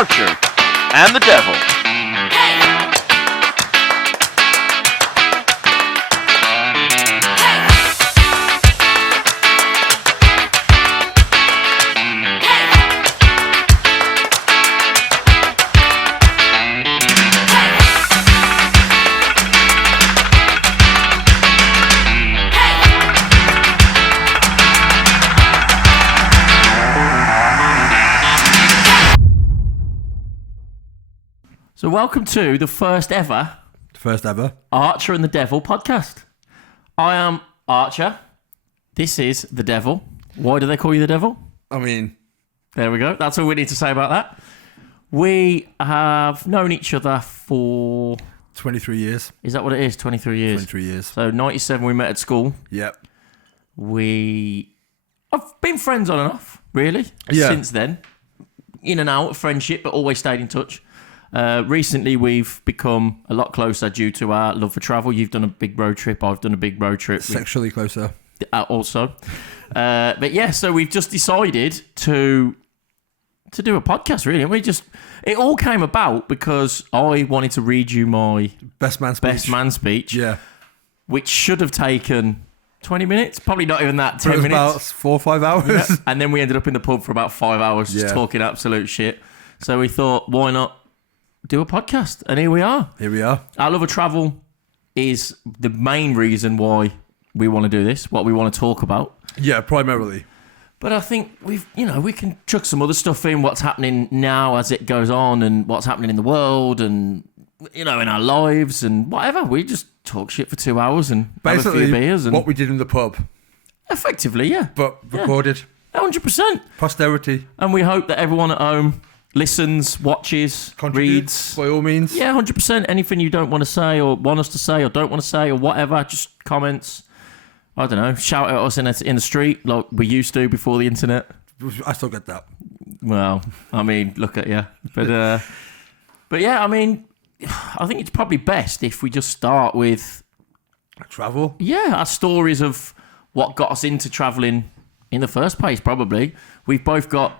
Archer and the Devil. So welcome to the first ever Archer and the Devil podcast. I am Archer. This is the Devil. Why do they call you the Devil? I mean... There we go. That's all we need to say about that. We have known each other for... 23 years. Is that what it is? 23 years? 23 years. So 97 we met at school. Yep. I've been friends on and off, really, since then. In and out of friendship, but always stayed in touch. Recently, we've become a lot closer due to our love for travel. You've done a big road trip. I've done a big road trip. Sexually closer. Also. But yeah, so we've just decided to do a podcast, really. And it all came about because I wanted to read you my Best man speech. Yeah. Which should have taken 20 minutes. Probably not even that, 10 minutes. About 4 or 5 hours. Yeah. And then we ended up in the pub for about 5 hours just talking absolute shit. So we thought, why not do a podcast? And here we are. Our love of travel is the main reason why we want to do this, what we want to talk about. Yeah, primarily. But I think we can chuck some other stuff in, what's happening now as it goes on and what's happening in the world and, in our lives and whatever. We just talk shit for 2 hours and basically have a few beers. And what we did in the pub. Effectively, yeah. But recorded. 100%. Posterity. And we hope that everyone at home listens, watches, reads. By all means. Yeah, 100%. Anything you don't want to say or want us to say or don't want to say or whatever, just comments. I don't know. Shout at us in the street like we used to before the internet. I still get that. Well, I mean, look at you. But yeah, I mean, I think it's probably best if we just start with... Travel? Yeah, our stories of what got us into travelling in the first place, probably. We've both got...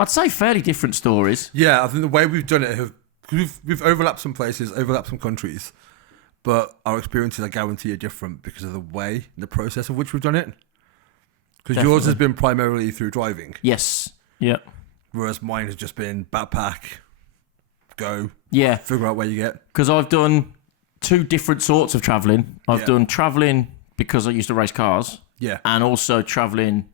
I'd say fairly different stories. Yeah, I think the way we've done it, we've overlapped some places, overlapped some countries, but our experiences, I guarantee, are different because of the way, the process of which we've done it. Because yours has been primarily through driving. Yes. Yeah. Whereas mine has just been backpack, go, figure out where you get. Because I've done two different sorts of travelling. I've done travelling because I used to race cars. Yeah. And also travelling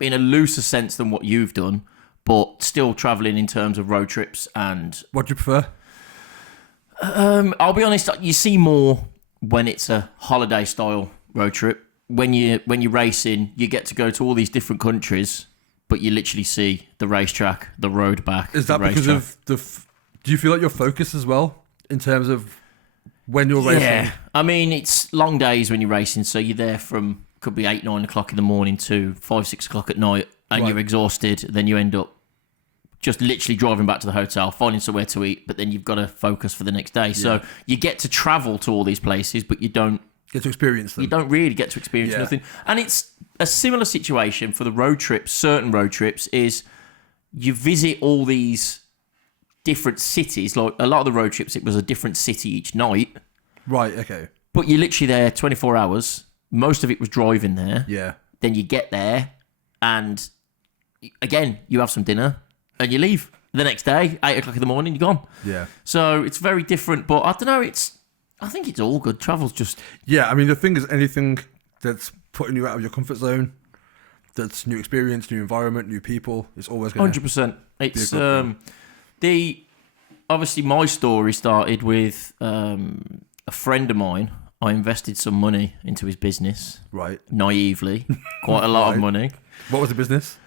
in a looser sense than what you've done, but still travelling in terms of road trips. And what do you prefer? I'll be honest, you see more when it's a holiday style road trip. When you're racing, you get to go to all these different countries, but you literally see the racetrack, the road back. Is that because of do you feel like you're focused as well in terms of when you're racing? Yeah, I mean, it's long days when you're racing, so you're there from could be 8, 9 o'clock in the morning to 5, 6 o'clock at night, and you're exhausted. Then you end up just literally driving back to the hotel, finding somewhere to eat, but then you've got to focus for the next day. Yeah. So you get to travel to all these places, but you don't get to experience them. You don't really get to experience nothing. And it's a similar situation for the road trips. Certain road trips is you visit all these different cities. Like a lot of the road trips, it was a different city each night. Right, okay. But you're literally there 24 hours. Most of it was driving there. Yeah. Then you get there and again, you have some dinner and you leave. The next day, 8 o'clock in the morning, you're gone. Yeah. So it's very different, but I don't know, I think it's all good. Travel's just... Yeah, I mean, the thing is, anything that's putting you out of your comfort zone, that's new experience, new environment, new people, it's always going to... 100%. It's, obviously my story started with a friend of mine. I invested some money into his business. Right. Naively. Quite a lot of money. What was the business?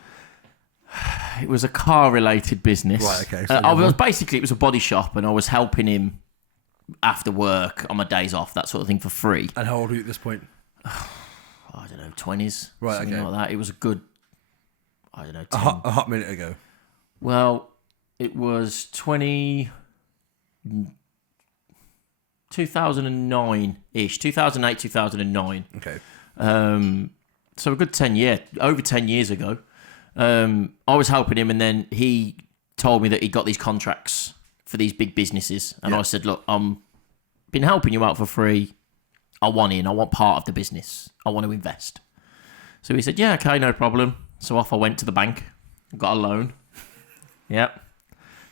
It was a car-related business. Right, okay. So it was a body shop, and I was helping him after work on my days off, that sort of thing, for free. And how old are you at this point? I don't know, 20s. Right, something like that. It was a good, I don't know, 10. A hot minute ago. Well, it was 2009-ish, 2008, 2009. Okay. So a good over 10 years ago. I was helping him, and then he told me that he got these contracts for these big businesses. And Yeah. I said, look, I'm been helping you out for free. I want in. I want part of the business. I want to invest. So he said, yeah, okay, no problem. So off I went to the bank. Got a loan. Yep.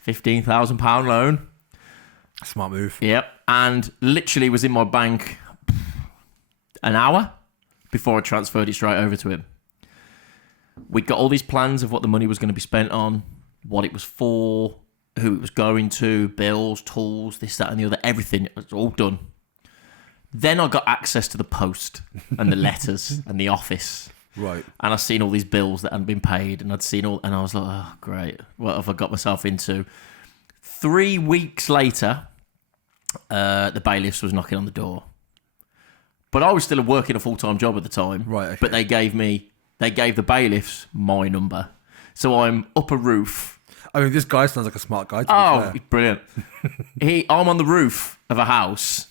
£15,000 loan. Smart move. Yep. And literally was in my bank an hour before I transferred it straight over to him. We'd got all these plans of what the money was going to be spent on, what it was for, who it was going to, bills, tools, this, that, and the other, everything. It was all done. Then I got access to the post and the letters and the office. Right. And I'd seen all these bills that hadn't been paid, and I'd seen all, and I was like, oh, great. What have I got myself into? 3 weeks later, the bailiffs was knocking on the door. But I was still working a full-time job at the time. Right, okay. But they gave the bailiffs my number. So I'm up a roof. I mean, this guy sounds like a smart guy, to be fair. He's brilliant. I'm on the roof of a house,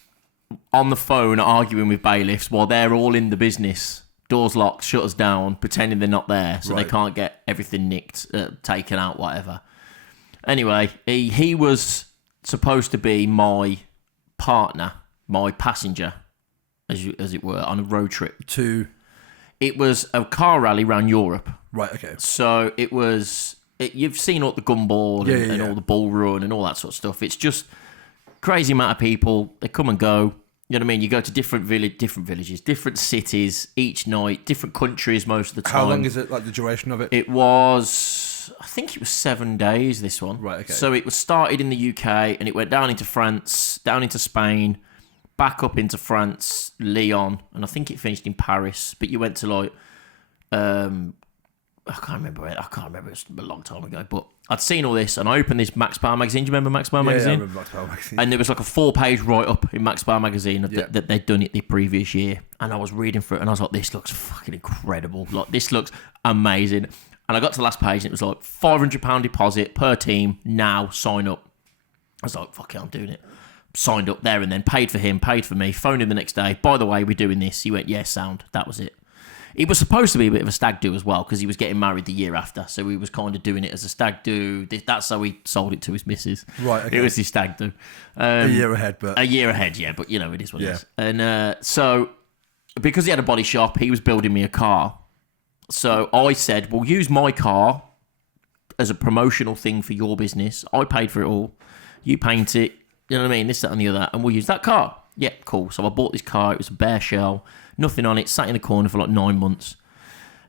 on the phone, arguing with bailiffs while they're all in the business. Doors locked, shutters down, pretending they're not there, so Right. they can't get everything nicked, taken out, whatever. Anyway, he was supposed to be my partner, my passenger, as it were, on a road trip. It was a car rally around Europe. Right, okay. So it was... you've seen all the gumball and all the bull run and all that sort of stuff. It's just crazy amount of people. They come and go. You know what I mean? You go to different villages, different cities each night, different countries most of the time. How long is it, like the duration of it? It was, I think it was 7 days, this one. Right, okay. So it was started in the UK and it went down into France, down into Spain, back up into France, Lyon, and I think it finished in Paris. But you went to like, I can't remember it. It's a long time ago. But I'd seen all this, and I opened this Max Power magazine. Do you remember Max Power magazine? Yeah, I remember Max Power magazine. And there was like a 4-page write-up in Max Power magazine that they'd done it the previous year. And I was reading through it, and I was like, this looks fucking incredible. Like, this looks amazing. And I got to the last page, and it was like £500 deposit per team. Now, sign up. I was like, fuck it, I'm doing it. Signed up there and then, paid for him, paid for me, phoned him the next day. By the way, we're doing this. He went, yeah, sound. That was it. It was supposed to be a bit of a stag do as well, because he was getting married the year after, so he was kind of doing it as a stag do. That's how he sold it to his missus. Right, okay. It was his stag do. A year ahead, but... A year ahead, yeah, but you know, it is what it is. And so, because he had a body shop, he was building me a car. So I said, well, use my car as a promotional thing for your business. I paid for it all. You paint it, you know what I mean, this, that, and the other, and we'll use that car. Yeah, cool. So I bought this car. It was a bare shell. Nothing on it. Sat in the corner for like 9 months.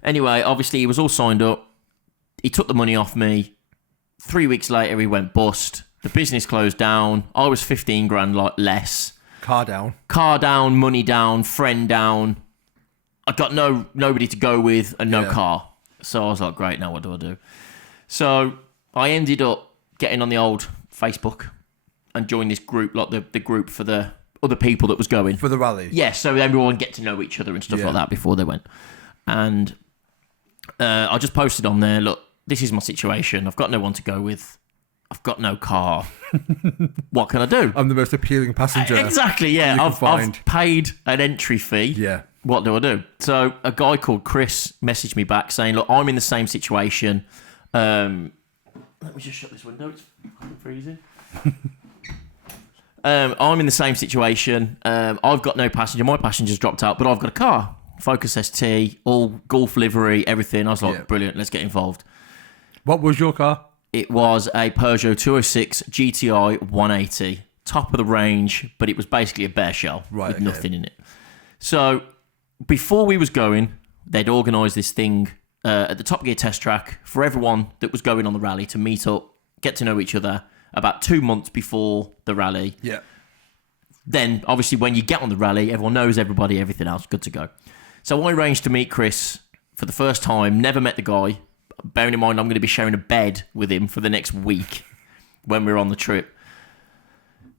Anyway, obviously, he was all signed up. He took the money off me. 3 weeks later, he went bust. The business closed down. I was 15 grand less. Car down. Car down, money down, friend down. I got nobody to go with and no car. So I was like, great, now what do I do? So I ended up getting on the old Facebook and joined this group, like the group for the other people that was going. For the rally? Yeah, so everyone get to know each other and stuff like that before they went. And I just posted on there, look, this is my situation. I've got no one to go with. I've got no car. What can I do? I'm the most appealing passenger. Exactly, yeah. I've paid an entry fee. Yeah. What do I do? So a guy called Chris messaged me back saying, look, I'm in the same situation. Let me just shut this window. It's fucking freezing. I'm in the same situation. I've got no passenger. My passenger's dropped out, but I've got a car. Focus ST, all Golf livery, everything. I was like, brilliant, let's get involved. What was your car? It was a Peugeot 206 GTI 180. Top of the range, but it was basically a bare shell with nothing in it. So before we was going, they'd organised this thing at the Top Gear test track for everyone that was going on the rally to meet up, get to know each other about 2 months before the rally. Yeah. Then, obviously, when you get on the rally, everyone knows everybody, everything else, good to go. So I arranged to meet Chris for the first time, never met the guy. Bearing in mind, I'm going to be sharing a bed with him for the next week when we're on the trip.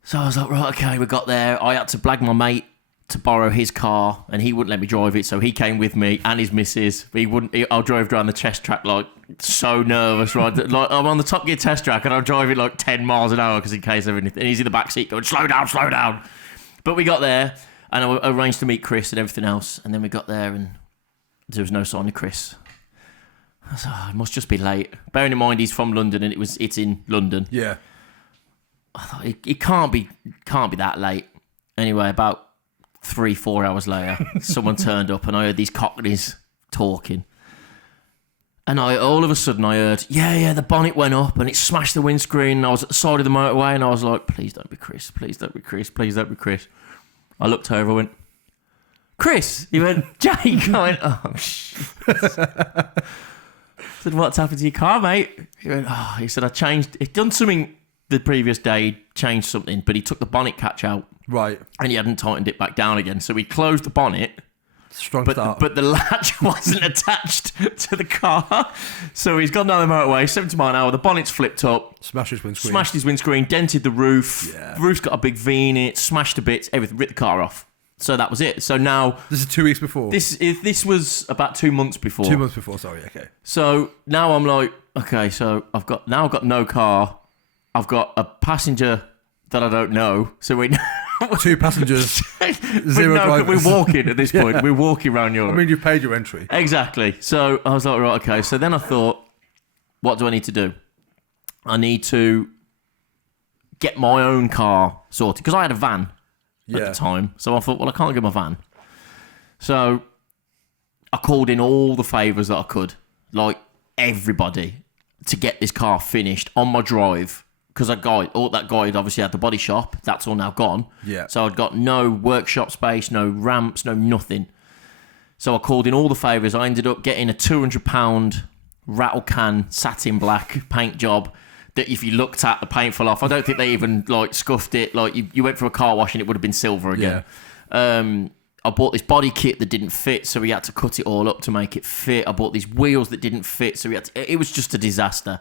So I was like, right, okay, we got there. I had to blag my mate to borrow his car, and he wouldn't let me drive it, so he came with me and his missus. I drove around the test track like so nervous, right? Like I'm on the Top Gear test track and I'm driving like 10 miles an hour because in case of anything, and he's in the back seat going, slow down. But we got there, and I arranged to meet Chris and everything else, and then we got there and there was no sign of Chris. I was like, it must just be late. Bearing in mind he's from London and it's in London. Yeah. I thought it can't be that late. Anyway, about 3-4 hours later, someone turned up and I heard these cockneys talking. And all of a sudden I heard, the bonnet went up and it smashed the windscreen. And I was at the side of the motorway and I was like, please don't be Chris. Please don't be Chris. Please don't be Chris. I looked over and went, Chris. He went, Jake. I went, oh, shit. I said, what's happened to your car, mate? He went, he said, he'd done something the previous day, he'd changed something, but he took the bonnet catch out. Right. And he hadn't tightened it back down again. So he closed the bonnet. Strong but, start. But the latch wasn't attached to the car. So he's gone down the motorway, 70 mile an hour, the bonnet's flipped up. Smashed his windscreen, dented the roof. Yeah. The roof's got a big V in it, smashed to bits, everything, ripped the car off. So that was it. So now... This is 2 weeks before? This was about 2 months before. 2 months before, sorry, okay. So now I'm like, okay, so I've got no car. I've got a passenger that I don't know. So we... 2 passengers, 0 drivers. We're walking at this point. We're walking around Europe. I mean, you've paid your entry. Exactly. So I was like, right, okay. So then I thought, what do I need to do? I need to get my own car sorted. Because I had a van at the time. So I thought, well, I can't get my van. So I called in all the favours that I could, like everybody, to get this car finished on my drive. Because that guy had obviously had the body shop. That's all now gone. Yeah. So I'd got no workshop space, no ramps, no nothing. So I called in all the favours. I ended up getting a £200 rattle can satin black paint job that if you looked at, the paint fell off. I don't think they even scuffed it. Like you went for a car wash and it would have been silver again. Yeah. I bought this body kit that didn't fit, so we had to cut it all up to make it fit. I bought these wheels that didn't fit, so it was just a disaster.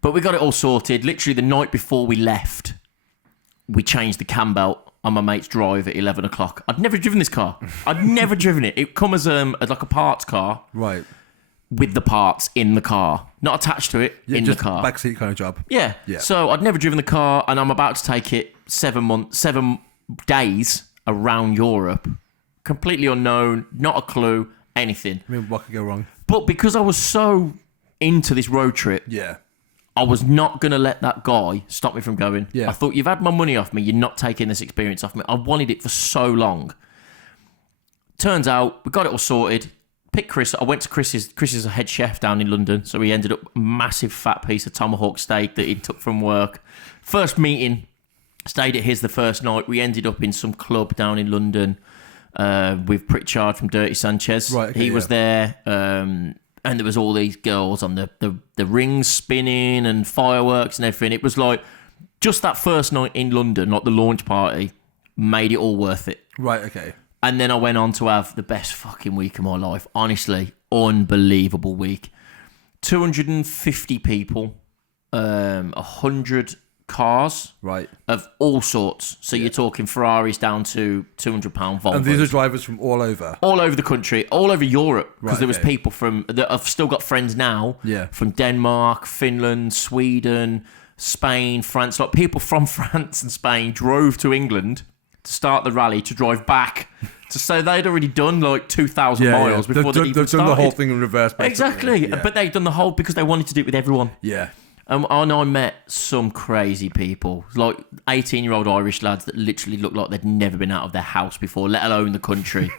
But we got it all sorted. Literally the night before we left, we changed the cam belt on my mate's drive at 11 o'clock. I'd never driven this car. I'd never driven it. It come as like a parts car. Right. With the parts in the car. Not attached to it, in the car. Backseat kind of job. Yeah. So I'd never driven the car and I'm about to take it 7 days around Europe. Completely unknown, not a clue, anything. I mean, what could go wrong? But because I was so into this road trip... Yeah. I was not going to let that guy stop me from going. Yeah. I thought, you've had my money off me. You're not taking this experience off me. I wanted it for so long. Turns out, we got it all sorted. Picked Chris. I went to Chris's. Chris is a head chef down in London. So he ended up a massive fat piece of tomahawk steak that he took from work. First meeting, stayed at his the first night. We ended up in some club down in London with Pritchard from Dirty Sanchez. Right, okay, he was there. And there was all these girls on the rings spinning and fireworks and everything. It was like, just that first night in London, like the launch party, made it all worth it. Right, okay. And then I went on to have the best fucking week of my life. Honestly, unbelievable week. 250 people, 100 cars. Right. Of all sorts. So you're talking Ferraris down to £200 Volvos. And these are drivers from all over? All over the country, all over Europe. Because Right, there was people that I've still got friends now. Yeah. From Denmark, Finland, Sweden, Spain, France. Like people from France and Spain drove to England to start the rally, to drive back. So they'd already done like 2,000 miles before they even They've started. done the whole thing in reverse. Basically. Exactly. Yeah. But they'd done the whole because they wanted to do it with everyone. Yeah. And I met some crazy people, like 18-year-old Irish lads that literally looked like they'd never been out of their house before, let alone the country.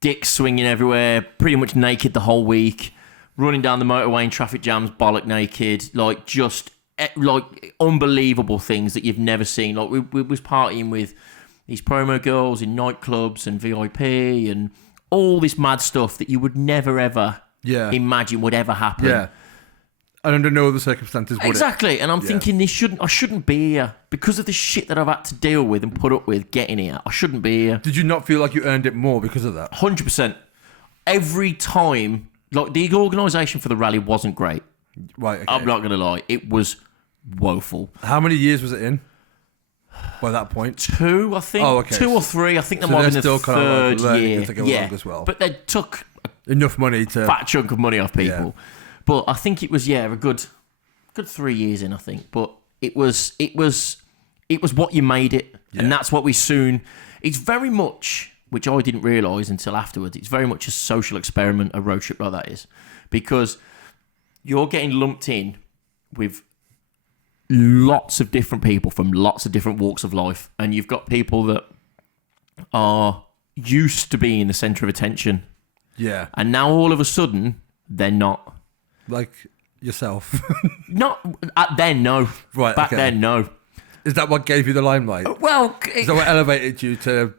Dicks swinging everywhere, pretty much naked the whole week, running down the motorway in traffic jams, bollock naked, like just like unbelievable things that you've never seen. Like we was partying with these promo girls in nightclubs and VIP and all this mad stuff that you would never ever imagine would ever happen. Yeah. And under no other circumstances would exactly. And I'm thinking I shouldn't be here because of the shit that I've had to deal with and put up with getting here. I shouldn't be here. Did you not feel like you earned it more because of that? 100%. Every time, like the organisation for the rally wasn't great. Right. Okay. I'm not going to lie. It was woeful. How many years was it in by that point? 2, I think. Oh, okay. 2 or 3. I think there So might have they're been the still kind of third like year. to go along as well. But they took enough money to fat chunk of money off people. But I think it was a good 3 years in, I think. But it was what you made it, and that's what we soon. It's very much, which I didn't realise until afterwards. It's very much a social experiment, a road trip like that is, because you're getting lumped in with lots of different people from lots of different walks of life, and you've got people that are used to being the centre of attention, and now all of a sudden they're not. Like yourself. Not then, no. Right, back okay. then, no. Is that what gave you the limelight? Well, Is that what elevated you to?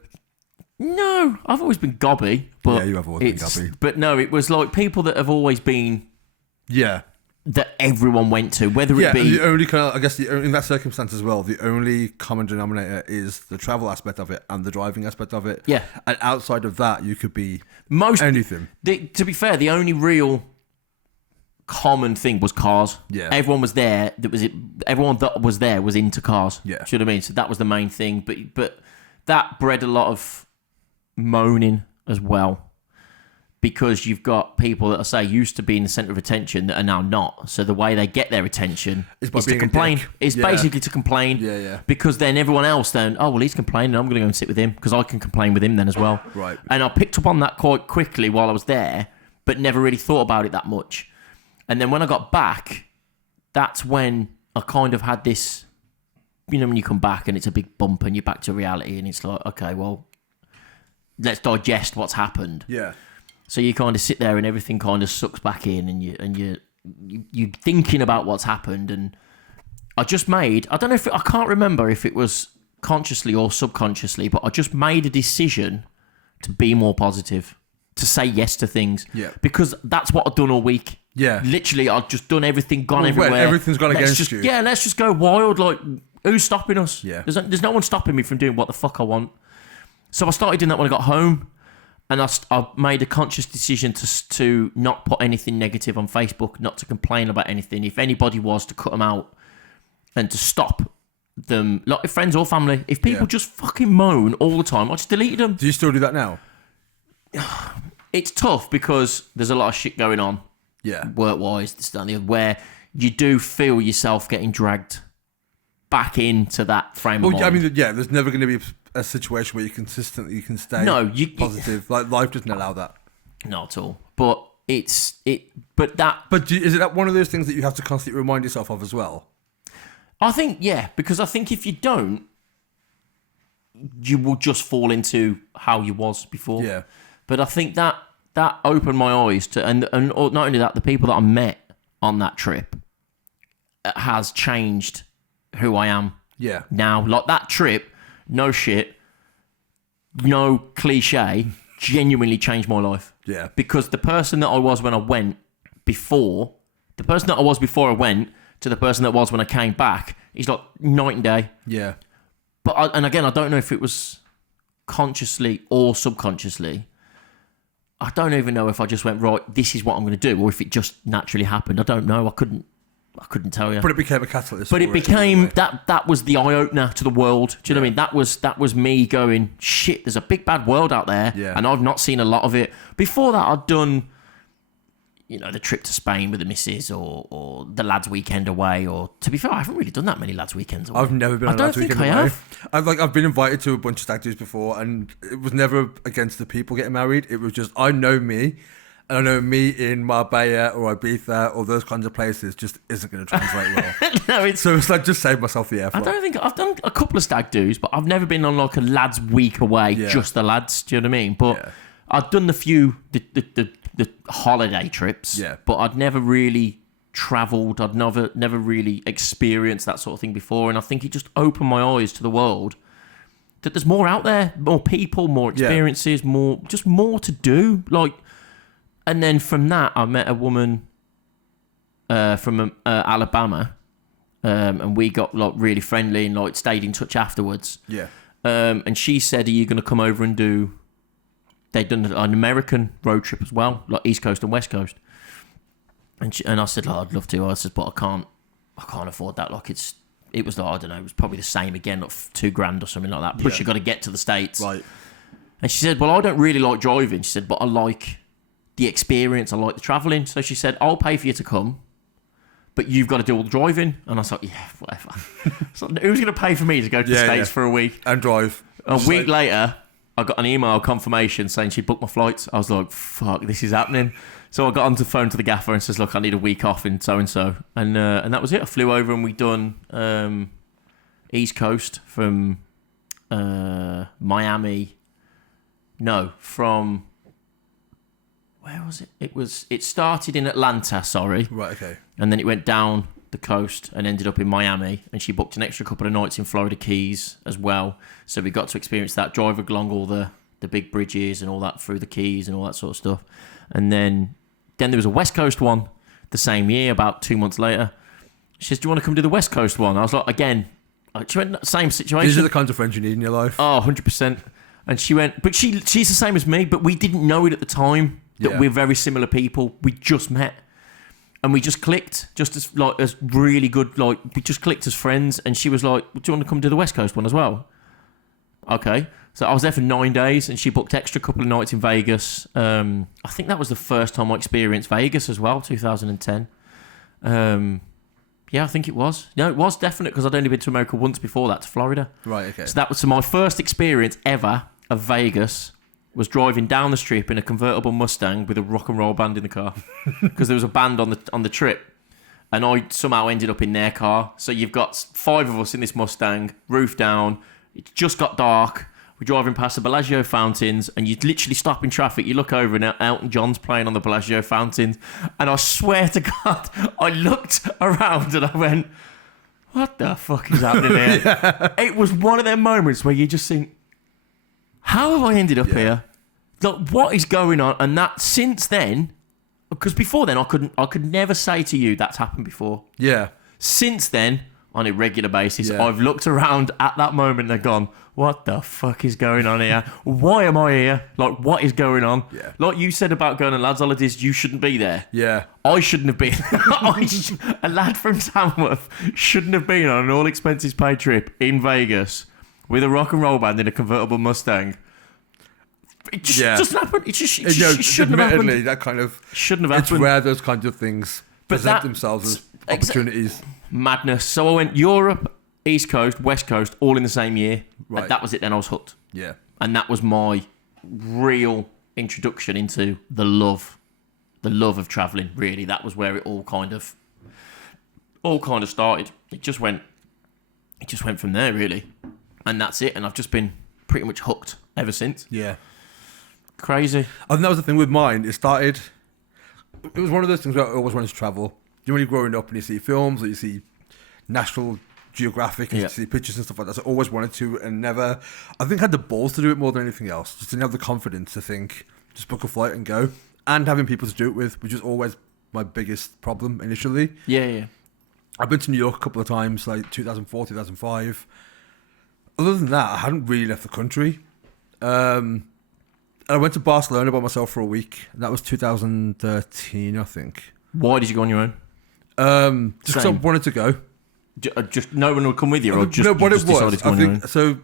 No, I've always been gobby, but Yeah, you have always been gobby. But no, it was like people that have always been Yeah. that everyone went to, whether Yeah, it be the only kind of, I guess in that circumstance as well, the only common denominator is the travel aspect of it and the driving aspect of it. Yeah. And outside of that, you could be most anything. To be fair, the only real common thing was cars. Yeah. Everyone was there. Everyone that was there was into cars. Yeah. Do you know what I mean? So that was the main thing. But that bred a lot of moaning as well. Because you've got people that I say used to be in the centre of attention that are now not. So the way they get their attention is to being a complain. dick. It's basically to complain. Yeah. Because then everyone else then, oh, well, he's complaining. I'm going to go and sit with him because I can complain with him then as well. Right. And I picked up on that quite quickly while I was there, but never really thought about it that much. And then when I got back, that's when I kind of had this, when you come back and it's a big bump and you're back to reality and it's like, okay, well, let's digest what's happened. Yeah. So you kind of sit there and everything kind of sucks back in, and you're thinking about what's happened. And I just made, I don't know I can't remember if it was consciously or subconsciously, but I just made a decision to be more positive, to say yes to things. Yeah. Because that's what I've done all week. Yeah. Literally, I've just done everything, gone everywhere. Everything's gone against you. Yeah, let's just go wild. Like, who's stopping us? Yeah. There's no one stopping me from doing what the fuck I want. So I started doing that when I got home. And I made a conscious decision to not put anything negative on Facebook, not to complain about anything. If anybody was, to cut them out and to stop them, like friends or family. If people just fucking moan all the time, I just deleted them. Do you still do that now? It's tough because there's a lot of shit going on. Yeah. Work-wise, this, that, and the other, where you do feel yourself getting dragged back into that frame of mind. I mean, yeah, there's never going to be a situation where you can stay positive. Like, life doesn't allow that. Not at all. But is it that one of those things that you have to constantly remind yourself of as well? I think, yeah, because I think if you don't, you will just fall into how you was before. Yeah. But I think that opened my eyes to, and not only that, the people that I met on that trip has changed who I am. Yeah. Now, like that trip, no shit, no cliche, genuinely changed my life. Yeah. Because the person that I was when I went before, the person that I was before I went to the person that was when I came back, is like night and day. Yeah. But and again, I don't know if it was consciously or subconsciously. I don't even know if I just went, right, this is what I'm going to do, or if it just naturally happened. I don't know. I couldn't tell you. But it became a catalyst. But it became that was the eye opener to the world. Do you know what I mean? That was me going, shit, there's a big bad world out there, and I've not seen a lot of it. Before that, I'd done, the trip to Spain with the missus, or the lads' weekend away. Or to be fair, I haven't really done that many lads' weekends away. I've never been on a lads' weekend away. I've been invited to a bunch of stag do's before, and it was never against the people getting married. It was just, I know me. And I know me in Marbella or Ibiza or those kinds of places just isn't going to translate well. So it's like, just save myself the airflow. I don't think I've done a couple of stag do's, but I've never been on like a lads' week away, just the lads. Do you know what I mean? But I've done the holiday trips. Yeah. But I'd never really travelled. I'd never really experienced that sort of thing before, and I think it just opened my eyes to the world. That there's more out there, more people, more experiences, more to do. Like. And then from that, I met a woman from Alabama, and we got like really friendly and like stayed in touch afterwards. Yeah. And she said, "Are you going to come over and do?" They'd done an American road trip as well, like East Coast and West Coast. And I said, "Oh, I'd love to." I said, "But I can't afford that. Like it was like, I don't know, it was probably the same again, like $2,000 or something like that. Plus you got to get to the States." Right. And she said, "Well, I don't really like driving." She said, "But I like the experience, I like the travelling." So she said, "I'll pay for you to come, but you've got to do all the driving." And I was like, yeah, whatever. So who's going to pay for me to go to the States for a week? And drive. A week later, I got an email confirmation saying she'd booked my flights. I was like, fuck, this is happening. So I got on the phone to the gaffer and says, look, I need a week off in so-and-so. And that was it. I flew over and we'd done East Coast from Miami. No, from... Where was it? It started in Atlanta, sorry. Right, okay. And then it went down the coast and ended up in Miami. And she booked an extra couple of nights in Florida Keys as well. So we got to experience that, drive along all the big bridges and all that through the Keys and all that sort of stuff. And then there was a West Coast one the same year, about 2 months later. She says, do you want to come do the West Coast one? I was like, again, she went, same situation. These are the kinds of friends you need in your life. Oh, 100%. And she went, but she's the same as me, but we didn't know it at the time that we're very similar people. We just met. And we just clicked, just as really good, we just clicked as friends. And she was like, do you want to come do the West Coast one as well? Okay. So I was there for 9 days and she booked extra couple of nights in Vegas. I think that was the first time I experienced Vegas as well, 2010. Yeah, I think it was. No, it was definite because I'd only been to America once before that, to Florida. Right, okay. So that was my first experience ever of Vegas was driving down the strip in a convertible Mustang with a rock and roll band in the car because there was a band on the trip. And I somehow ended up in their car. So you've got 5 of us in this Mustang, roof down. It just got dark. We're driving past the Bellagio fountains and you literally stop in traffic. You look over and Elton John's playing on the Bellagio fountains. And I swear to God, I looked around and I went, what the fuck is happening here? Yeah. It was one of them moments where you just think, how have I ended up here? Like, what is going on? And that since then, because before then I could never say to you that's happened before. Yeah. Since then, on a regular basis, I've looked around at that moment and gone, what the fuck is going on here? Why am I here? Like, what is going on? Yeah. Like you said about going on lads' holidays, you shouldn't be there. Yeah. I shouldn't have been. A lad from Tamworth shouldn't have been on an all expenses paid trip in Vegas with a rock and roll band in a convertible Mustang. It just doesn't happen. It shouldn't have happened. That kind of... Shouldn't have happened. It's rare those kinds of things present themselves as opportunities. Madness. So I went Europe, East Coast, West Coast, all in the same year. Right. And that was it. Then I was hooked. Yeah. And that was my real introduction into the love of travelling, really. That was where it all kind of started. It just went from there, really. And that's it. And I've just been pretty much hooked ever since. Yeah. Crazy. I think that was the thing with mine. It was one of those things where I always wanted to travel. You know, when you're growing up and you see films or you see National Geographic and you see pictures and stuff like that. So I always wanted to and never, I think, had the balls to do it more than anything else. Just didn't have the confidence to think, just book a flight and go. And having people to do it with, which is always my biggest problem initially. Yeah. I've been to New York a couple of times, like 2004, 2005. Other than that, I hadn't really left the country. And I went to Barcelona by myself for a week. That was 2013, I think. Why did you go on your own? Just because I wanted to go. Just no one would come with you, or just no, what you just it was, decided to go on your own? so.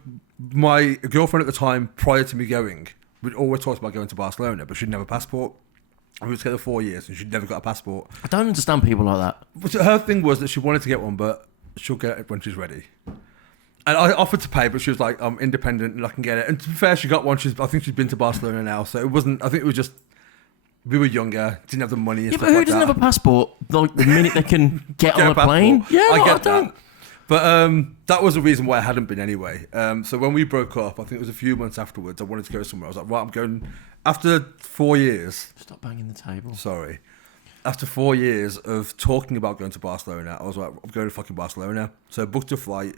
My girlfriend at the time, prior to me going, we'd always talked about going to Barcelona, but she'd never a passport. We were together 4 years, and she'd never got a passport. I don't understand people like that. So her thing was that she wanted to get one, but she'll get it when she's ready. And I offered to pay, but she was like, "I'm independent and I can get it." And to be fair, she got one. I think she's been to Barcelona now, so it wasn't. I think it was just we were younger, didn't have the money. And Yeah, stuff but who like doesn't that. have a passport? Like the minute they can get on a plane, I get don't. that. But that was the reason why I hadn't been anyway. So when we broke up, I think it was a few months afterwards, I wanted to go somewhere. I was like, right, I'm going. After 4 years. Stop banging the table. Sorry. After 4 years of talking about going to Barcelona, I was like, I'm going to fucking Barcelona. So I booked a flight.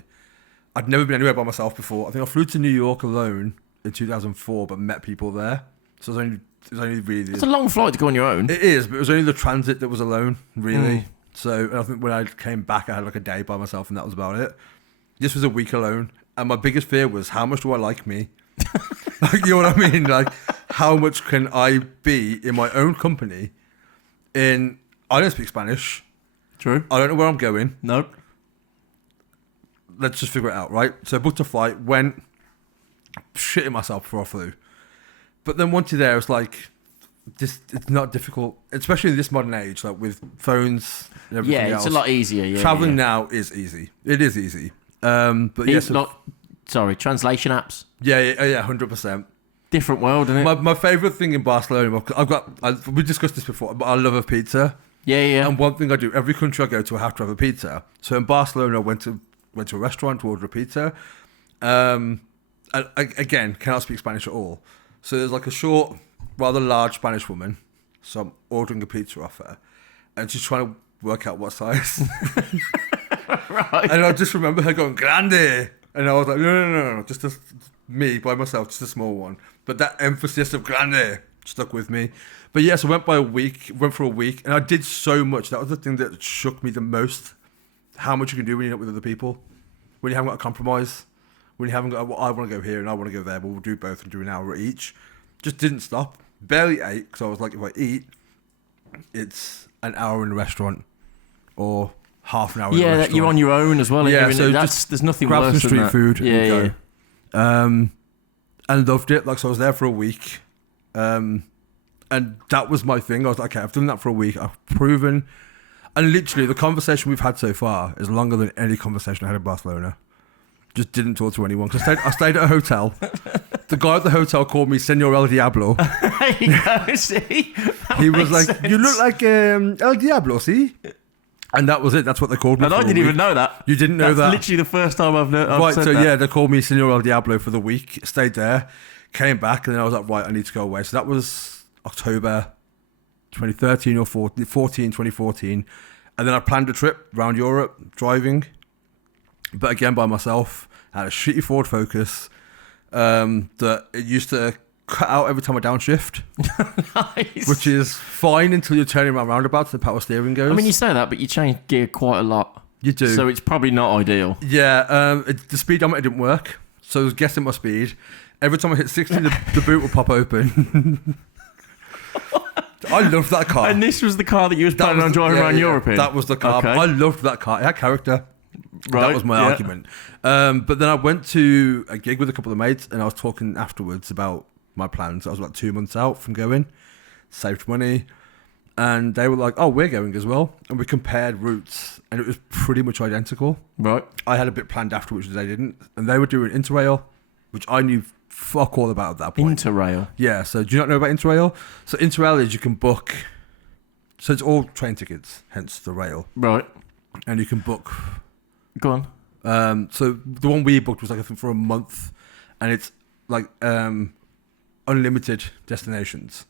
I'd never been anywhere by myself before. I think I flew to New York alone in 2004, but met people there. So it was only really... It's a long flight to go on your own. It is, but it was only the transit that was alone, really. So I think when I came back, I had like a day by myself, and that was about it. This was a week alone, and my biggest fear was, how much do I like me? Like, you know what I mean? Like, how much can I be in my own company? I don't speak Spanish. True. I don't know where I'm going. Nope. Let's just figure it out, right? So I booked a flight, went, shitting myself before I flew. But then once you're there, it's like, it's not difficult, especially in this modern age, like with phones and everything else. Yeah, it's a lot easier. Yeah, Traveling now is easy. It is easy. But yes, translation apps. Yeah, 100%. Different world, isn't it? My favourite thing in Barcelona, we discussed this before, but I love a pizza. Yeah. And one thing I do, every country I go to, I have to have a pizza. So in Barcelona, I went to a restaurant to order a pizza. And again, cannot speak Spanish at all. So there's like a short, rather large Spanish woman. So I'm ordering a pizza off her. And she's trying to work out what size. Right. And I just remember her going, grande. And I was like, no, just me by myself, just a small one. But that emphasis of grande stuck with me. But yes, I went for a week, and I did so much. That was the thing that shook me the most. How much you can do when you're not with other people. When you haven't got a compromise. When you haven't got, well, I want to go here and I want to go there, but we'll do both and do an hour each. Just didn't stop. Barely ate, because I was like, if I eat, it's an hour in a restaurant or half an hour in a restaurant. Yeah, you're on your own as well. Yeah, so there's nothing grab worse some than street that. food Yeah. and loved it. Like, so I was there for a week. And that was my thing. I was like, okay, I've done that for a week. I've proven. And literally, the conversation we've had so far is longer than any conversation I had in Barcelona. Just didn't talk to anyone. Cause I stayed at a hotel. The guy at the hotel called me Senor El Diablo. There you go, see? He was like, you look like El Diablo, see? And that was it. That's what they called me. And I didn't even know that. You didn't know that? That's literally the first time I've Right, said so that. yeah, they called me Senor El Diablo for the week. Stayed there. Came back, and then I was like, right, I need to go away. So that was October 2013 or 2014. And then I planned a trip around Europe, driving. But again, by myself. I had a shitty Ford Focus that it used to cut out every time I downshift. Nice. Which is fine until you're turning around roundabouts and the power steering goes. I mean, you say that, but you change gear quite a lot. You do. So it's probably not ideal. Yeah, the speedometer didn't work. So I was guessing my speed. Every time I hit 60, the boot would pop open. I loved that car. And this was the car that you was planning on driving around Europe in? That was the car. Okay. I loved that car. It had character. Right, that was my argument. But then I went to a gig with a couple of mates, and I was talking afterwards about my plans. I was about 2 months out from going, saved money, and they were like, oh, we're going as well. And we compared routes, and it was pretty much identical. Right. I had a bit planned afterwards, which they didn't. And they were doing Interrail, which I knew fuck all about at that point. Interrail? Yeah, so do you not know about Interrail? So Interrail is you can book, so it's all train tickets, hence the rail. Right. And you can book. Go on. So the one we booked was like, I think, for a month, and it's like unlimited destinations.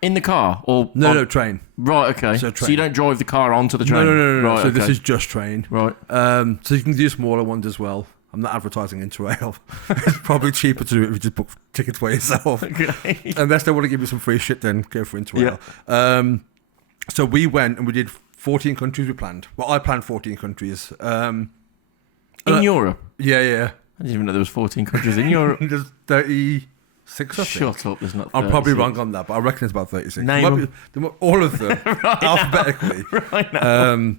In the car? Or No, train. Right, okay. So So you don't drive the car onto the train? No. Right, So okay. this is just train. Right. So you can do smaller ones as well. I'm not advertising Interrail. It's probably cheaper to do it if you just book tickets by yourself. Okay. Unless they want to give you some free shit, then go for Interrail. Yeah. So we went and we did 14 countries we planned. Well, I planned 14 countries. In Europe? Yeah. I didn't even know there was 14 countries in Europe. There's 36, I think. Shut up, there's not 36. I'm probably wrong on that, but I reckon it's about 36. Name all of them, alphabetically. Right now.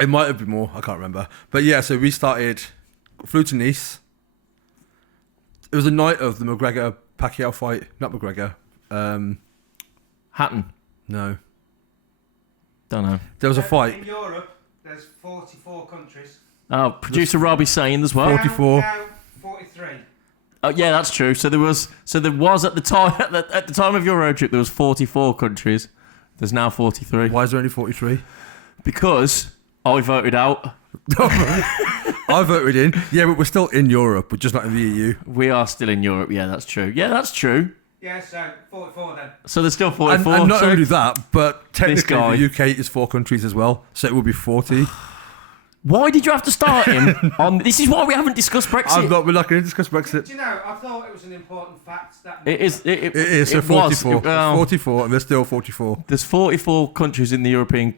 It might have been more, I can't remember. But yeah, so we flew to Nice. It was a night of the McGregor-Pacquiao fight. Not McGregor. Hatton? No. Don't know. There was a fight. In Europe, there's 44 countries. Oh, producer Robbie's saying as well. 44. Now 43. Oh, yeah, that's true. So there was at the time at the time of your road trip there was 44 countries. There's now 43. Why is there only 43? Because I voted out. I voted in. Yeah, but we're still in Europe. We're just not in the EU. We are still in Europe. Yeah, that's true. Yeah, that's true. Yeah, so 44 then. So there's still 44. And not so only that, but technically guy. the UK is 4 countries as well. So it will be 40. why did you have to start him on? This is why we haven't discussed Brexit. We're not going to discuss Brexit. Do you know, I thought it was an important fact that... It is. It is. So it was. 44. 44, and there's still 44. There's 44 countries in the European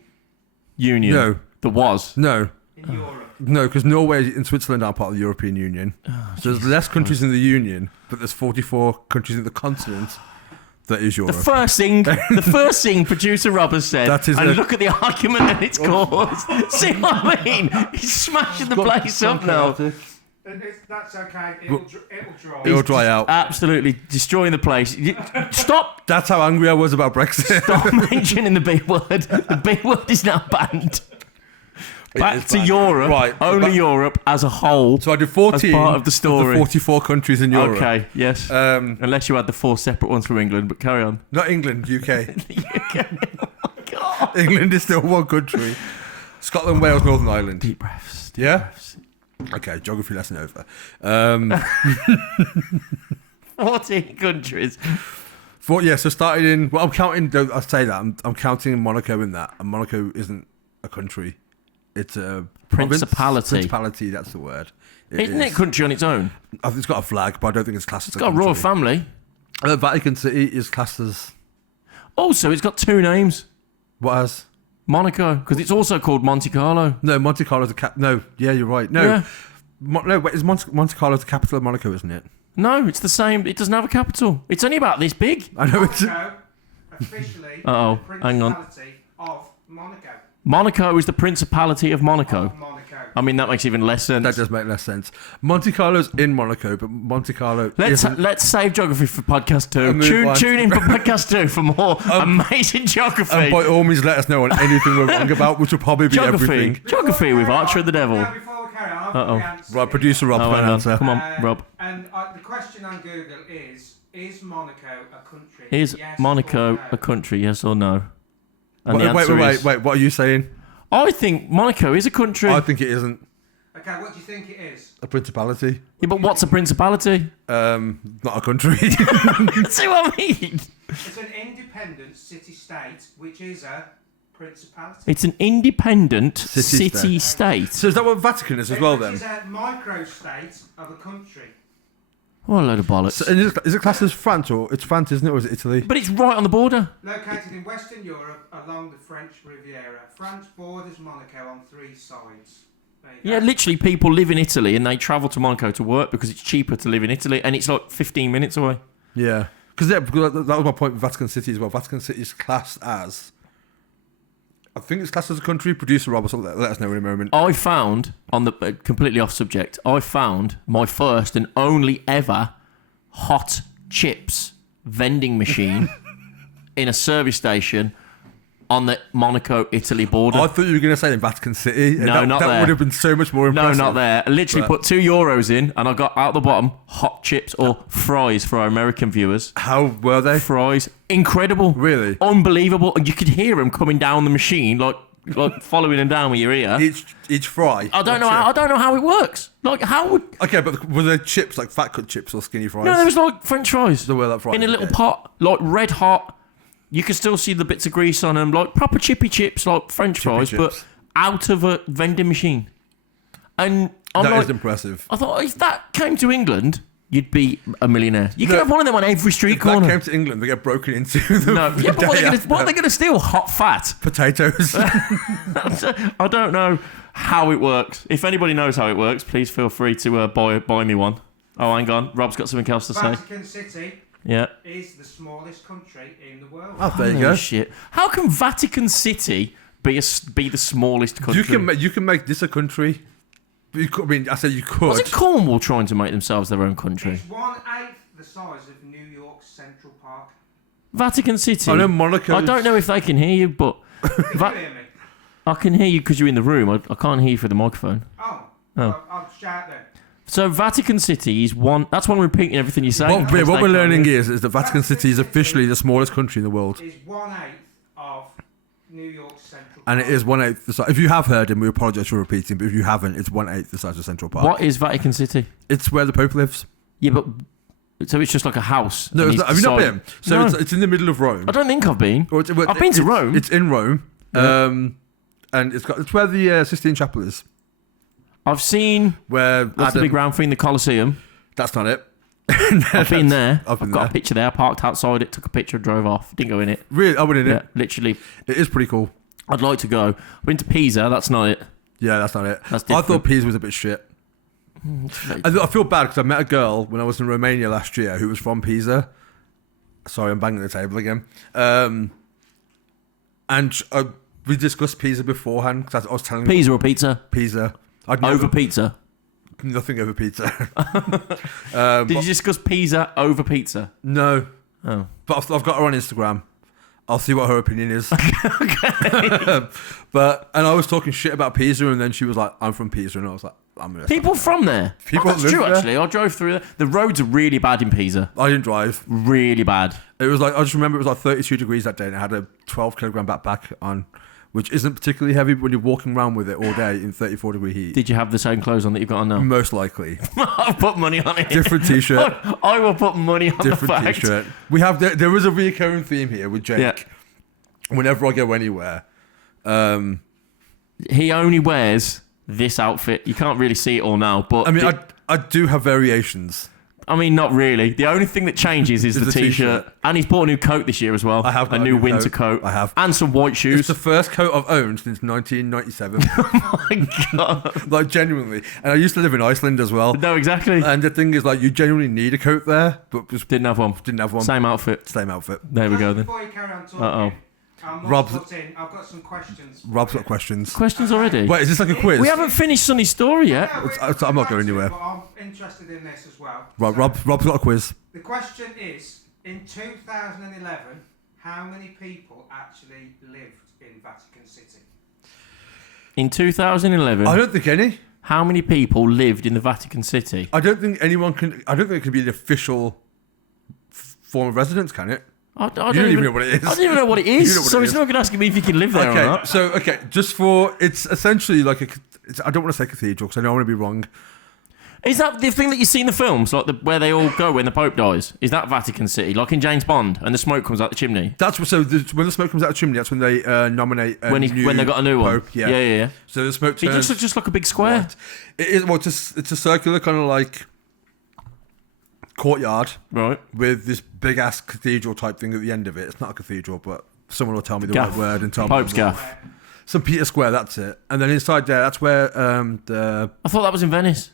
Union. No. There was. No. In Europe. No, because Norway and Switzerland are part of the European Union. So there's less countries in the Union, but there's 44 countries in the continent that is Europe. The first thing producer Rob has said, That is and look at the argument that it's caused. See what I mean? He's smashing the place up now. That's okay. It'll dry. It'll dry out. Absolutely destroying the place. Stop! That's how angry I was about Brexit. Stop mentioning the B word. The B word is now banned. Back to Europe. Right. Only Europe as a whole. So I did 14 as part of the story. 44 countries in Europe. Okay, yes. Unless you had the 4 separate ones from England, but carry on. Not England, UK. UK. Oh my God. England is still one country. Scotland, Wales, Northern Ireland. Deep breaths. Yeah? Okay, geography lesson over. 14 countries. So started in... Well, I'm counting... I say that. I'm counting Monaco in that. And Monaco isn't a country. It's a Principality. Principality, that's the word. Isn't it a country on its own? I think it's got a flag, but I don't think it's classed as It's got a royal family. The Vatican City is classed as... Also, it's got 2 names. What has? Monaco, because it's also called Monte Carlo. No, Monte Carlo's the No, yeah, you're right. No, Yeah. No, wait, is Monte Carlo the capital of Monaco, isn't it? No, it's the same. It doesn't have a capital. It's only about this big. I know it's... Monaco, officially, Uh-oh, the hang on. Principality of Monaco. Monaco is the Principality of Monaco. Of Monaco. I mean, that makes even less sense. That does make less sense. Monte Carlo's in Monaco, but Monte Carlo isn't... Let's save geography for podcast 2. move on. Tune in for podcast 2 for more amazing geography. And by all means, let us know on anything we're wrong about, which will probably be everything. Geography with Archer of the Devil. Now, before we carry on, I've got Uh-oh. the answer. Right, producer Rob's Oh, got an hang on. answer. Come on, Rob. And the question on Google is Monaco a country? Is Yes Monaco or no? a country, yes or no? And the Wait, answer is... wait, what are you saying? I think Monaco is a country. I think it isn't Okay, what do you think it is? a principality. Yeah, but what's a principality? Not a country. See what I mean? It's an independent city-state, which is a principality. It's an independent City-state. city-state. So is that what Vatican is as well Which then? is a micro-state of a country. What a load of bollocks. So, and is it classed as France or it's France, isn't it, or is it Italy? But it's right on the border. Located in Western Europe along the French Riviera. France borders Monaco on 3 sides. There you Yeah, go. literally people live in Italy and they travel to Monaco to work because it's cheaper to live in Italy and it's like 15 minutes away. Yeah, because that was my point with Vatican City as well. Vatican City is classed as... I think it's classed as a country. Producer Rob will let us know in a moment. I found, on the completely off subject, I found my first and only ever hot chips vending machine in a service station on the Monaco, Italy border. I thought you were going to say in Vatican City. And No, not that there. would have been so much more No, impressive. not there. I literally But- put €2 in and I got out the bottom hot chips or fries for our American viewers. How were they? Fries. Incredible. Really? Unbelievable. And you could hear them coming down the machine, like following them down with your ear. Each fry. I don't know how it works. Like, how would... Okay, but were there chips, like fat cut chips or skinny fries? No, there was like French fries. There were like fries, in a little okay. pot, like red hot. You can still see the bits of grease on them, like proper chippy chips, like French fries, chips. but out of a vending machine. And I'm That like, is impressive. I thought if that came to England, you'd be a millionaire. You could No, have one of them on every street If corner. that came to England, they get broken into the No, yeah, but day after. what are they going to steal? Hot fat. Potatoes. I don't know how it works. If anybody knows how it works, please feel free to buy me one. Oh, hang on. Rob's got something else to say. Vatican City Yeah. is the smallest country in the world. Oh, there you Holy go. shit. How can Vatican City be the smallest country? You can make this a country. You could, I mean, I said you could. Wasn't Cornwall trying to make themselves their own country? It's 1/8 the size of New York's Central Park. Vatican City. I know Monaco. I don't know if they can hear you, but Can you hear me? I can hear you because you're in the room. I can't hear you through the microphone. Oh. Oh. I'll shout then. So Vatican City is one. That's why I'm repeating everything you say. What we're learning is that Vatican City is officially the smallest country in the world. Is 1/8 of New York's Central Park. And it is 1/8 the size. If you have heard him, we apologise for repeating, but if you haven't, it's 1/8 the size of Central Park. What is Vatican City? It's where the Pope lives. Yeah, but so it's just like a house. No, and it's he's not, have you not decided- been? So No. it's in the middle of Rome. I don't think I've been. Or I've been to Rome. It's in Rome. And it's where the Sistine Chapel is. I've seen. Where That's the big round thing, the Colosseum. That's not it. I've been there. I've been got there. a picture there. Parked outside it. Took a picture. Drove off. Didn't go in it. Really, I went in Yeah, it. literally. It is pretty cool. I'd like to go. I've been to Pisa. That's not it. Yeah, that's not it. That's I different. thought Pisa was a bit shit. I feel bad because I met a girl when I was in Romania last year who was from Pisa. Sorry, I'm banging the table again. And we discussed Pisa beforehand because I was telling Pizza or pizza? Pisa. Over pizza. Nothing over pizza. Did you discuss pizza over pizza? No, Oh. but I've got her on Instagram. I'll see what her opinion is. And I was talking shit about Pisa, and then she was like, "I'm from Pisa," and I was like, "I'm gonna." People from there. People That's live true. there. Actually, I drove through there. The roads are really bad in Pisa. I didn't drive. Really bad. It was like I just remember it was like 32 degrees that day, and I had a 12-kilogram backpack on, which isn't particularly heavy when you're walking around with it all day in 34-degree heat. Did you have the same clothes on that you've got on now? Most likely. I'll put money on it. Different t-shirt. I will put money on Different the fact. t-shirt. We have there is a recurring theme here with Jake. Yeah. Whenever I go anywhere, He only wears this outfit. You can't really see it all now, but I mean, I do have variations. I mean, not really. The only thing that changes is the t-shirt. And he's bought a new coat this year as well. I have got a new winter coat. I have. And some white It's shoes. the first coat I've owned since 1997. Oh my God. Like, genuinely. And I used to live in Iceland as well. No, exactly. And the thing is, like, you genuinely need a coat there, but just Didn't have one. didn't have one. Same outfit. Same outfit. There we go then. Before you carry on talking, Uh-oh. Rob's- I've got some questions. Rob's got questions. Questions already? Wait, is this like a quiz? We haven't finished Sonny's story yet. I'm not going anywhere. But I'm interested in this as well. Right, So, Rob's got a quiz. The question is, in 2011, how many people actually lived in Vatican City? In 2011, I don't think any. how many people lived in the Vatican City? I don't think anyone can. I don't think it can be an official form of residence, can it? I You don't even know what it is. I don't even know what it You is. know what So it it's is. not going to ask me if you can live there or not. Okay, just for it's essentially like I don't want to say cathedral because I don't want to be wrong. Is that the thing that you see in the films, like where they all go when the Pope dies? Is that Vatican City, like in James Bond, and the smoke comes out the chimney? That's when the smoke comes out of the chimney. That's when they nominate When they got a new one. Pope, yeah. Yeah. So the smoke It turns. just looks just like a big square. white. It is well. It's a circular kind of like courtyard Right. with this big ass cathedral type thing at the end of it. It's not a cathedral, but someone will tell me the Gaff. right word and tell Pope's me. gaff. St. Peter's Square. That's it. And then inside there, that's where the I thought that was in Venice.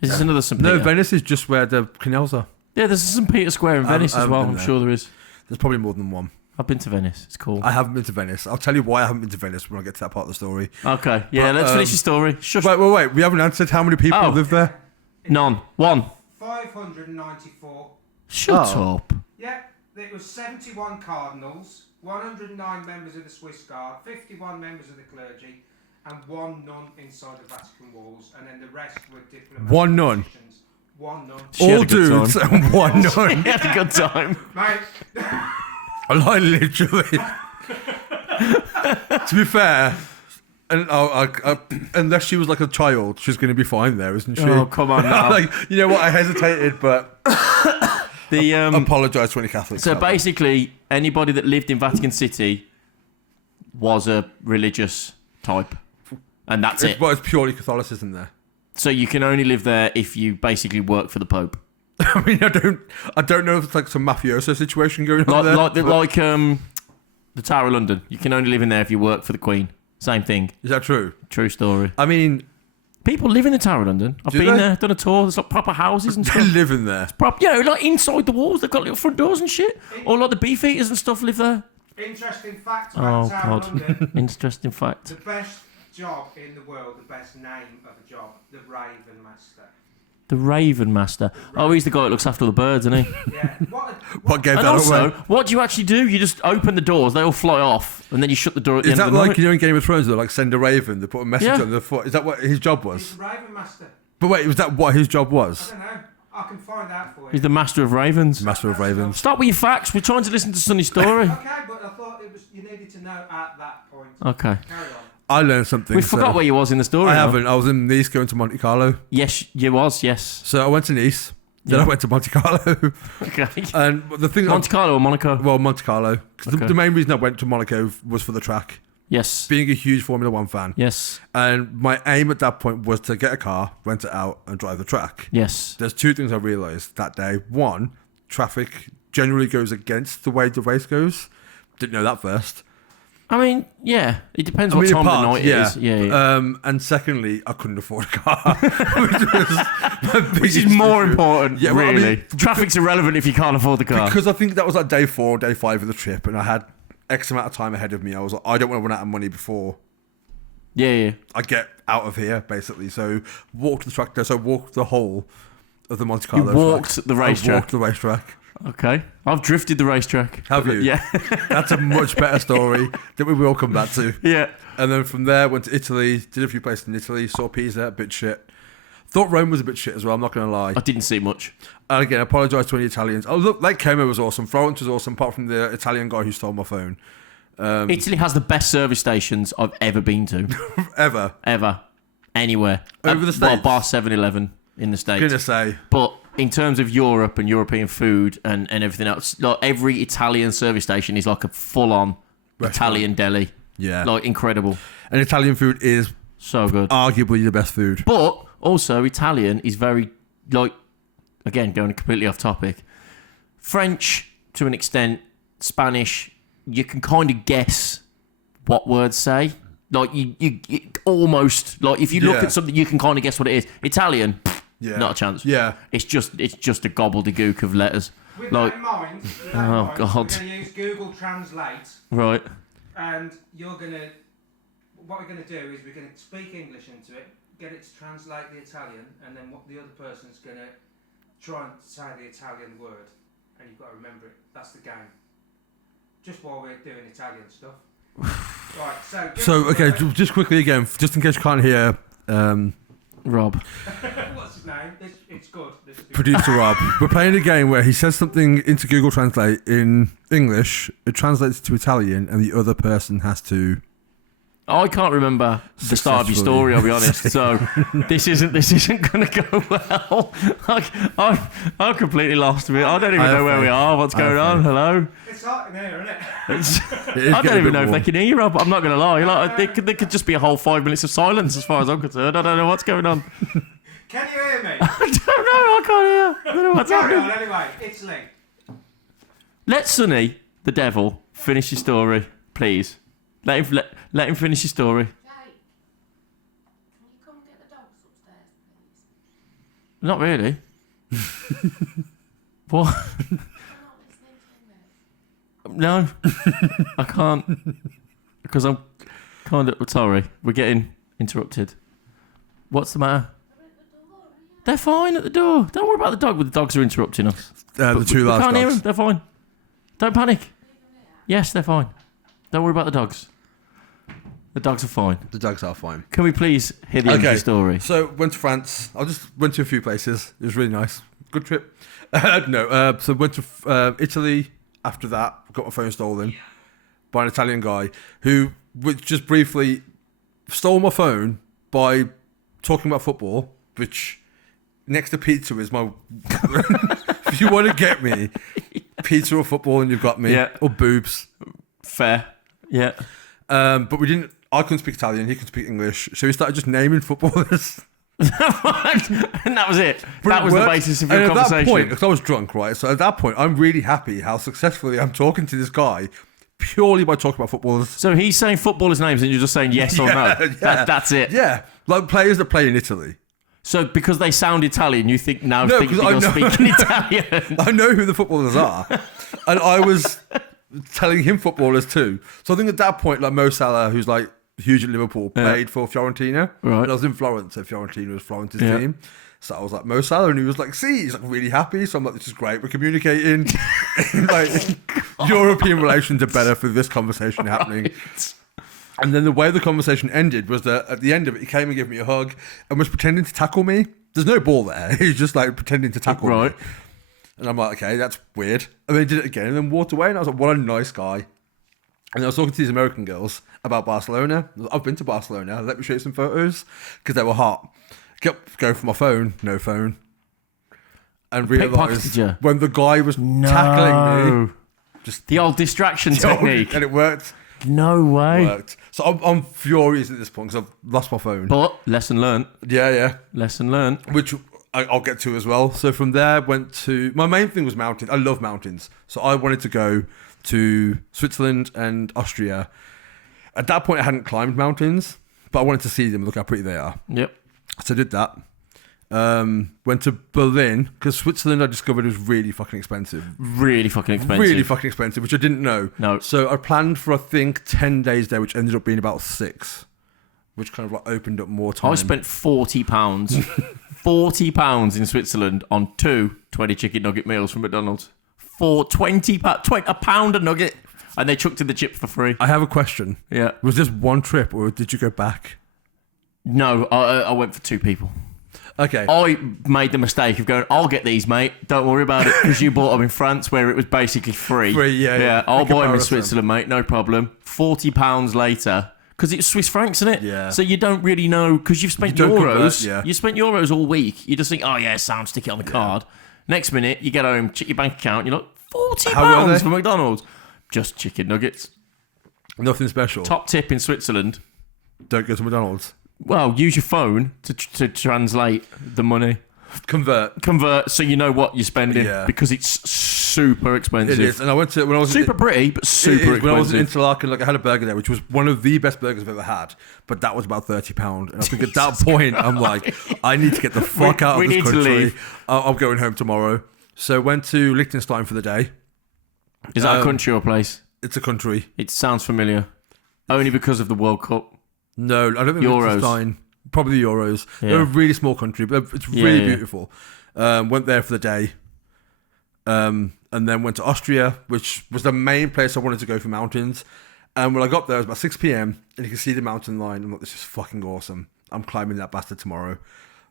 Is this another St. Peter? no Venice is just where the canals are. Yeah, there's a St. Peter Square in Venice I as haven't well. been I'm there. sure there is. There's probably more than one. I've been to Venice. It's cool. I haven't been to Venice. I'll tell you why I haven't been to Venice when I get to that part of the story. Okay. Yeah, But, let's finish your story. Shush. Wait. We haven't answered how many people Oh. live there. None. One. 594. Shut Oh. up. Yeah, it was 71 cardinals, 109 members of the Swiss Guard, 51 members of the clergy, and one nun inside the Vatican walls, and then the rest were diplomats. One nun? Musicians. One nun. She had All a good time. dudes and one nun. He had a good time. Mate, Like literally. To be fair, and unless she was like a child, she's going to be fine there, isn't she? Oh, come on now. Like, you know what? I hesitated, but The apologise to any Catholics. So out there. basically, anybody that lived in Vatican City was a religious type, and that's it. Well, it's purely Catholicism there. So you can only live there if you basically work for the Pope, I mean, I don't know if it's like some mafioso situation going on there. like the Tower of London. You can only live in there if you work for the Queen. Same thing. Is that true? True story. I mean, People live in the Tower of London. I've Do been they? there, done a tour. There's like proper houses and they stuff. live in there. Like inside the walls, they've got little front doors and shit. Or like the beef eaters and stuff live there. interesting fact Oh about the Tower of God! London. Interesting fact. The best job in the world, the best name of a job, the Raven Master. The Raven Master. Oh, he's the guy that looks after all the birds, isn't he? Yeah. What gave And that also, away? what do you actually do? You just open the doors, they all fly off, and then you shut the door at the Is end that of the like, night. you know, in Game of Thrones, they like send a raven, they put a message Yeah. on the foot? Is that what his job He's was? the Raven Master. But wait, was that what his job I was? don't know. I can find out for He's you. the Master of Ravens. Master of Ravens. Start with your facts. We're trying to listen to Sunny's story. Okay, but I thought it was you needed to know at that point. Okay. Carry on. I learned something. We so- forgot where you was in the story. I now. haven't. I was in Nice going to Monte Carlo. Yes, you was. Yes. So I went to Nice. Then Yeah. I went to Monte Carlo. Okay. And the thing... Monte Carlo or Monaco? Well, Monte Carlo. 'Cause Okay. the main reason I went to Monaco was for the track. Yes. Being a huge Formula 1 fan. Yes. And my aim at that point was to get a car, rent it out, and drive the track. Yes. There's two things I realised that day. One, traffic generally goes against the way the race goes. Didn't know that first. I mean, yeah. It depends what in time of the parts, night it is. Yeah. And secondly, I couldn't afford a car. which was my Which biggest is more issue. important, Yeah, well, I really. mean, Traffic's irrelevant if you can't afford the car. Because I think that was like day 4 or day 5 of the trip, and I had X amount of time ahead of me. I was like, I don't want to run out of money before Yeah. I get out of here, basically. So walked the track there. So I walked the whole of the Monte Carlo. walked track. the I racetrack. walked the racetrack. Okay. I've drifted the racetrack. Have you? Yeah. That's a much better story that we will come back to. Yeah. And then from there, went to Italy, did a few places in Italy, saw Pisa, a bit shit. Thought Rome was a bit shit as well, I'm not going to lie. I didn't see much. And again, I apologise to any Italians. Oh, look, Lake Como was awesome. Florence was awesome, apart from the Italian guy who stole my phone. Italy has the best service stations I've ever been to. Ever. Anywhere. Over the Well, States? bar 7-Eleven in the States. Gonna say. But in terms of Europe and European food and everything else, like every Italian service station is like a full-on Italian deli. Yeah. Like incredible. And Italian food is So good. arguably the best food. But also Italian is very, like, again, going completely off topic. French, to an extent, Spanish, you can kind of guess what words say. Like, you almost, like, if you look at something, you can kind of guess what it is. Italian, not a chance. Yeah. It's just a gobbledygook of letters. With Like, that in mind, God. we're going to use Google Translate, right. and what we're going to do is we're going to speak English into it, get it to translate the Italian, and then what the other person's going to try and say the Italian word, and you've got to remember it. That's the game. Just while we're doing Italian stuff. Right, So, okay, just quickly again, just in case you can't hear Rob. What's his name? It's good. producer Rob, we're playing a game where he says something into Google Translate in English, it translates to Italian, and the other person has to... I can't remember the start of your story, I'll be honest. So this isn't going to go well. I'm completely lost with it. I don't even know where we are. What's going on? Hello. It's hot in here, isn't it? I don't even know if they can hear you, Rob. I'm not going to lie. Like, there could just be a whole 5 minutes of silence, as far as I'm concerned. I don't know what's going on. Can you hear me? I don't know. I can't hear. I don't know what's Carry happening. on anyway. Italy. Let Sonny, the devil, finish your story, please. Let him finish your story. Jake, can you come and get the dogs upstairs, please? Not really. What? I'm not listening to this. No, I can't, because I'm kind of sorry. We're getting interrupted. What's the matter? They're at the door, are you? They're fine at the door. Don't worry about the dog. The dogs are interrupting us. the two We large can't hear dogs. them. They're fine. Don't panic. Leave them here. Yes, they're fine. Don't worry about the dogs. The dogs are fine. The dogs are fine. Can we please hear the end of the story? So went to France. I just went to a few places. It was really nice. Good trip. So went to Italy. After that, got my phone stolen by an Italian guy who just briefly stole my phone by talking about football, which next to pizza is my... If you want to get me, pizza or football and you've got me. Yeah. Or boobs. Fair. Yeah. But we didn't... I couldn't speak Italian, he could speak English. So we started just naming footballers. And that was it. But That it was the worked. basis of And your at conversation. that point, because I was drunk, right? So at that point, I'm really happy how successfully I'm talking to this guy purely by talking about footballers. So he's saying footballers' names and you're just saying yes or no. That's it. Yeah, like players that play in Italy. So because they sound Italian, you think now No, thinking 'cause I you're know- speaking Italian. I know who the footballers are. And I was telling him footballers too. So I think at that point, like Mo Salah, who's like huge at Liverpool, played for Fiorentina. Right. And I was in Florence, so Fiorentina was Florence's Yeah. team. So I was like, Mo Salah, and he was like, see, he's like really happy. So I'm like, this is great. We're communicating. Like, European relations are better for this conversation happening. And then the way the conversation ended was that at the end of it, he came and gave me a hug and was pretending to tackle me. There's no ball there. He's just like pretending to tackle me. Right. And I'm like, okay, that's weird. And then he did it again and then walked away. And I was like, what a nice guy. And I was talking to these American girls about Barcelona. I've been to Barcelona. Let me show you some photos because they were hot. Go for my phone. No phone. And Pickpocketed realised you? when the guy was tackling me. Just The old distraction technique. And it worked. No way. Worked. So I'm furious at this point because I've lost my phone. But lesson learned. Yeah. Lesson learned. Which I'll get to as well. So from there, went to... My main thing was mountains. I love mountains. So I wanted to go to Switzerland and Austria. At that point, I hadn't climbed mountains, but I wanted to see them and look how pretty they are. Yep. So I did that. Went to Berlin, because Switzerland I discovered was really fucking expensive. Really fucking expensive. Really fucking expensive, which I didn't know. No. So I planned for, I think, 10 days there, which ended up being about 6, which kind of like opened up more time. I spent £40. £40 in Switzerland on 2 20 chicken nugget meals from McDonald's. for a pound a nugget, and they chucked in the chip for free. I have a question. Yeah. Was this one trip, or did you go back? No, I went for 2 people. Okay. I made the mistake of going, I'll get these, mate. Don't worry about it, because you bought them in France where it was basically free. Yeah. I'll In buy them in comparison. Switzerland, mate. No problem. £40 later, because it's Swiss francs, isn't it? Yeah. So you don't really know, because you've spent You don't euros. convert, yeah. You spent euros all week. You just think, oh yeah, sound, stick it on the card. Next minute, you get home, check your bank account, you're like, How were £40 they? for McDonald's. Just chicken nuggets. Nothing special. Top tip in Switzerland. Don't go to McDonald's. Well, use your phone to translate the money. Convert so you know what you're spending, because it's super expensive. It is. And I went to when I was super pretty, but super expensive. When I was in Interlaken, like I had a burger there, which was one of the best burgers I've ever had. But that was about £30, and I think at that point I'm like, I need to get the fuck out of this country. We need to leave. I'm going home tomorrow. So went to Liechtenstein for the day. Is that a country or a place? It's a country. It sounds familiar, only because of the World Cup. No, I don't think Euros. Liechtenstein. Probably the Euros. Yeah. They're a really small country, but it's really beautiful. Went there for the day. And then went to Austria, which was the main place I wanted to go for mountains. And when I got there, it was about 6 p.m. and you can see the mountain line. I'm like, this is fucking awesome. I'm climbing that bastard tomorrow.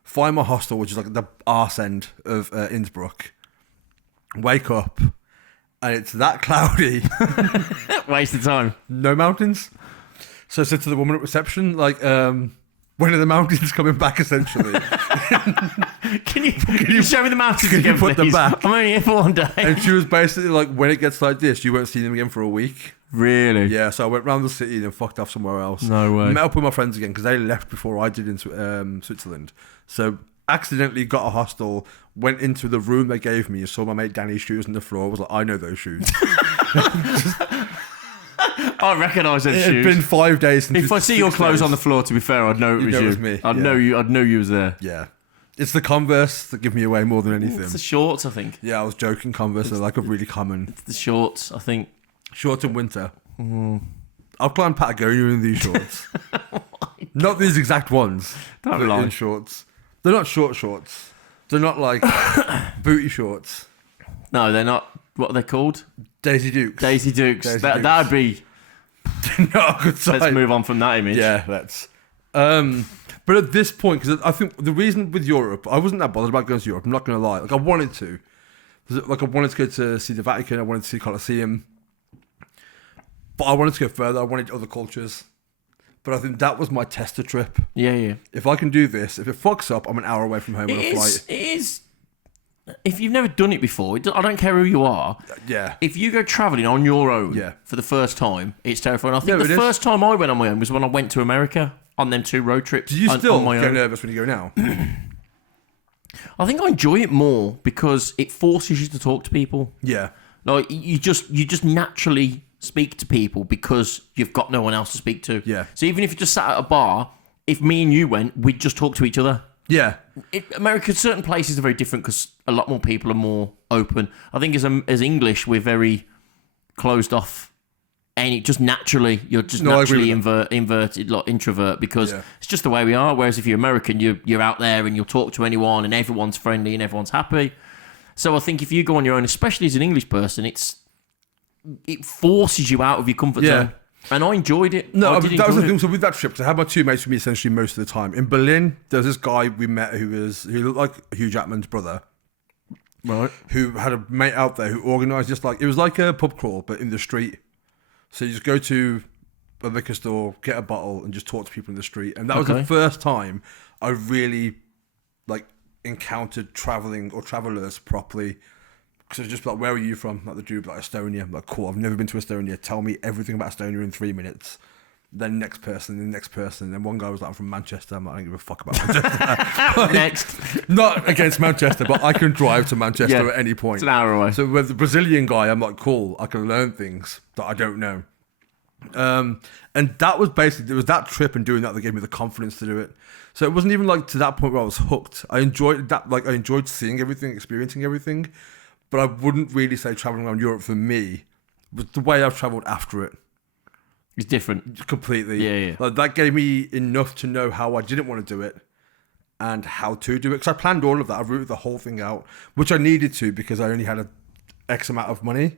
Find my hostel, which is like the arse end of Innsbruck. Wake up, and it's that cloudy. Waste of time. No mountains. So I said to the woman at reception, like, when are the mountains coming back, essentially? Can you show me the mountains can you again, put them please? back? I'm only here for one day. And she was basically like, when it gets like this, you won't see them again for a week. Really? Yeah, so I went round the city and then fucked off somewhere else. No way. Met up with my friends again because they left before I did in Switzerland. So accidentally got a hostel, went into the room they gave me and saw my mate Danny's shoes on the floor. I was like, I know those shoes. I recognise those It shoes. had been 5 days since. If I see your clothes on the floor, to be fair, I'd know it was know you. it was me, I'd yeah. know you. I'd know you was there. Yeah. It's the Converse that give me away more than anything. It's the shorts, I think. Yeah, I was joking. Converse are like a really common. It's the shorts, I think. Shorts in winter. I've climbed Patagonia in these shorts. Not these exact ones. Don't but lie. in shorts. They're not short shorts. They're not like booty shorts. No, they're not. What are they called? Daisy Dukes. Daisy Dukes. Daisy That Dukes. that'd be. Not a good sign. Let's move on from that image. Yeah, let's. But at this point, because I think the reason with Europe, I wasn't that bothered about going to Europe. I'm not going to lie. Like I wanted to. Like I wanted to go to see the Vatican. I wanted to see Colosseum. But I wanted to go further. I wanted other cultures. But I think that was my tester trip. Yeah. If I can do this, if it fucks up, I'm an hour away from home on a flight. It is. If you've never done it before, I don't care who you are. Yeah. If you go travelling on your own Yeah. for the first time, it's terrifying. I think No, the it is. first time I went on my own was when I went to America on them 2 road trips. Do you on still my get own. nervous when you go now? I think I enjoy it more because it forces you to talk to people. Yeah. Like you just naturally speak to people because you've got no one else to speak to. Yeah. So even if you just sat at a bar, if me and you went, we'd just talk to each other. Yeah. America, certain places are very different because a lot more people are more open. I think as English, we're very closed off, and it just naturally you're just No, I agree naturally with inverted, like introvert, because Yeah. it's just the way we are. Whereas if you're American, you're out there and you'll talk to anyone, and everyone's friendly and everyone's happy. So I think if you go on your own, especially as an English person, it forces you out of your comfort Yeah. zone. And I enjoyed it. No, I did that was the enjoy thing. it. So with that trip, 'cause I had my 2 mates with me essentially most of the time. In Berlin, there was this guy we met who looked like Hugh Jackman's brother, Right. who had a mate out there who organised just like, it was like a pub crawl, but in the street. So you just go to a liquor store, get a bottle, and just talk to people in the street. And that was Okay. the first time I really like encountered travelling or travellers properly. Because it was just like, where are you from? Like the dude, like Estonia. I'm like, cool, I've never been to Estonia. Tell me everything about Estonia in 3 minutes. Then next person, then next person. Then one guy was like, I'm from Manchester. I'm like, I don't give a fuck about Manchester. Next. Not against Manchester, but I can drive to Manchester Yeah. at any point. It's an hour away. So with the Brazilian guy, I'm like, cool, I can learn things that I don't know. And that was basically, it was that trip and doing that gave me the confidence to do it. So it wasn't even like to that point where I was hooked. I enjoyed that, like I enjoyed seeing everything, experiencing everything. But I wouldn't really say traveling around Europe for me was the way I've travelled after it. It's different. Completely. Yeah. Like that gave me enough to know how I didn't want to do it and how to do it. Because I planned all of that. I wrote the whole thing out, which I needed to because I only had X amount of money.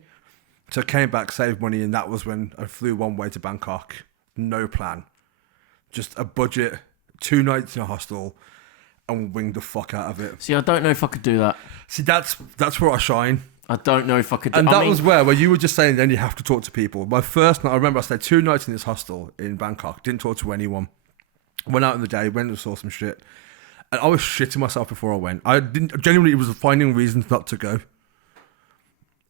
So I came back, saved money, and that was when I flew one way to Bangkok. No plan. Just a budget, 2 nights in a hostel, and winged the fuck out of it. See, I don't know if I could do that. See, that's where I shine. I don't know if I could do And that. that was where you were just saying then you have to talk to people. My first night, I remember I stayed 2 nights in this hostel in Bangkok. Didn't talk to anyone. Went out in the day, went and saw some shit. And I was shitting myself before I went. I didn't, genuinely, it was finding reasons not to go.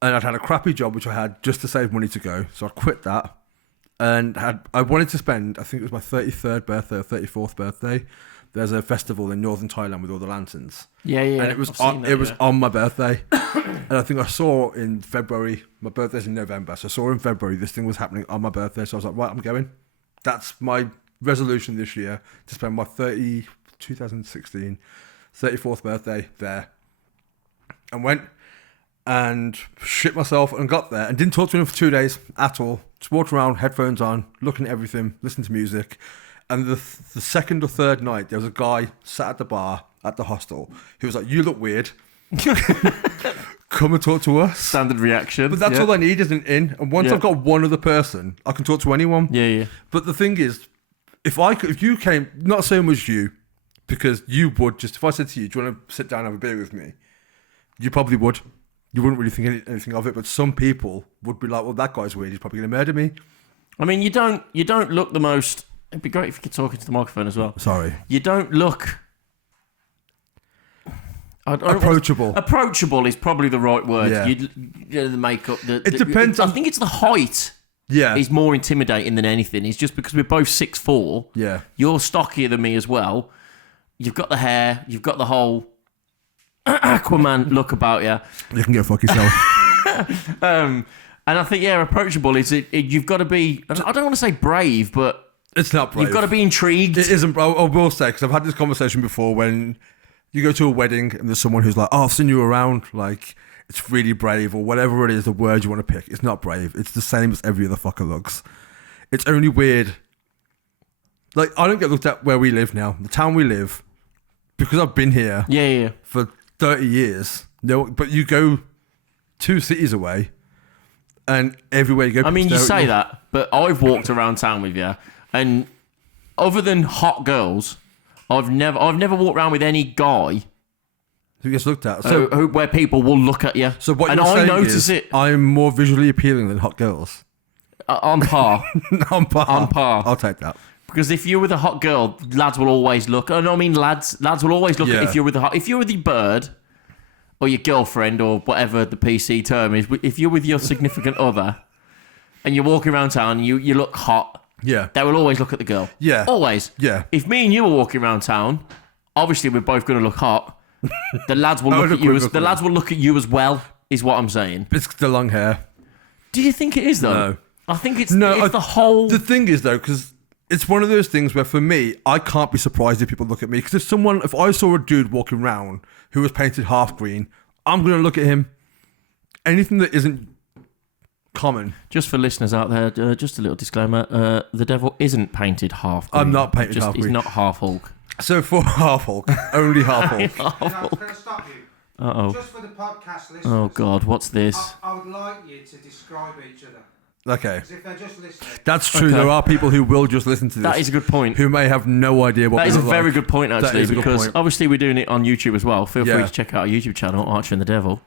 And I'd had a crappy job, which I had just to save money to go. So I quit that. And I wanted to spend, I think it was my 33rd birthday or 34th birthday. There's a festival in northern Thailand with all the lanterns. Yeah. And it was on my birthday. And I think I saw in February, my birthday's in November. So I saw in February this thing was happening on my birthday. So I was like, right, I'm going. That's my resolution this year, to spend my 2016 34th birthday there. And went and shit myself and got there and didn't talk to him for 2 days at all. Just walked around, headphones on, looking at everything, listening to music. And the second or third night, there was a guy sat at the bar at the hostel who was like, "You look weird. Come and talk to us." Standard reaction. But that's all I need, isn't in. And once I've got one other person, I can talk to anyone. Yeah. But the thing is, if you came, not so much you, because you would just, if I said to you, "Do you want to sit down and have a beer with me?" You probably would. You wouldn't really think anything of it. But some people would be like, "Well, that guy's weird. He's probably going to murder me." I mean, you don't look the most. It'd be great if you could talk into the microphone as well. Sorry. You don't look approachable. Approachable is probably the right word. Yeah. The makeup. It depends. I think it's the height. Yeah. Is more intimidating than anything. It's just because we're both 6'4". Yeah. You're stockier than me as well. You've got the hair. You've got the whole Aquaman look about you. You can go fuck yourself. And I think approachable is you've got to be. I don't want to say brave, but it's not brave. You've got to be intrigued. It isn't. I will say, because I've had this conversation before, when you go to a wedding and there's someone who's like, "Oh, I've seen you around," like it's really brave or whatever it is, the word you want to pick. It's not brave. It's the same as every other fucker looks. It's only weird. Like, I don't get looked at where we live now, the town we live, because I've been here for 30 years. No, but you go 2 cities away, and everywhere you go. I mean, you say that, but I've walked around town with you, and other than hot girls, I've never walked around with any guy who gets looked at. So where people will look at you. So what and you're I saying notice is, it I'm more visually appealing than hot girls. On par. On par. On par. I'll take that. Because if you're with a hot girl, lads will always look. And I mean, lads will always look at if you're with if you're with your bird or your girlfriend or whatever the PC term is. If you're with your significant other and you're walking around town and you look hot, they will always look at the girl. Yeah. Always. Yeah. If me and you were walking around town, obviously we're both going to look hot. The lads will look at you. The lads will look at you as well. Is what I'm saying. It's the long hair. Do you think it is though? No. I think it's the whole. The thing is though, because it's one of those things where for me, I can't be surprised if people look at me. Because if I saw a dude walking around who was painted half green, I'm going to look at him. Anything that isn't common. Just for listeners out there, just a little disclaimer: the devil isn't painted half green. I'm not painted half green. He's not half Hulk. So for half Hulk, only half Hulk. Can I stop you? Uh-oh. Just for the podcast listeners. Oh God, what's this? I would like you to describe each other. Okay. Because if they're just listening. That's true. Okay. There are people who will just listen to this. That is a good point. Who may have no idea what that is a very good point, actually, because obviously we're doing it on YouTube as well. Feel free to check out our YouTube channel, Archer and the Devil.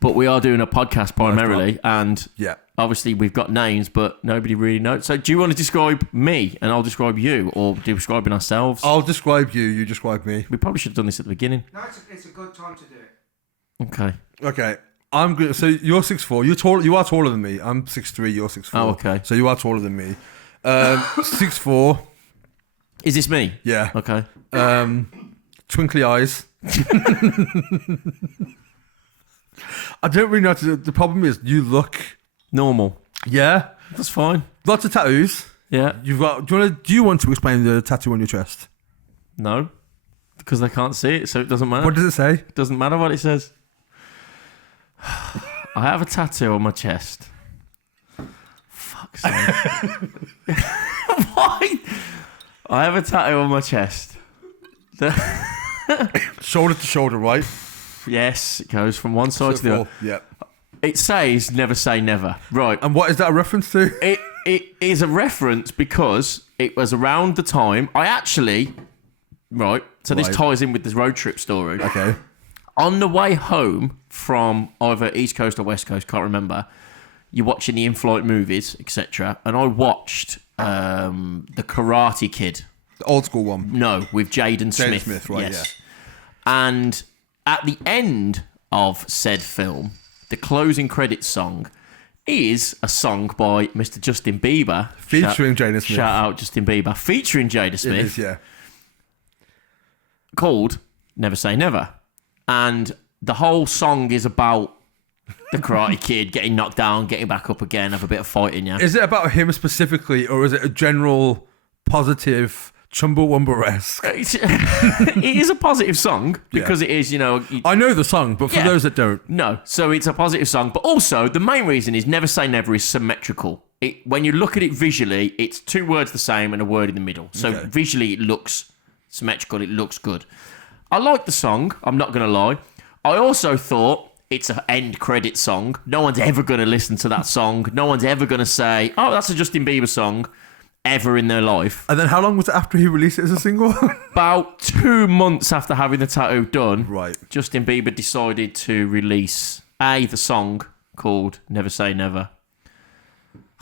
But we are doing a podcast primarily, and obviously we've got names, but nobody really knows. So do you want to describe me, and I'll describe you, or describing ourselves? I'll describe you, you describe me. We probably should have done this at the beginning. No, it's a good time to do it. Okay. I'm good. So you're 6'4". You're tall. You are taller than me. I'm 6'3". You're 6'4". Oh, okay. So you are taller than me. 6'4". Is this me? Yeah. Okay. Twinkly eyes. I don't really know. The problem is you look normal. Yeah, that's fine. Lots of tattoos. Yeah. You've got. Do you want to explain the tattoo on your chest? No, because they can't see it, so it doesn't matter. What does it say? It doesn't matter what it says. I have a tattoo on my chest. Fuck's sake. Why? I have a tattoo on my chest. Shoulder to shoulder, right? Yes, it goes from one side to the other. Yeah. It says never say never. Right. And what is that a reference to? It is a reference because it was around the time I actually... Right. So this Right. ties in with this road trip story. Okay. On the way home from either East Coast or West Coast, can't remember, you're watching the in-flight movies, etc. And I watched The Karate Kid. The old school one. No, with Jaden Smith. Smith, right, And at the end of said film, the closing credits song is a song by Mr. Justin Bieber. Featuring Jaden Smith. Shout out Justin Bieber. Featuring Jada Smith. It is, yeah. Called Never Say Never. And the whole song is about the Karate Kid getting knocked down, getting back up again, have a bit of fighting, yeah? Is it about him specifically, or is it a general positive Chumbawamba-esque? It is a positive song because it is, I know the song, but for Yeah. those that don't, No, so it's a positive song, but also the main reason is Never Say Never is symmetrical. When you look at it visually, it's two words the same and a word in the middle. So Okay. visually it looks symmetrical, it looks good. I like the song, I'm not going to lie. I also thought it's an end credit song. No one's ever going to listen to that song. No one's ever going to say, oh, that's a Justin Bieber song, ever in their life. and then how long was it after he released it as a single? About 2 months after having the tattoo done, Right. Justin Bieber decided to release the song called Never Say Never.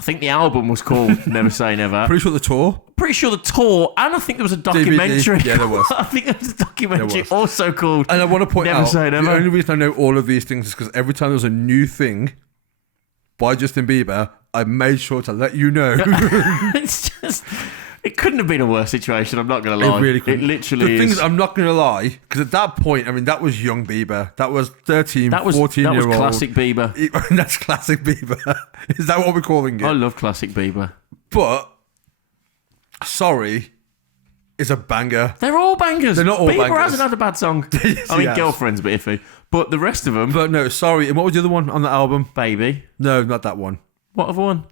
I think the album was called Never Say Never. Pretty sure the tour. Pretty sure the tour, and I think there was a documentary. DVD. Yeah, there was. I think there was a documentary There was. also called And I want to point Never out, Say the Never. only reason I know all of these things is because every time there's a new thing by Justin Bieber, I made sure to let you know. It's just, it couldn't have been a worse situation, I'm not going to lie. It really couldn't. It literally The thing is. is, I'm not going to lie, because at that point, I mean, that was young Bieber. That was 13, That was 14-year-old. classic Bieber. That's classic Bieber. Is that what we're calling it? I love classic Bieber. But, sorry, is a banger. They're all bangers. They're not all Bieber bangers. hasn't had a bad song. Yes, I mean, he has. Girlfriend's a bit iffy. But the rest of them, But no, sorry. And what was the other one on the album? Baby. No, not that one. What other one?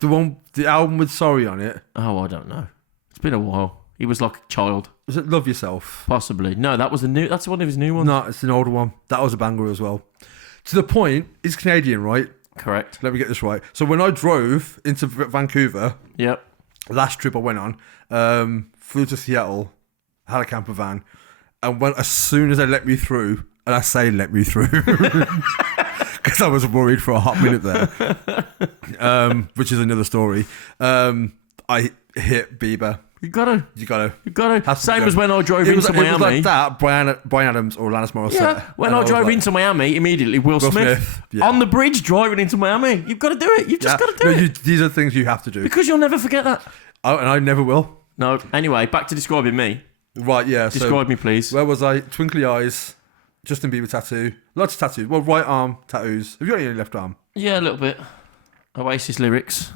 The album with Sorry on it. Oh, I don't know. It's been a while. He was like a child. Was it Love Yourself? Possibly. No, that's one of his new ones. No, it's an older one. That was a banger as well. To the point, he's Canadian, right? Correct. Let me get this right. So when I drove into Vancouver, Yep. last trip I went on, flew to Seattle, had a camper van, and as soon as they let me through, and I say let me through, because I was worried for a hot minute there, which is another story, I hit Bieber. You gotta. Has to Same go. as when I drove It was into Miami. like that, Brian Adams or Alanis Morissette. Yeah, when And I was drove like, into Miami, immediately Will Smith. yeah. On the bridge driving into Miami. You've got to do it. You've just got to do it. These are things you have to do. Because you'll never forget that. Oh, and I never will. No. Anyway, back to describing me. Right, yeah. Describe me, please. Where was I? Twinkly eyes, Justin Bieber tattoo, lots of tattoos. Well, right arm tattoos. Have you got any left arm? Yeah, a little bit. Oasis lyrics.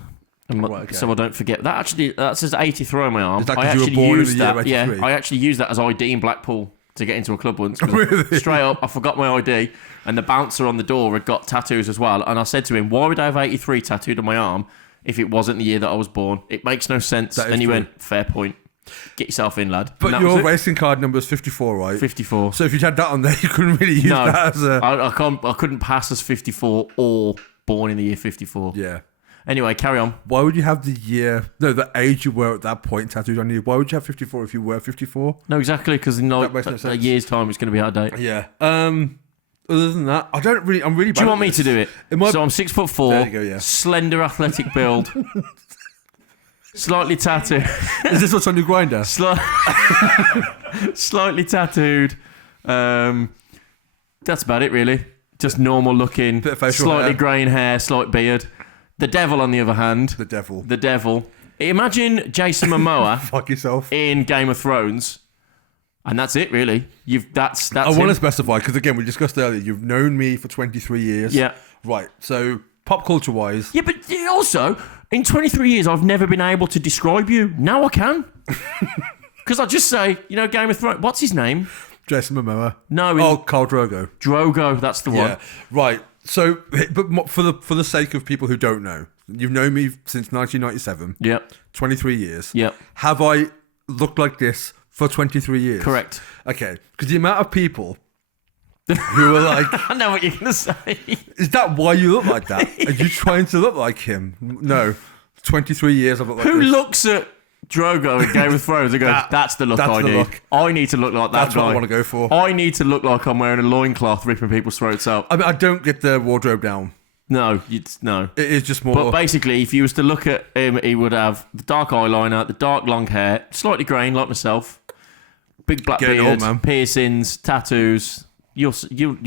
Right, okay. So I don't forget. That says 83 on my arm. Is that 'cause I you were actually born in used the year that. 83? Yeah, I actually used that as ID in Blackpool to get into a club once. 'cause Really? Straight up, I forgot my ID, and the bouncer on the door had got tattoos as well. And I said to him, "Why would I have 83 tattooed on my arm if it wasn't the year that I was born? It makes no sense." That is And he true. went, "Fair point. Get yourself in, lad." But And that your was it. racing card number is 54, right? 54. So if you had that on there, you couldn't really use No, that as a... I couldn't pass as 54 or born in the year 54. Yeah. Anyway, carry on. Why would you have the age you were at that point tattooed on you? Why would you have 54 if you were 54? No, exactly, because in like That makes no a sense. year's time, it's going to be out of date. Yeah. Other than that, I'm really bad. Do you want at me this. to do it? Am I- So I'm 6'4", There you go, yeah. slender, athletic build, slightly tattooed, Is this what's on your grinder? slightly tattooed. That's about it, really. Just normal looking, Bit of facial slightly hair. greying hair, slight beard. The devil, on the other hand, The devil. the devil. Imagine Jason Momoa Fuck yourself. in Game of Thrones, and that's it, really. That's I want him. to specify, because again, we discussed earlier, you've known me for 23 years. Yeah. Right, so pop culture wise, Yeah, but also, in 23 years, I've never been able to describe you. Now I can. Because I just say, Game of Thrones. What's his name? Jason Momoa. No, Khal Drogo. Drogo. That's the one. Yeah, right. So, but for the sake of people who don't know, you've known me since 1997, Yep. 23 years. Yep. Have I looked like this for 23 years? Correct. Okay, because the amount of people who are like, I know what you're going to say. is that why you look like that? Are you trying to look like him? No. 23 years I've looked like Who this. looks at Drogo in Game of Thrones and goes, that's the look that's I the need. look. I need to look like that That's guy. what I want to go for. I need to look like I'm wearing a loincloth ripping people's throats out. I mean, I don't get the wardrobe down. No. No. It is just more. But basically, if you was to look at him, he would have the dark eyeliner, the dark long hair, slightly greying like myself, big black Getting beard, old, man. piercings, tattoos. You'll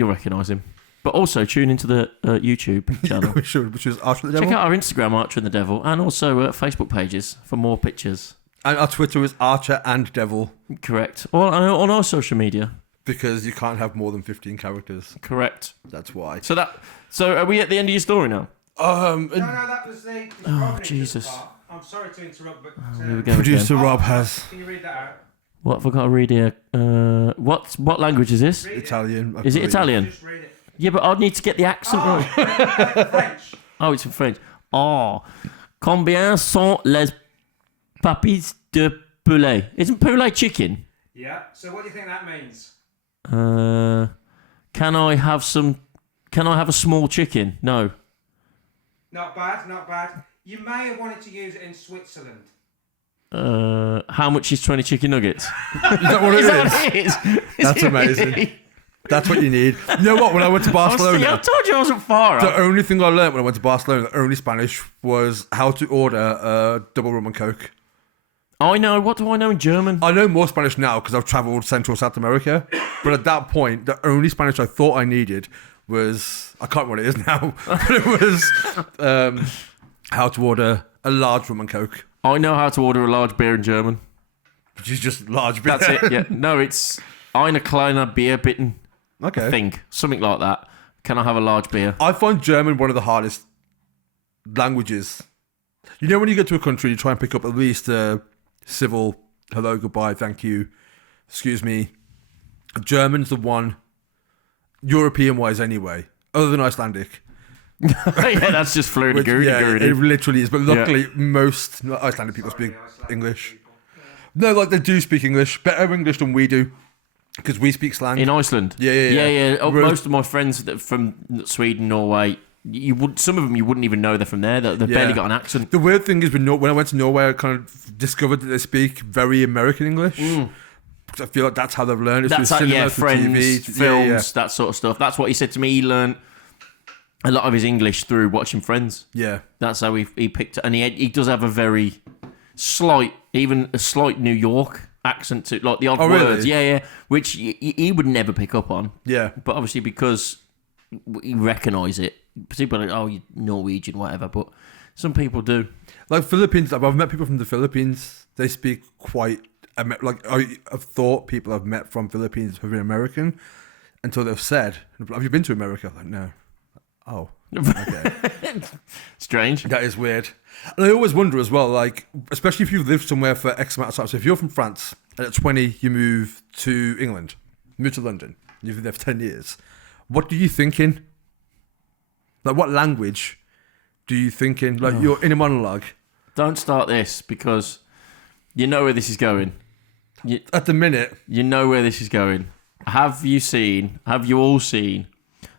recognise him. But also tune into the YouTube channel. we should, which is Archer the Check Devil. out our Instagram, Archer and the Devil, and also Facebook pages for more pictures. And our Twitter is Archer and Devil Correct. On our social media. because you can't have more than 15 characters. Correct. That's why. So are we at the end of your story now? No, that was the. Oh, Jesus. Part. I'm sorry to interrupt, but. Here we go. Producer again. Rob has Can you read that out? What have I got to read here? What language is this? Read Italian. I Is it believe. Italian? Just read it. Yeah, but I'd need to get the accent right. French. Oh, it's in French. Oh, combien sont les papilles de poulet? Isn't poulet chicken? Yeah. So what do you think that means? Can I have a small chicken? No. Not bad. Not bad. You may have wanted to use it in Switzerland. How much is 20 chicken nuggets? Is that what it Is that is? what it is? That's Is it amazing. really? That's what you need. You know what? When I went to I Barcelona, told you I wasn't far the up. only thing I learned when I went to Barcelona, the only Spanish, was how to order a double rum and coke. I know. What do I know in German? I know more Spanish now because I've travelled Central South America. But at that point, the only Spanish I thought I needed was, I can't remember what it is now, but it was how to order a large rum and coke. I know how to order a large beer in German. Which is just large beer. That's it. Yeah. No, it's eine kleine Bier bitten. Okay. I think something like that. Can I have a large beer? I find German one of the hardest languages. You know when you go to a country, you try and pick up at least a civil hello, goodbye, thank you, excuse me. German's the one, European-wise anyway, other than Icelandic. Yeah, that's just fluent Which, goody yeah, goody. it literally is. But luckily, most Icelandic people speak English. No, like they do speak English, better English than we do, because we speak slang. In Iceland. Yeah. Oh, most of my friends from Sweden, Norway, some of them you wouldn't even know they're from there. They've barely got an accent. The weird thing is, when I went to Norway, I kind of discovered that they speak very American English. Because I feel like that's how they've learned. It's That's through cinema, through Friends, TV, films, that sort of stuff. That's what he said to me. He learned a lot of his English through watching Friends. Yeah. That's how he picked it. And he does have a very slight New York accent to like the odd words. Really? Yeah, which he would never pick up on. Yeah. But obviously because you recognise it, people are like, oh, you're Norwegian, whatever. But some people do. Like Philippines, I've met people from the Philippines. They speak quite, like I've thought people I've met from Philippines have been American until they've said, have you been to America? I'm like, no. Oh, okay. Strange. That is weird. And I always wonder as well, like, especially if you've lived somewhere for X amount of time. So if you're from France and at 20 you move to England, move to London, you've been there for 10 years, what do you think in? Like, what language do you think in? Like, you're in a monologue. Don't start this because you know where this is going. At the minute. You know where this is going. Have you all seen?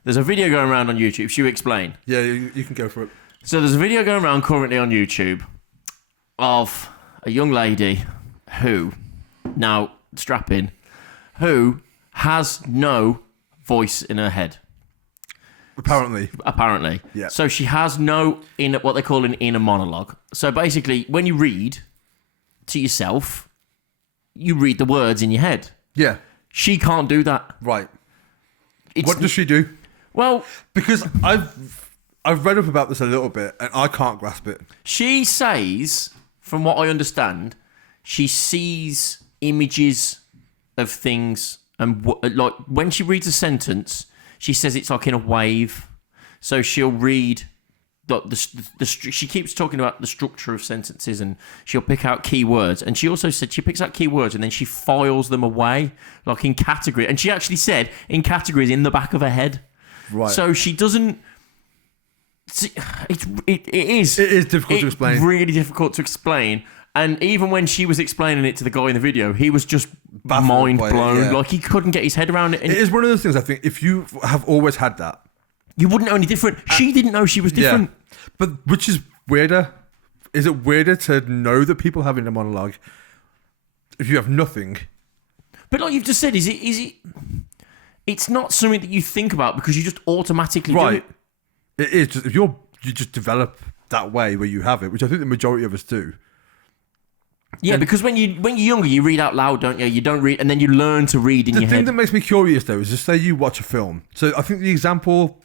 There's a video going around on YouTube. Should we explain? Yeah, you can go for it. So there's a video going around currently on YouTube of a young lady who, now strap in, who has no voice in her head. Apparently. Yeah. So she has no what they call an inner monologue. So basically, when you read to yourself, you read the words in your head. Yeah. She can't do that. Right. What does she do? Well, because I've read up about this a little bit and I can't grasp it. she says, from what I understand, she sees images of things, and like when she reads a sentence, she says it's like in a wave. So she'll read she keeps talking about the structure of sentences, and she'll pick out key words. And she also said she picks out key words and then she files them away, like in category. And she actually said in categories in the back of her head. Right. So she doesn't. It is difficult to explain. Really difficult to explain. And even when she was explaining it to the guy in the video, he was just baffled mind by it, blown. yeah. Like he couldn't get his head around it. And It is one of those things. I think if you have always had that, you wouldn't know any different. She didn't know she was different. yeah. But which is weirder? Is it weirder to know that people have inner monologue if you have nothing? But like you've just said, is it? It's not something that you think about because you just automatically do Right. it. It is just if you just develop that way where you have it, which I think the majority of us do. Yeah, because when you're younger, you read out loud, don't you? You don't read, and then you learn to read in The your thing head. that makes me curious though is just say you watch a film. So I think the example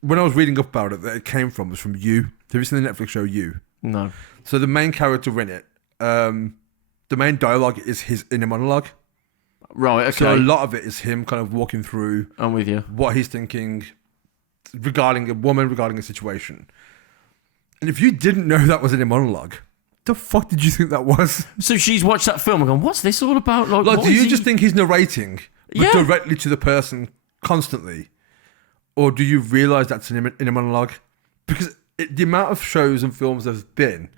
when I was reading up about it that it came from was from You. Have you seen the Netflix show You? No. So the main character in it, the main dialogue is his inner monologue. Right. Okay. So a lot of it is him kind of walking through I'm with you. what he's thinking regarding a woman, regarding a situation. And if you didn't know that was in a monologue, the fuck did you think that was? So she's watched that film and gone, "What's this all about?" Like, what do is you he- just think he's narrating but Yeah. directly to the person constantly? Or do you realise that's in a monologue? Because the amount of shows and films there's been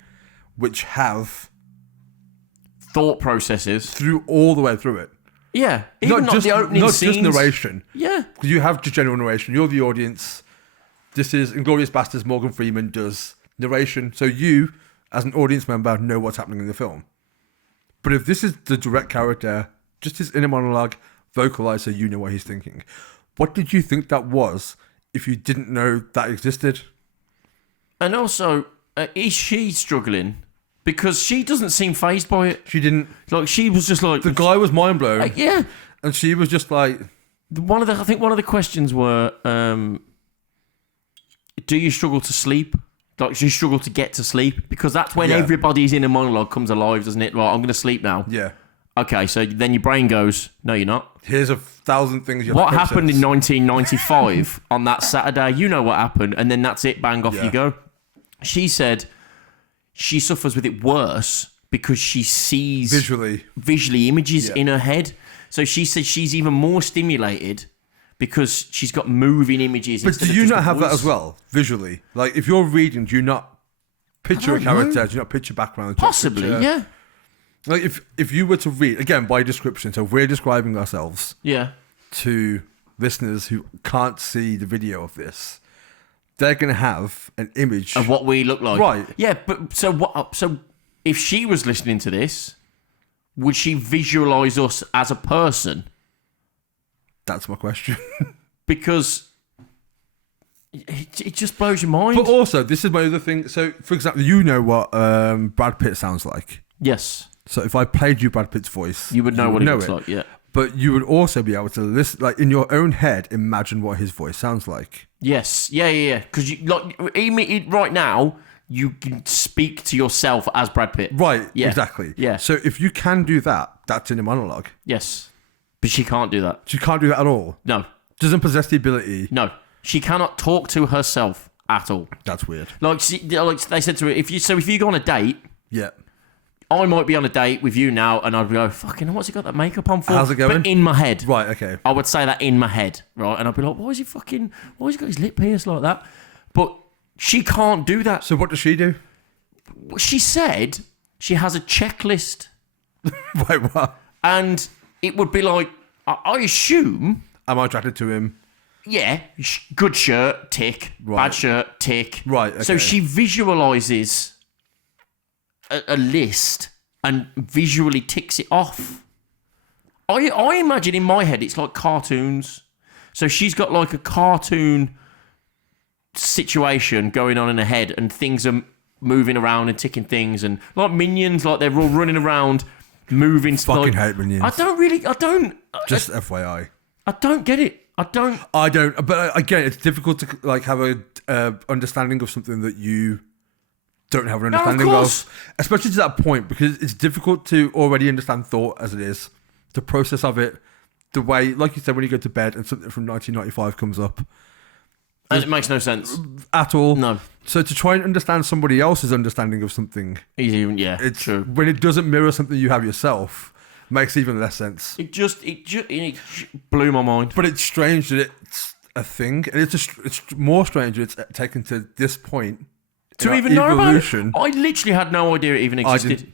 which have thought processes? through all the way through it. Yeah, even not the opening not scenes. just narration. Yeah, Because you have just general narration. You're the audience. This is Inglourious Basterds. Morgan Freeman does narration. So you, as an audience member, know what's happening in the film. But if this is the direct character, just his inner monologue, vocalized so you know what he's thinking. What did you think that was if you didn't know that existed? and also, is she struggling? Because she doesn't seem fazed by it. She didn't. Like she was just like, The guy was mind blown. yeah. And she was just like, I think one of the questions were, do you struggle to sleep? Like, do you struggle to get to sleep? Because that's when Yeah. everybody's inner monologue comes alive, doesn't it? Right, I'm going to sleep now. yeah, Okay, so then your brain goes, no, you're not. here's 1,000 things you have What to happened in process. 1995 on that Saturday? You know what happened, and then that's it. Bang, off Yeah. you go. She said she suffers with it worse because she sees Visually. images Yeah. in her head. So she said she's even more stimulated because she's got moving images. But instead do of you just not the have that voice. as well, visually? Like, if you're reading, do you not picture I a don't know. character? Do you not picture background? Do you not Possibly, picture- yeah. Like, if you were to read, again, by description, so we're describing ourselves Yeah. to listeners who can't see the video of this, they're going to have an image. Of what we look like. Right. Yeah, but so what? So if she was listening to this, would she visualize us as a person? That's my question. Because it just blows your mind. But also, this is my other thing. So, for example, you know what Brad Pitt sounds like. Yes, So if I played you Brad Pitt's voice, you would know what it looks it. like. Yeah. But you would also be able to listen, like in your own head, imagine what his voice sounds like. Yes. Yeah. Because you like even right now, you can speak to yourself as Brad Pitt. Right, Yeah. exactly. Yeah. So if you can do that, that's in a monologue. Yes. But she can't do that. She can't do that at all. No. Doesn't possess the ability. No. She cannot talk to herself at all. That's weird. Like they said to her, if you go on a date. Yeah. I might be on a date with you now, and I'd go, fucking, what's he got that makeup on for? How's it going? But in my head. Right, okay. I would say that in my head, right? And I'd be like, why has he got his lip pierced like that? But she can't do that. So what does she do? She said she has a checklist, Wait, what? and it would be like, I assume, Am I attracted to him? yeah, good shirt, tick. Right. Bad shirt, tick. Right, So okay. she visualises a list and visually ticks it off. I imagine in my head it's like cartoons. So she's got like a cartoon situation going on in her head, and things are moving around and ticking things, and like minions, like they're all running around, moving. Fucking like, hate Minions. I don't. Just FYI. I don't get it. I don't. I don't. But again, it's difficult to like have a understanding of something that you don't have an No, of understanding course. of, especially to that point, because it's difficult to already understand thought as it is, the process of it, the way, like you said, when you go to bed and something from 1995 comes up And it makes no sense. at all. No. So to try and understand somebody else's understanding of something, He's even it's true. when it doesn't mirror something you have yourself, makes even less sense. It blew my mind. But it's strange that it's a thing, and it's more strange that it's taken to this point To in our even know about evolution. it. I literally had no idea it even I existed.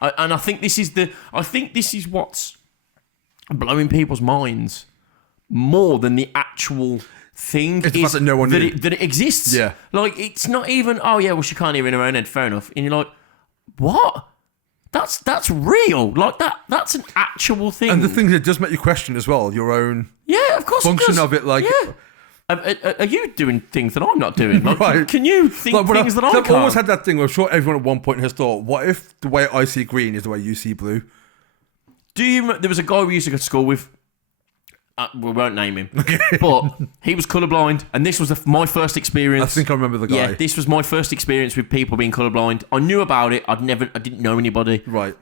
And I think this is what's blowing people's minds more than the actual thing It's the fact that no one knew. that it exists. Yeah. Like, it's not even, oh yeah, well, she can't hear in her own head, fair enough. And you're like, what? That's real. Like, that's an actual thing. And the thing is, it does make you question as well your own yeah, of course function it does. of it. Like, yeah. Are you doing things that I'm not doing? Like, Right. Can you think like, things that I can't? I've always had that thing where I'm sure everyone at one point has thought, what if the way I see green is the way you see blue? There was a guy we used to go to school with. We won't name him, but he was colourblind, and this was my first experience. I think I remember the guy. Yeah, this was my first experience with people being colourblind. I knew about it. I didn't know anybody. Right.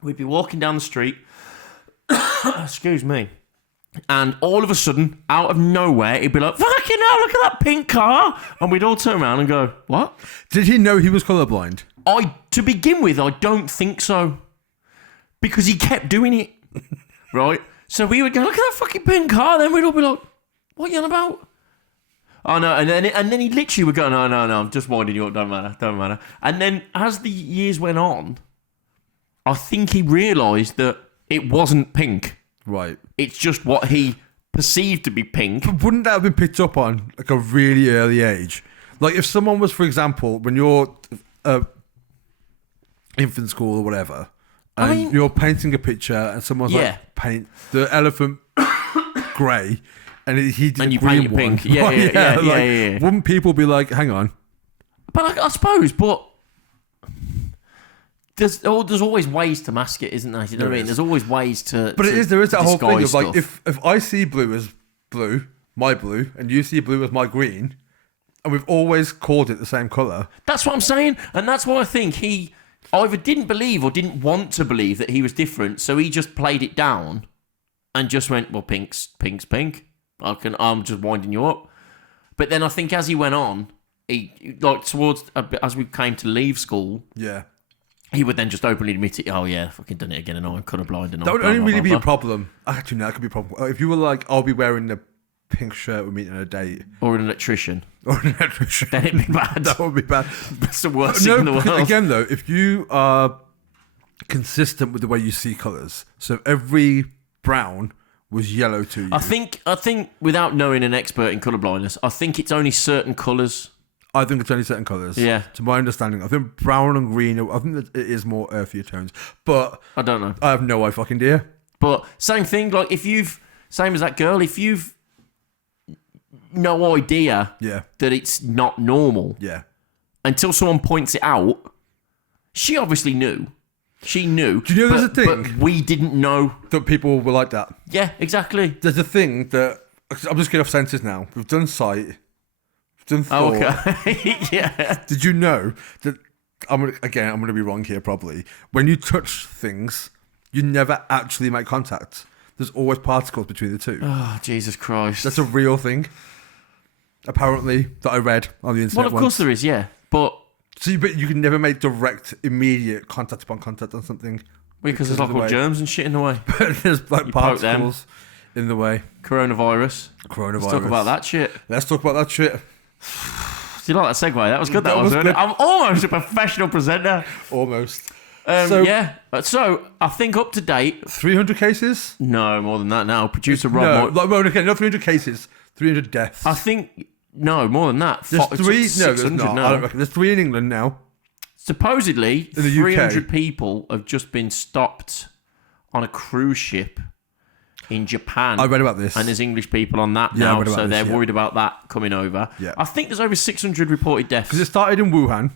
We'd be walking down the street. Excuse me. And all of a sudden, out of nowhere, he'd be like, "Fucking hell! Look at that pink car!" And we'd all turn around and go, "What?" Did he know he was colourblind? To begin with, I don't think so, because he kept doing it. Right. So we would go, "Look at that fucking pink car." Then we'd all be like, "What are you on about?" Oh no, and then he literally would go, "No, I'm just winding you up. Don't matter." And then as the years went on, I think he realised that it wasn't pink. Right. It's just what he perceived to be pink. But wouldn't that have been picked up on like a really early age? Like if someone was, for example, when you're infant school or whatever, and you're painting a picture and someone's like, paint the elephant grey, and he did and a you green paint it one. pink. Yeah. Wouldn't people be like, hang on? But I suppose, but there's always ways to mask it, isn't there? You know what I mean? There's always ways to. But there is that whole thing of disguise like, if I see blue as blue, my blue, and you see blue as my green, and we've always called it the same colour. That's what I'm saying, and that's why I think he either didn't believe or didn't want to believe that he was different, so he just played it down and just went, "Well, pink's pink. I'm just winding you up." But then I think as he went on, he like towards as we came to leave school, Yeah. he would then just openly admit it. "Oh yeah, fucking done it again, and I'm colourblind." And That would only really be a problem. Actually, no, that could be a problem. If you were like, I'll be wearing the pink shirt we're meeting on a date. Or an electrician. Or an electrician. Then it'd be bad. That would be bad. That's the worst thing in the world. Again, though, if you are consistent with the way you see colours, so every brown was yellow to you. I think without knowing an expert in colourblindness, I think it's only certain colours. I think it's only certain colours. Yeah. To my understanding. I think brown and green, I think that it is more earthier tones. But I don't know. I have no fucking idea. But same thing, like same as that girl, if you've no idea that it's not normal until someone points it out, she obviously knew. She knew. Do you know there's a thing? But we didn't know. That people were like that. Yeah, exactly. There's a thing that, I'm just getting off senses now. We've done sight. We've done thought. Oh, okay. Yeah. Did you know that, I'm going to be wrong here probably. When you touch things, you never actually make contact. There's always particles between the two. Oh, Jesus Christ. That's a real thing. Apparently, that I read on the internet. Well, of course there is, yeah. But but you can never make direct, immediate contact upon contact on something. Because there's like all germs and shit in the way. There's like particles in the way. Coronavirus. Let's talk about that shit. Do you like that segue? That was good. Was good. I'm almost a professional presenter. Almost. So I think up to date 300 cases? No, more than that now. Producer Rob. Not 300 cases. 300 deaths. I think no, more than that. There's three. No, there's 600 not. now. I don't reckon. There's 3 in England now. Supposedly, in the 300 UK. people have just been stopped on a cruise ship in Japan. I read about this. And there's English people on that Yeah, I now, read about so this, they're worried about that coming over. Yeah. I think there's over 600 reported deaths. Because it started in Wuhan,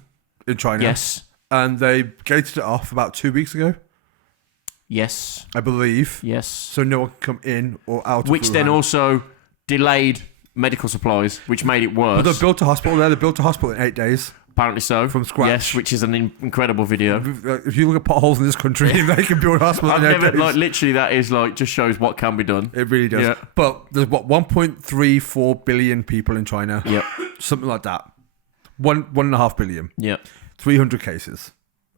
in China. Yes. And they gated it off about 2 weeks ago, Yes. I believe. Yes. So no one can come in or out of Which Wuhan. then also delayed medical supplies, which made it worse. But they built a hospital there. They built a hospital in 8 days. Apparently so. From scratch. Yes, which is an incredible video. If you look at potholes in this country, they can build a hospital I've in 8 never, days. like, literally, that is like just shows what can be done. It really does. Yeah. But there's 1.34 billion people in China. Yep. Something like that. 1.5 billion. Yep. 300 cases.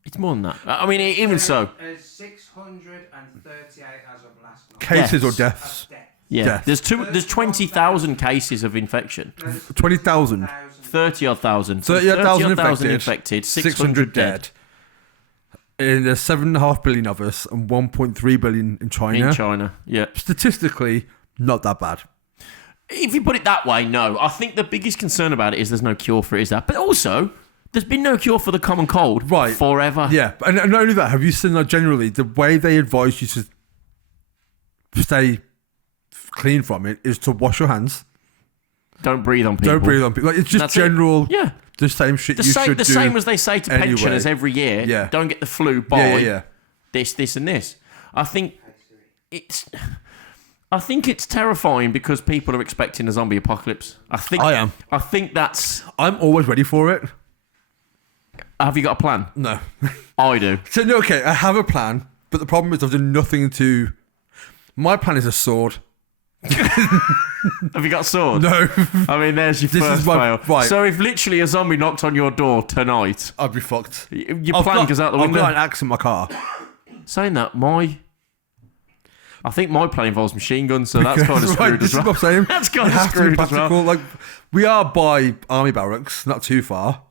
It's more than that. I mean, even so. 638 as of last night. Cases Deaths. or deaths? Yeah. Deaths. There's 20,000 cases of infection. 20,000. 30-odd thousand. 30,000 30,000 infected. 600 dead. And there's 7.5 billion of us and 1.3 billion in China. In China, yeah. Statistically, not that bad. If you put it that way, no. I think the biggest concern about it is there's no cure for it, is that. But also, there's been no cure for the common cold forever. Yeah, and not only that, have you seen that generally, the way they advise you to stay clean from it is to wash your hands. Don't breathe on people. Don't breathe on people. Like, it's just general, the same shit should do. The same as they say to pensioners every year. Yeah. Don't get the flu by this, and this. I think it's terrifying because people are expecting a zombie apocalypse. I am. I think that's... I'm always ready for it. Have you got a plan? No. I do. So, no, okay, I have a plan, but the problem is I've done nothing to... My plan is a sword. Have you got a sword? No. I mean, there's your first fail. Right. So if literally a zombie knocked on your door tonight... I'd be fucked. Your plan goes out the window. I've got an axe in my car. Saying that, I think my plan involves machine guns, so that's kind of screwed as well. This is what I'm saying. That's kind of screwed as well. Like, we are by army barracks, not too far.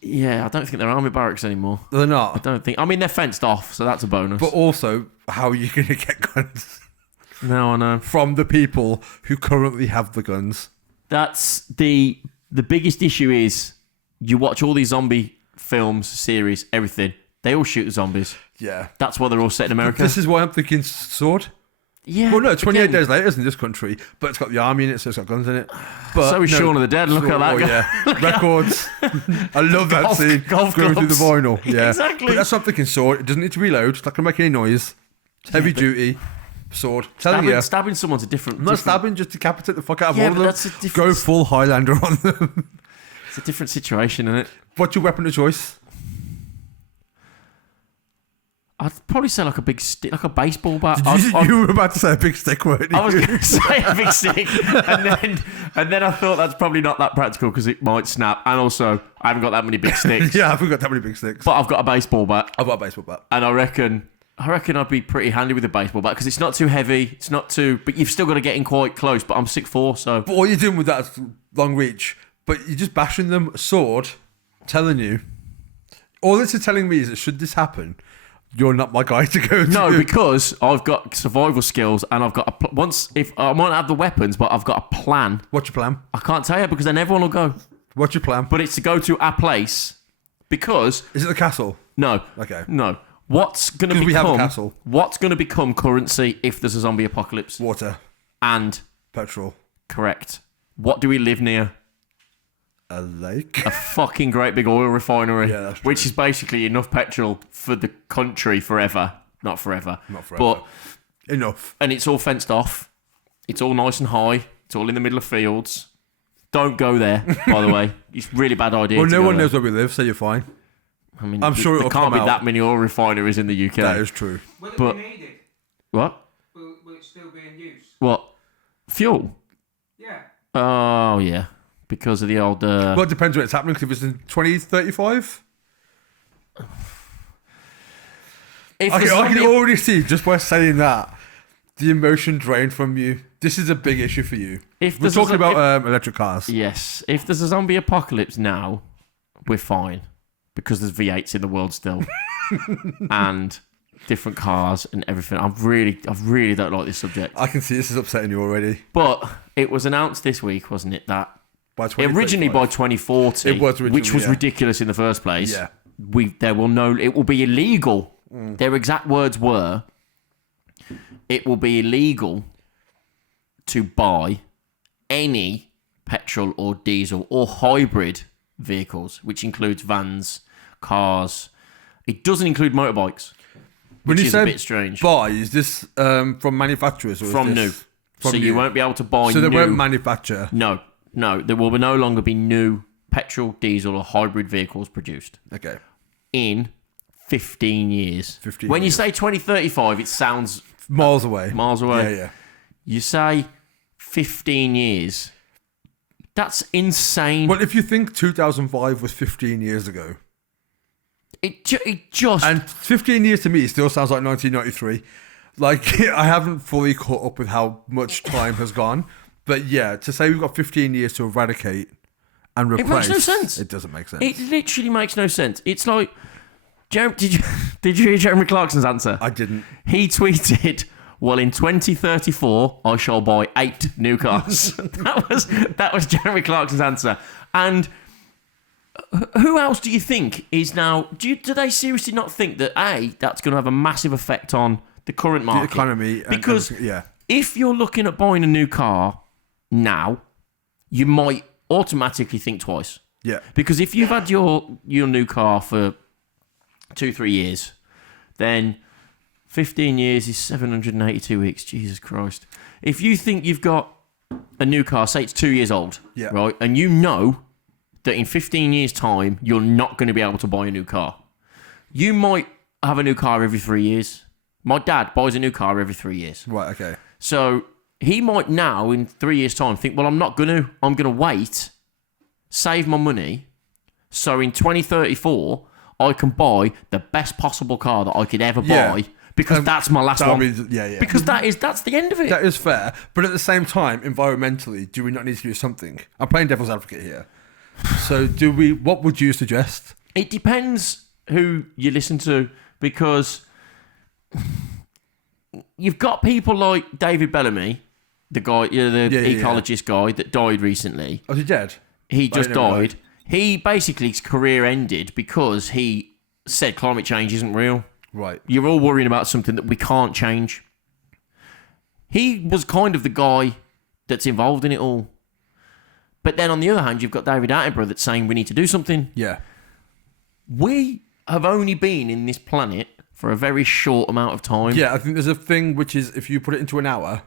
Yeah, I don't think they're army barracks anymore. They're not. I don't think. I mean, they're fenced off, so that's a bonus. But also, how are you going to get guns? No, I know. From the people who currently have the guns. That's the biggest issue is you watch all these zombie films, series, everything. They all shoot zombies. Yeah. That's why they're all set in America. This is why I'm thinking sword. Yeah. Well, no, 28 days later is in this country, but it's got the army in it, so it's got guns in it. But so is Shaun of the Dead. Look at that guy. Yeah. Records. I love that scene. Golf going through the vinyl. Yeah. Exactly. But that's what I'm thinking sword. It doesn't need to reload. It's not going to make any noise. It's heavy duty. Sword. Stabbing someone's a different... I'm not stabbing, just decapitate the fuck out of yeah, all of them. That's a different... Go full Highlander on them. It's a different situation, isn't it? What's your weapon of choice? I'd probably say like a big stick, like a baseball bat. You were about to say a big stick, weren't you? I was going to say a big stick, and then I thought that's probably not that practical because it might snap. And also, I haven't got that many big sticks. Yeah, I haven't got that many big sticks. But I've got a baseball bat. I've got a baseball bat, and I reckon I'd be pretty handy with a baseball bat because it's not too heavy. It's not too, but you've still got to get in quite close. But I'm 6'4", so. But all you're doing with that is long reach. But you're just bashing them. A sword, telling you. All this is telling me is that should this happen, you're not my guy to go to. No, because I've got survival skills and I've got if I might not have the weapons, but I've got a plan. What's your plan? I can't tell you because then everyone will go. What's your plan? But it's to go to a place because. Is it the castle? No. Okay. No. What's going to become? We have a castle. What's going to become currency if there's a zombie apocalypse? Water. And. Petrol. Correct. What do we live near? A lake? A fucking great big oil refinery. Yeah, that's true. Which is basically enough petrol for the country forever. Not forever. Not forever. But enough. And it's all fenced off. It's all nice and high. It's all in the middle of fields. Don't go there, by the way. It's a really bad idea. Well, no one knows where we live, so you're fine. I mean, I'm sure there can't be that many oil refineries in the UK. That is true. Will it be needed? What? Will it still be in use? What? Fuel? Yeah. Oh, yeah. Because of the old... Well, it depends when it's happening, because if it's in 2035... I can already see, just by saying that, the emotion drained from you. This is a big issue for you. We're talking about electric cars. Yes. If there's a zombie apocalypse now, we're fine. Because there's V8s in the world still. And different cars and everything. I really don't like this subject. I can see this is upsetting you already. But it was announced this week, wasn't it, that... Originally by 2040, it was which was ridiculous in the first place. Yeah. It will be illegal. Their exact words were, it will be illegal to buy any petrol or diesel or hybrid vehicles, which includes vans, cars. It doesn't include motorbikes, which is a bit strange. Buy, is this from manufacturers? Or from new. So you won't be able to buy new. So they won't manufacture? No, there will no longer be new petrol, diesel, or hybrid vehicles produced. Okay. In 15 years. 15 when years. You say 2035, it sounds... Miles away. Yeah. You say 15 years. That's insane. Well, if you think 2005 was 15 years ago. It just... And 15 years to me still sounds like 1993. Like, I haven't fully caught up with how much time has gone. But yeah, to say we've got 15 years to eradicate and replace... It makes no sense. It doesn't make sense. It literally makes no sense. It's like Did you hear Jeremy Clarkson's answer? I didn't. He tweeted, "Well, in 2034, I shall buy 8 new cars." that was Jeremy Clarkson's answer. And who else do you think is now? Do they seriously not think that that's going to have a massive effect on the current market, the economy? Because yeah, if you're looking at buying a new car now, you might automatically think twice. yeah, Because if you've had your new car for 2-3 years, then 15 years is 782 weeks. Jesus Christ. If you think you've got a new car, say it's 2 years old, Yeah. right, and you know that in 15 years' time, you're not going to be able to buy a new car. You might have a new car every 3 years. My dad buys a new car every 3 years. right, okay, So he might now, in 3 years' time, think, well, I'm going to wait, save my money, so in 2034, I can buy the best possible car that I could ever Yeah. buy, because that's my last one. yeah. Because that's the end of it. That is fair, but at the same time, environmentally, do we not need to do something? I'm playing devil's advocate here. So, what would you suggest? It depends who you listen to, because you've got people like David Bellamy, the guy, the ecologist guy that died recently. Oh, is he dead? He just didn't know died. He basically, his career ended because he said climate change isn't real. Right. You're all worrying about something that we can't change. He was kind of the guy that's involved in it all. But then on the other hand, you've got David Attenborough that's saying we need to do something. Yeah. We have only been in this planet for a very short amount of time. Yeah, I think there's a thing which is, if you put it into an hour,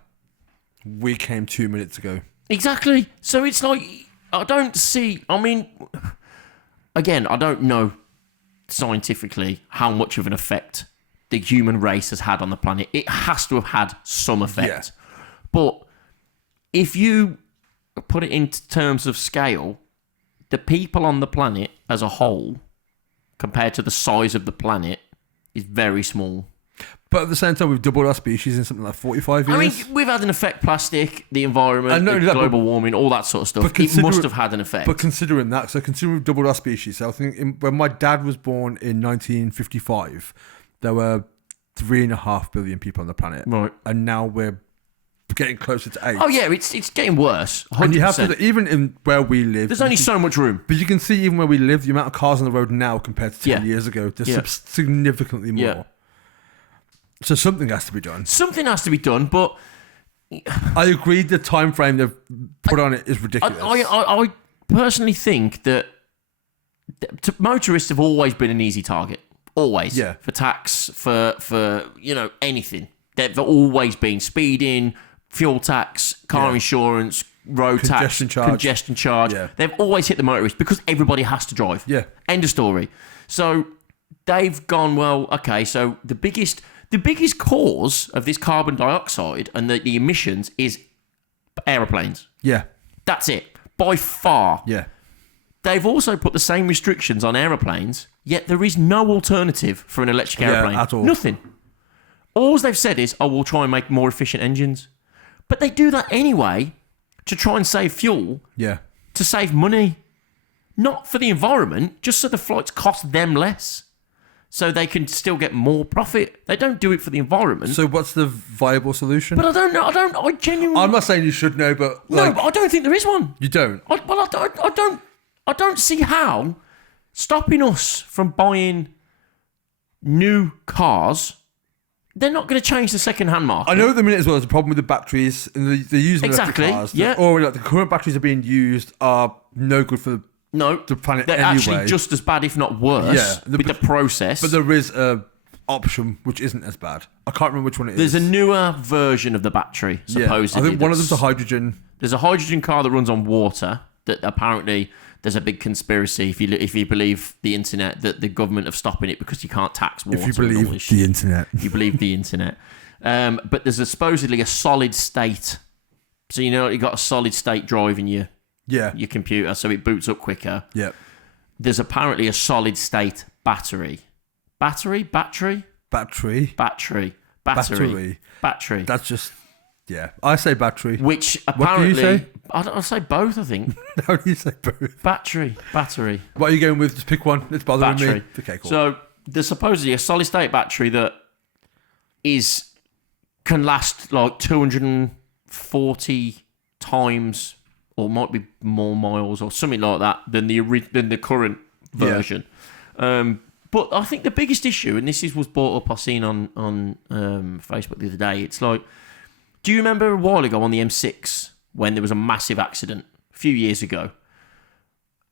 we came 2 minutes ago. Exactly. So it's like, I don't see, I mean, again, I don't know scientifically how much of an effect the human race has had on the planet. It has to have had some effect. Yeah. But if you put it into terms of scale, the people on the planet as a whole, compared to the size of the planet, is very small. But at the same time, we've doubled our species in something like 45 years. I mean, we've had an effect, plastic, the environment, And not the only that, global warming, all that sort of stuff. It must have had an effect. But considering we've doubled our species, so I think when my dad was born in 1955, there were 3.5 billion people on the planet. Right. And now we're getting closer to 8. Oh yeah, it's getting worse. 100%. And you have to, even in where we live, There's only so much room. but you can see even where we live, the amount of cars on the road now compared to 10 Yeah. years ago, there's Yeah. significantly more. Yeah. So something has to be done. Something has to be done, but I agree the time frame they've put on it is ridiculous. I personally think that motorists have always been an easy target. Always. Yeah. For tax, for anything. They've always been speeding, fuel tax, car Yeah. insurance, road Congestion tax, charge. congestion charge. Yeah. They've always hit the motorist because everybody has to drive. Yeah. End of story. So they've gone, well, okay, so the biggest cause of this carbon dioxide and the emissions is aeroplanes. Yeah. That's it. By far. Yeah. They've also put the same restrictions on aeroplanes, yet there is no alternative for an electric Yeah, aeroplane. at all. Nothing. All they've said is, we'll try and make more efficient engines. But they do that anyway to try and save fuel, Yeah. to save money. Not for the environment, just so the flights cost them less. So they can still get more profit. They don't do it for the environment. So what's the viable solution? But I don't know. I genuinely... I'm not saying you should know, but no, but I don't think there is one. you don't. I don't see how stopping us from buying new cars. They're not going to change the second-hand market. I know at the minute as well, there's a problem with the batteries, and they use Exactly, electric cars. yeah. Or like the current batteries are being used are no good for No, the planet they're anyway. actually just as bad, if not worse, Yeah, with the process. But there is a option which isn't as bad. I can't remember which one it is. There's a newer version of the battery, supposedly. I think one of them's a hydrogen. There's a hydrogen car that runs on water that apparently there's a big conspiracy, if you believe the internet, that the government have stopping it because you can't tax water. If you and all believe this shit. the internet. If you believe the internet. But there's supposedly a solid state. So you've got a solid state drive in your Yeah. computer, so it boots up quicker. Yeah. There's apparently a solid state battery. Battery? Battery. That's just, yeah. I say battery. Which What do apparently... you say? I'll say both, I think. How do you say both? Battery. What are you going with? Just pick one. It's bothering Battery. me. Okay, cool. So there's supposedly a solid state battery that can last like 240 times, or might be more miles or something like that than the current version. But I think the biggest issue, and was brought up, I seen on Facebook the other day. It's like, do you remember a while ago on the M6 when there was a massive accident a few years ago,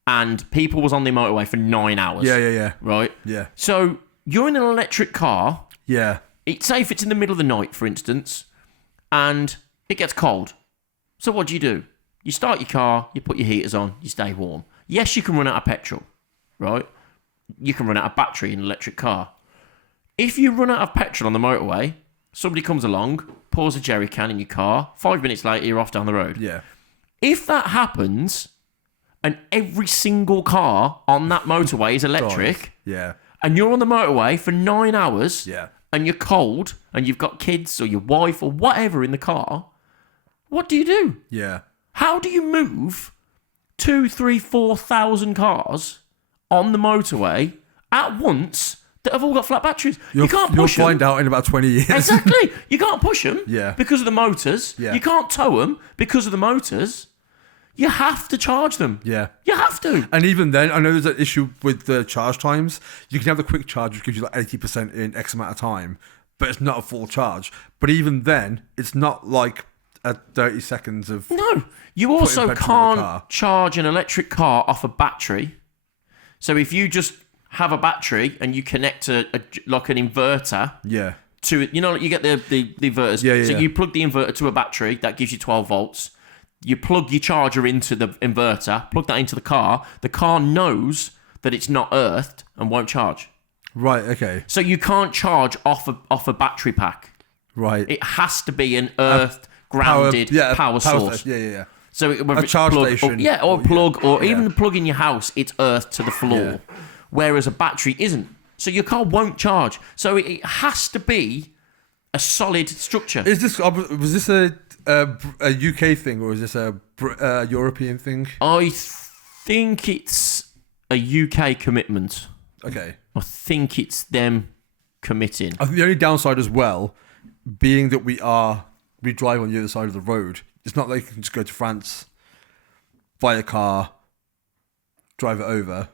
and people was on the motorway for 9 hours? Yeah. Right. Yeah. So you're in an electric car. Yeah. Say if it's in the middle of the night, for instance, and it gets cold. So what do? You start your car, you put your heaters on, you stay warm. Yes, you can run out of petrol, right? You can run out of battery in an electric car. If you run out of petrol on the motorway, somebody comes along, pours a jerry can in your car, 5 minutes later, you're off down the road. Yeah. If that happens, and every single car on that motorway is electric, Yeah. and you're on the motorway for 9 hours, Yeah. and you're cold, and you've got kids or your wife or whatever in the car, what do? Yeah. How do you move 2, 3, 4,000 cars on the motorway at once that have all got flat batteries? You can't push them. You'll find out in about 20 years. Exactly. You can't push them Yeah. because of the motors. Yeah. You can't tow them because of the motors. You have to charge them. Yeah. You have to. And even then, I know there's an issue with the charge times. You can have the quick charge, which gives you like 80% in X amount of time, but it's not a full charge. But even then, it's not like 30 seconds of... No. You also can't charge an electric car off a battery. So if you just have a battery and you connect like an inverter... Yeah. To it, you get the inverters. Yeah. So you plug the inverter to a battery, that gives you 12 volts. You plug your charger into the inverter, plug that into the car knows that it's not earthed and won't charge. Right, okay. So you can't charge off a battery pack. Right. It has to be an earthed, grounded power source. Yeah. So A charge station. Or plug, or even the plug in your house, it's earthed to the floor. Yeah. Whereas a battery isn't. So your car won't charge. So it has to be a solid structure. Was this a UK thing, or is this a European thing? I think it's a UK commitment. Okay. I think it's them committing. I think the only downside as well, being that we drive on the other side of the road, it's not like you can just go to France, buy a car, drive it over,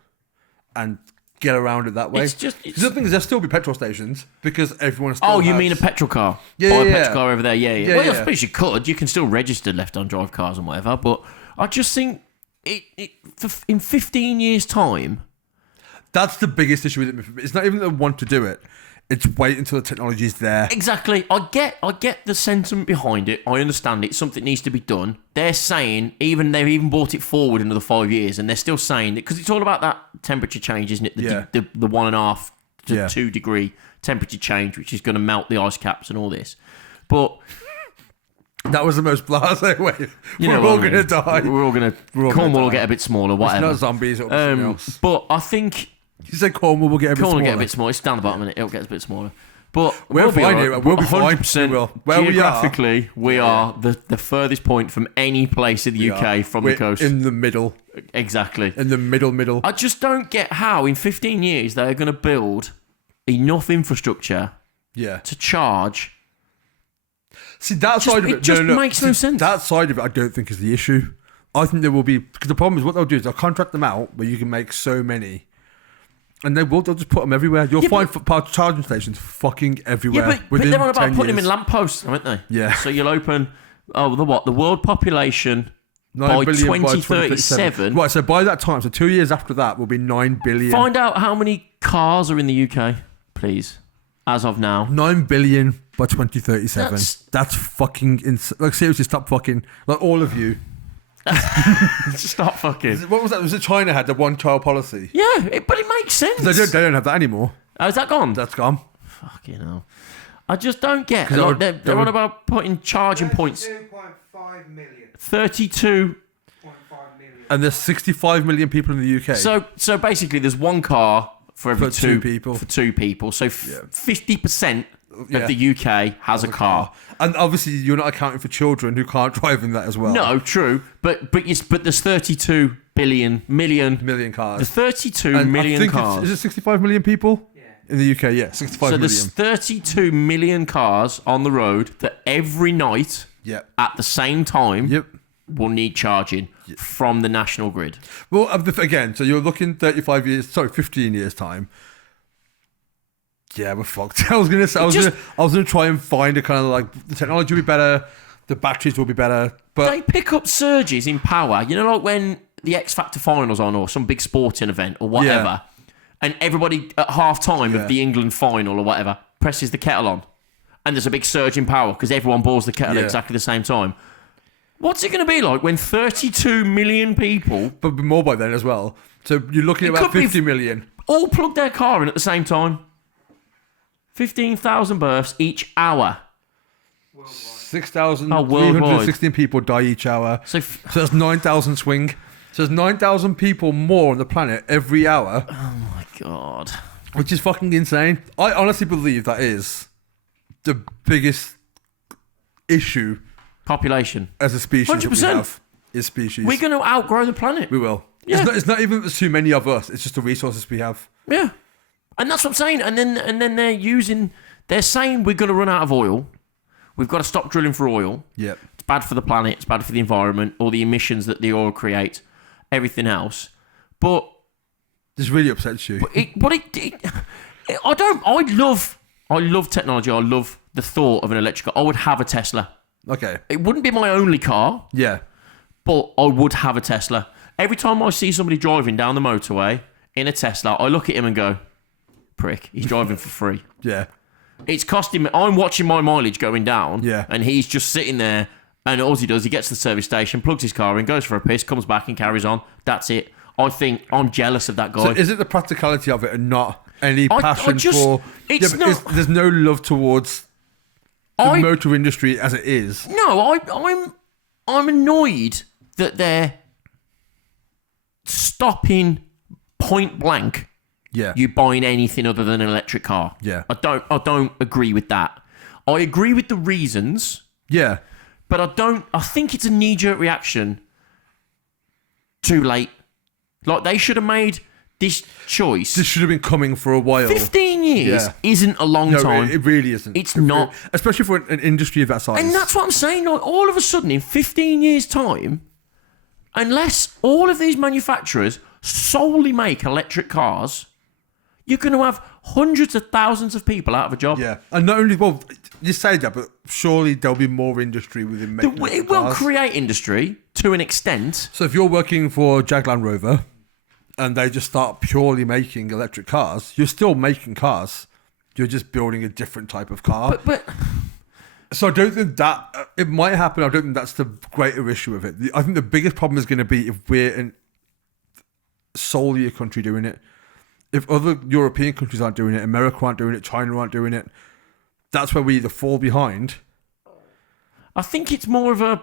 and get around it that way. The other thing is there'll still be petrol stations because everyone still you mean a petrol car? Yeah, Buy a yeah. petrol car over there, yeah. Well, yeah. I suppose you could. You can still register left-hand drive cars and whatever, but I just think in 15 years' time... That's the biggest issue with it. It's not even that they want to do it. It's wait until the technology is there. Exactly. I get the sentiment behind it. I understand it. Something needs to be done. They're saying, they've even brought it forward another 5 years, and they're still saying that, because it's all about that temperature change, isn't it? The 1.5 to 2 degree temperature change, which is going to melt the ice caps and all this. But that was the most blasé way. We're all going to die. We're all going to... Cornwall will get a bit smaller, whatever. It's not zombies, it'll be something else. But I think... You said Cornwall will get a bit smaller. Cornwall will get a bit smaller. It's down the bottom, and it'll get a bit smaller. But we'll be fine. We'll be fine. 100% geographically, we are the furthest point from any place in the UK from the coast. In the middle. Exactly. In the middle. I just don't get how in 15 years they're going to build enough infrastructure to charge. See, that side of it... It just makes no sense. That side of it I don't think is the issue. I think there will be... Because the problem is what they'll do is they'll contract them out where you can make so many... And they'll just put them everywhere. You'll find charging stations fucking everywhere. Yeah, but they're on about putting them in lampposts, aren't they? Yeah. So you'll open, the world population 9 by billion 2037. Right, so by that time, so 2 years after that, will be 9 billion. Find out how many cars are in the UK, please, as of now. 9 billion by 2037. That's fucking insane. Like, seriously, stop fucking. Like, all of you. Stop fucking. What was that? Was it China had the one-child policy? Yeah, but it makes sense. They don't have that anymore. Oh, is that gone? That's gone. Fucking hell. I just don't get. They're on about putting charging points. 32.5 million. 32. And there's 65 million people in the UK. So basically, there's one car for every two people. For 2 people. So 50% of the UK has a car. And obviously, you're not accounting for children who can't drive in that as well. No, true. But there's 32 million cars. There's 32 million cars. Is it 65 million people? In the UK, yeah, 65 So million. there's 32 million cars on the road that every night Yep. at the same time Yep. will need charging from the national grid. Well, again, so you're looking 15 years time. Yeah, we're fucked. I was gonna say, I was gonna try and find a kind of like the technology will be better, the batteries will be better, but They pick up surges in power. You know, like when the X Factor finals on or some big sporting event or whatever, and everybody at half time of the England final or whatever presses the kettle on, and there's a big surge in power because everyone bores the kettle at exactly the same time. What's it going to be like when 32 million people, but more by then as well. So you're looking at about 50 million. all plug their car in at the same time? 15,000 births each hour. 6,316 people die each hour. So So that's 9,000 swing. So there's 9,000 people more on the planet every hour, oh my God. which is fucking insane. I honestly believe that is the biggest issue Population. as a species that we 100%. have is species. We're going to outgrow the planet. We will. Yeah. It's not even that there's too many of us. It's just the resources we have. Yeah. And that's what I'm saying. And then they're saying we're going to run out of oil. We've got to stop drilling for oil. Yep. It's bad for the planet. It's bad for the environment. All the emissions that the oil creates. Everything else. But This really upsets you. I love technology. I love the thought of an electric car. I would have a Tesla. Okay. It wouldn't be my only car, Yeah. but I would have a Tesla. Every time I see somebody driving down the motorway in a Tesla, I look at him and go, prick, he's driving for free. Yeah. It's costing me. I'm watching my mileage going down, Yeah. and he's just sitting there, and all he does, he gets to the service station, plugs his car in, goes for a piss, comes back and carries on. That's it. I think I'm jealous of that guy. So is it the practicality of it and not any passion for... It's not... There's no love towards the motor industry as it is. No, I'm annoyed that they're stopping point blank Yeah. you buying anything other than an electric car. Yeah. I don't agree with that. I agree with the reasons, Yeah. but I think it's a knee-jerk reaction too late. Like, they should have made this choice. This should have been coming for a while. 15 years isn't a long time. It really isn't. It's not. Especially for an industry of that size. And that's what I'm saying. Like, all of a sudden, in 15 years' time, unless all of these manufacturers solely make electric cars, you're going to have hundreds of thousands of people out of a job. Yeah. And not only... Well, you say that, but surely there'll be more industry within making It electric will cars. create industry to an extent. So if you're working for Jag Land Rover and they just start purely making electric cars, you're still making cars. You're just building a different type of car. But So I don't think that... It might happen. I don't think that's the greater issue of it. I think the biggest problem is going to be if we're solely a country doing it. If other European countries aren't doing it, America aren't doing it, China aren't doing it, that's where we either fall behind. I think it's more of a...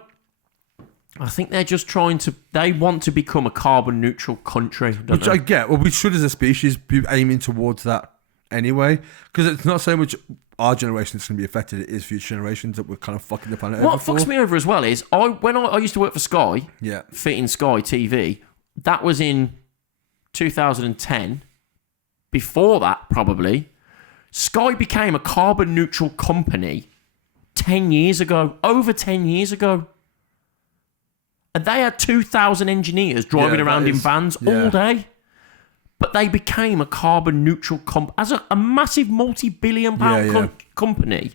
I think they're just trying to... They want to become a carbon neutral country. Don't Which they? I get. Well, we should as a species be aiming towards that anyway. Because it's not so much our generation that's going to be affected, it is future generations that we're kind of fucking the planet over What fucks for. me over as well is, when I used to work for Sky, Yeah. fitting Sky TV, that was in 2010. Before that, probably, Sky became a carbon neutral company 10 years ago, over 10 years ago. And they had 2,000 engineers driving around in vans all day. But they became a carbon neutral as a massive multi-billion pound company.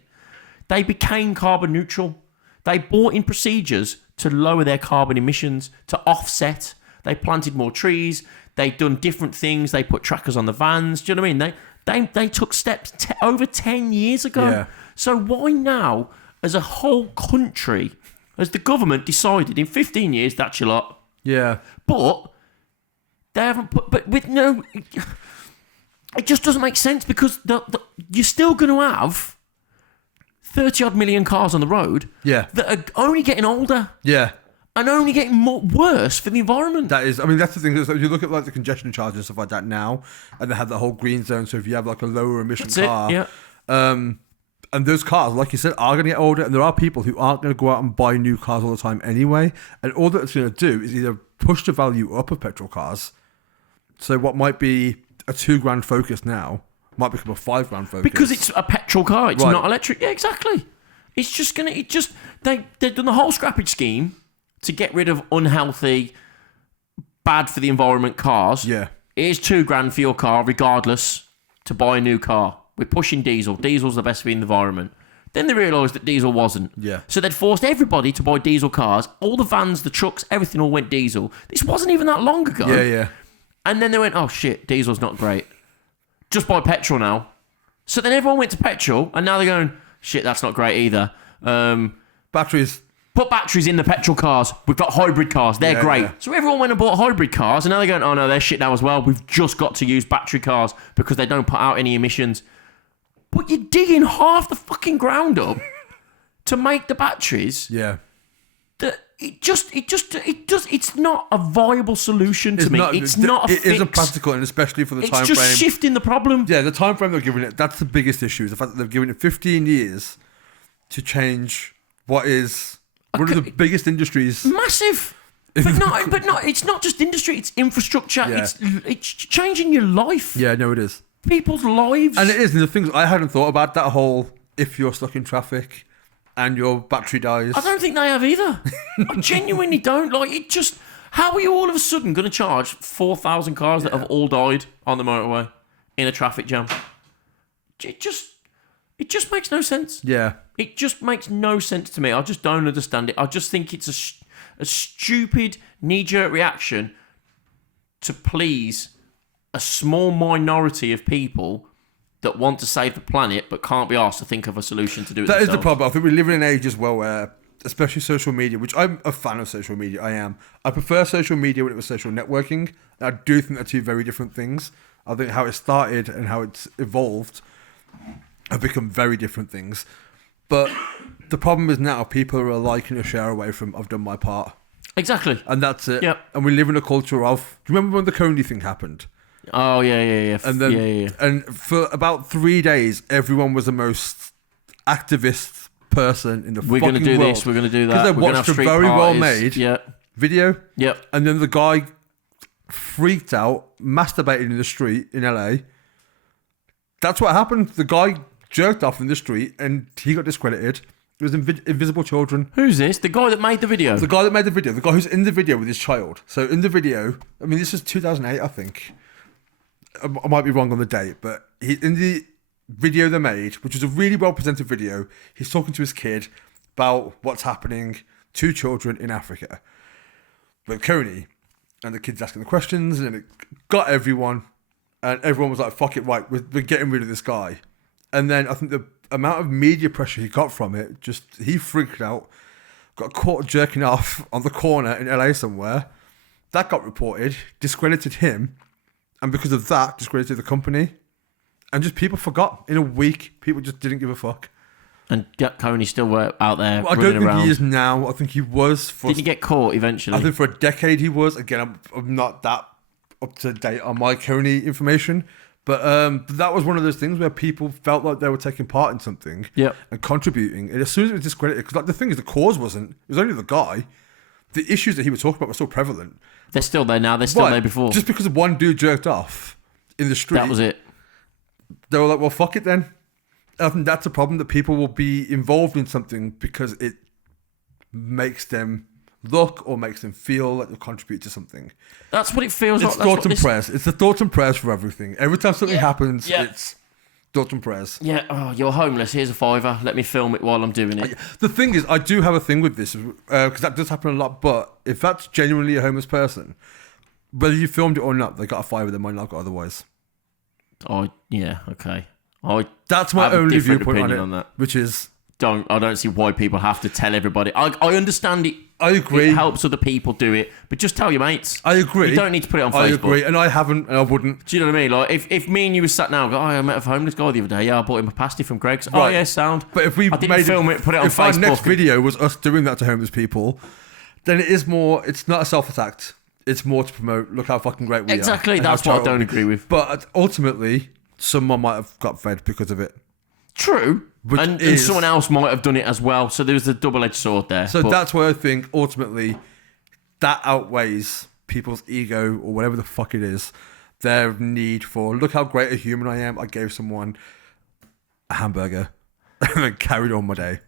They became carbon neutral. They brought in procedures to lower their carbon emissions, to offset. They planted more trees. They've done different things. They put trackers on the vans. Do you know what I mean? They took steps over 10 years ago. Yeah. So why now, as a whole country, as the government decided in 15 years, that's your lot? Yeah. But they haven't put... But with no... It just doesn't make sense because you're still going to have 30-odd million cars on the road that are only getting older. Yeah. And only getting worse for the environment. That is, I mean, that's the thing. Is if you look at like the congestion charges and stuff like that now, and they have the whole green zone. So if you have like a lower emission car, and those cars, like you said, are going to get older, and there are people who aren't going to go out and buy new cars all the time anyway. And all that it's going to do is either push the value up of petrol cars. So what might be a $2,000 Focus now might become a £5,000 Focus. Because it's a petrol car. It's Right. not electric. Yeah, exactly. It's just going to... They've done the whole scrappage scheme to get rid of unhealthy, bad for the environment cars. Yeah. Here's £2,000 for your car, regardless, to buy a new car. We're pushing diesel. Diesel's the best for the environment. Then they realised that diesel wasn't. Yeah. So they'd forced everybody to buy diesel cars. All the vans, the trucks, everything all went diesel. This wasn't even that long ago. Yeah. And then they went, oh shit, diesel's not great. Just buy petrol now. So then everyone went to petrol, and now they're going, shit, that's not great either. Batteries. Put batteries in the petrol cars. We've got hybrid cars. They're Yeah, great. yeah. So everyone went and bought hybrid cars, and now they're going, oh no, they're shit now as well. We've just got to use battery cars because they don't put out any emissions. But you're digging half the fucking ground up to make the batteries. Yeah. It's not a viable solution to me. It's not a fix. It isn't practical, and especially for the time It's frame. just shifting the problem. Yeah, the time frame they're giving it, that's the biggest issue, is the fact that they've given it 15 years to change what is one of the biggest industries. Massive. But not. It's not just industry. It's infrastructure. Yeah. It's changing your life. Yeah, no, it is. People's lives. And it is, and the things I hadn't thought about, that whole, if you're stuck in traffic and your battery dies. I don't think they have either. I genuinely don't. Like, it just... How are you all of a sudden going to charge 4,000 cars that have all died on the motorway in a traffic jam? It just makes no sense. Yeah. It just makes no sense to me. I just don't understand it. I just think it's a stupid knee-jerk reaction to please a small minority of people that want to save the planet but can't be asked to think of a solution to do it That is themselves. the problem. I think we live in an age as well where, especially social media, which I'm a fan of social media, I am. I prefer social media when it was social networking. I do think they're two very different things. I think how it started and how it's evolved have become very different things. But the problem is now people are a like and a share away from I've done my part. Exactly. And that's it. Yep. And we live in a culture of... Do you remember when the Coney thing happened? Oh, yeah. And then, yeah. and for about 3 days, everyone was the most activist person in the We're fucking going to do world. this, we're going to do Because that. they We're going to watched have a street very parties. well-made Yeah. video. Yep. And then the guy freaked out, masturbated in the street in LA. That's what happened. The guy jerked off in the street and he got discredited. It was Invisible Children. Who's this? The guy that made the video? The guy that made the video. The guy who's in the video with his child. So in the video, I mean, this is 2008, I think. I might be wrong on the date, but in the video they made, which was a really well presented video, he's talking to his kid about what's happening to children in Africa with Coney, and the kid's asking the questions, and it got everyone, and everyone was like, fuck it, right, we're getting rid of this guy. And then I think the amount of media pressure he got from it, he freaked out, got caught jerking off on the corner in LA somewhere. That got reported, discredited him, and because of that, discredited the company. And just people forgot. In a week, people just didn't give a fuck. And Coney's still out there I running don't think around. he is now. I think he was for... Did he get caught eventually? I think for a decade he was. Again, I'm not that up to date on my Coney information. But that was one of those things where people felt like they were taking part in something and contributing. And as soon as it was discredited... Because the thing is, the cause wasn't... It was only the guy. The issues that he was talking about were still prevalent. They're still there now. They're still there before. Just because one dude jerked off in the street... That was it. They were like, well, fuck it then. I think that's a problem, that people will be involved in something because it makes them look or makes them feel like they contribute to something. That's what it feels It's like. thoughts and prayers. It's the thoughts and prayers for everything. Every time something happens, Yeah. it's thoughts and prayers. Yeah, oh, you're homeless. Here's a £5. Let me film it while I'm doing it. The thing is, I do have a thing with this because that does happen a lot. But if that's genuinely a homeless person, whether you filmed it or not, they got a £5. They might not got otherwise. Oh, yeah, okay. That's my have a only different viewpoint on opinion it, on that. which is I don't see why people have to tell everybody. I understand it. I agree. It helps other people do it, but just tell your mates. I agree. You don't need to put it on Facebook. I agree, and I haven't, and I wouldn't. Do you know what I mean? Like, if me and you were sat now, and go, I met a homeless guy the other day. Yeah, I bought him a pasty from Greg's. Oh, Right. yeah, sound. But if we I didn't made film it, put it on if Facebook. our next video was us doing that to homeless people, then it is more. It's not a self-attack. It's more to promote. Look how fucking great we are. Exactly. and how That's what I charitable. don't agree with. But ultimately, someone might have got fed because of it. True. And someone else might have done it as well. So there's a double-edged sword there. So that's why I think ultimately that outweighs people's ego or whatever the fuck it is their need for, look how great a human I am. I gave someone a hamburger and then carried on my day.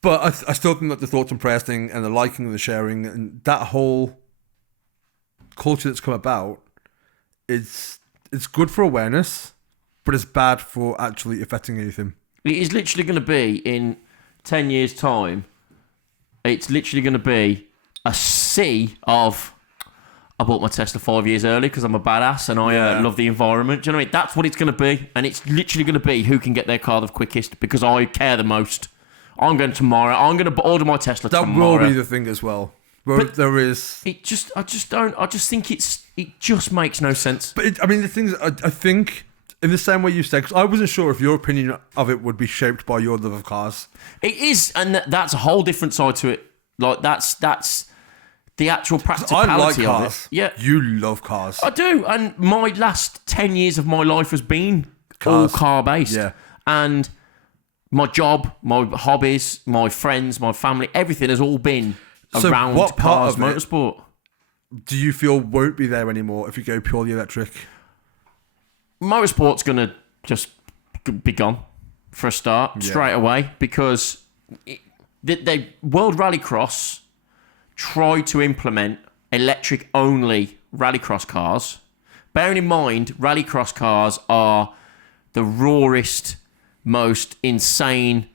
But I still think that the thoughts and prayers thing and the liking and the sharing and that whole culture that's come about, it's good for awareness, but it's bad for actually affecting anything. It is literally going to be, in 10 years' time, it's literally going to be a sea of, I bought my Tesla 5 years early because I'm a badass and I love the environment. Do you know what I mean? That's what it's going to be. And it's literally going to be who can get their car the quickest because I care the most. I'm going tomorrow. I'm going to order my Tesla tomorrow. That will be the thing as well. But there is... I just think it just makes no sense. But the thing is, I think... In the same way you said, because I wasn't sure if your opinion of it would be shaped by your love of cars. It is, and that's a whole different side to it. Like, that's the actual practicality I like of cars. it. Yeah. You love cars. I do, and my last 10 years of my life has been all car-based. Yeah. And my job, my hobbies, my friends, my family, everything has all been around what part cars, of it motorsport. do you feel won't be there anymore if you go purely electric? Motorsport's going to just be gone for a start straight away because the World Rallycross tried to implement electric-only rallycross cars. Bearing in mind, rallycross cars are the rawest, most insane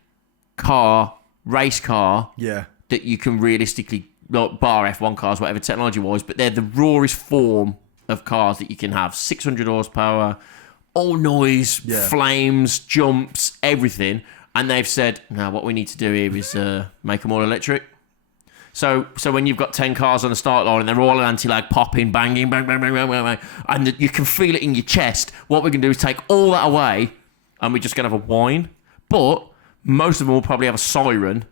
race car that you can realistically, not bar F1 cars, whatever technology-wise, but they're the rawest form of cars that you can have. 600 horsepower, all noise, flames, jumps, everything. And they've said, no, what we need to do here is make them all electric. So when you've got 10 cars on the start line and they're all anti-lag popping, banging, bang, bang, bang, bang, bang, bang, and you can feel it in your chest, what we're going to do is take all that away and we're just going to have a whine. But most of them will probably have a siren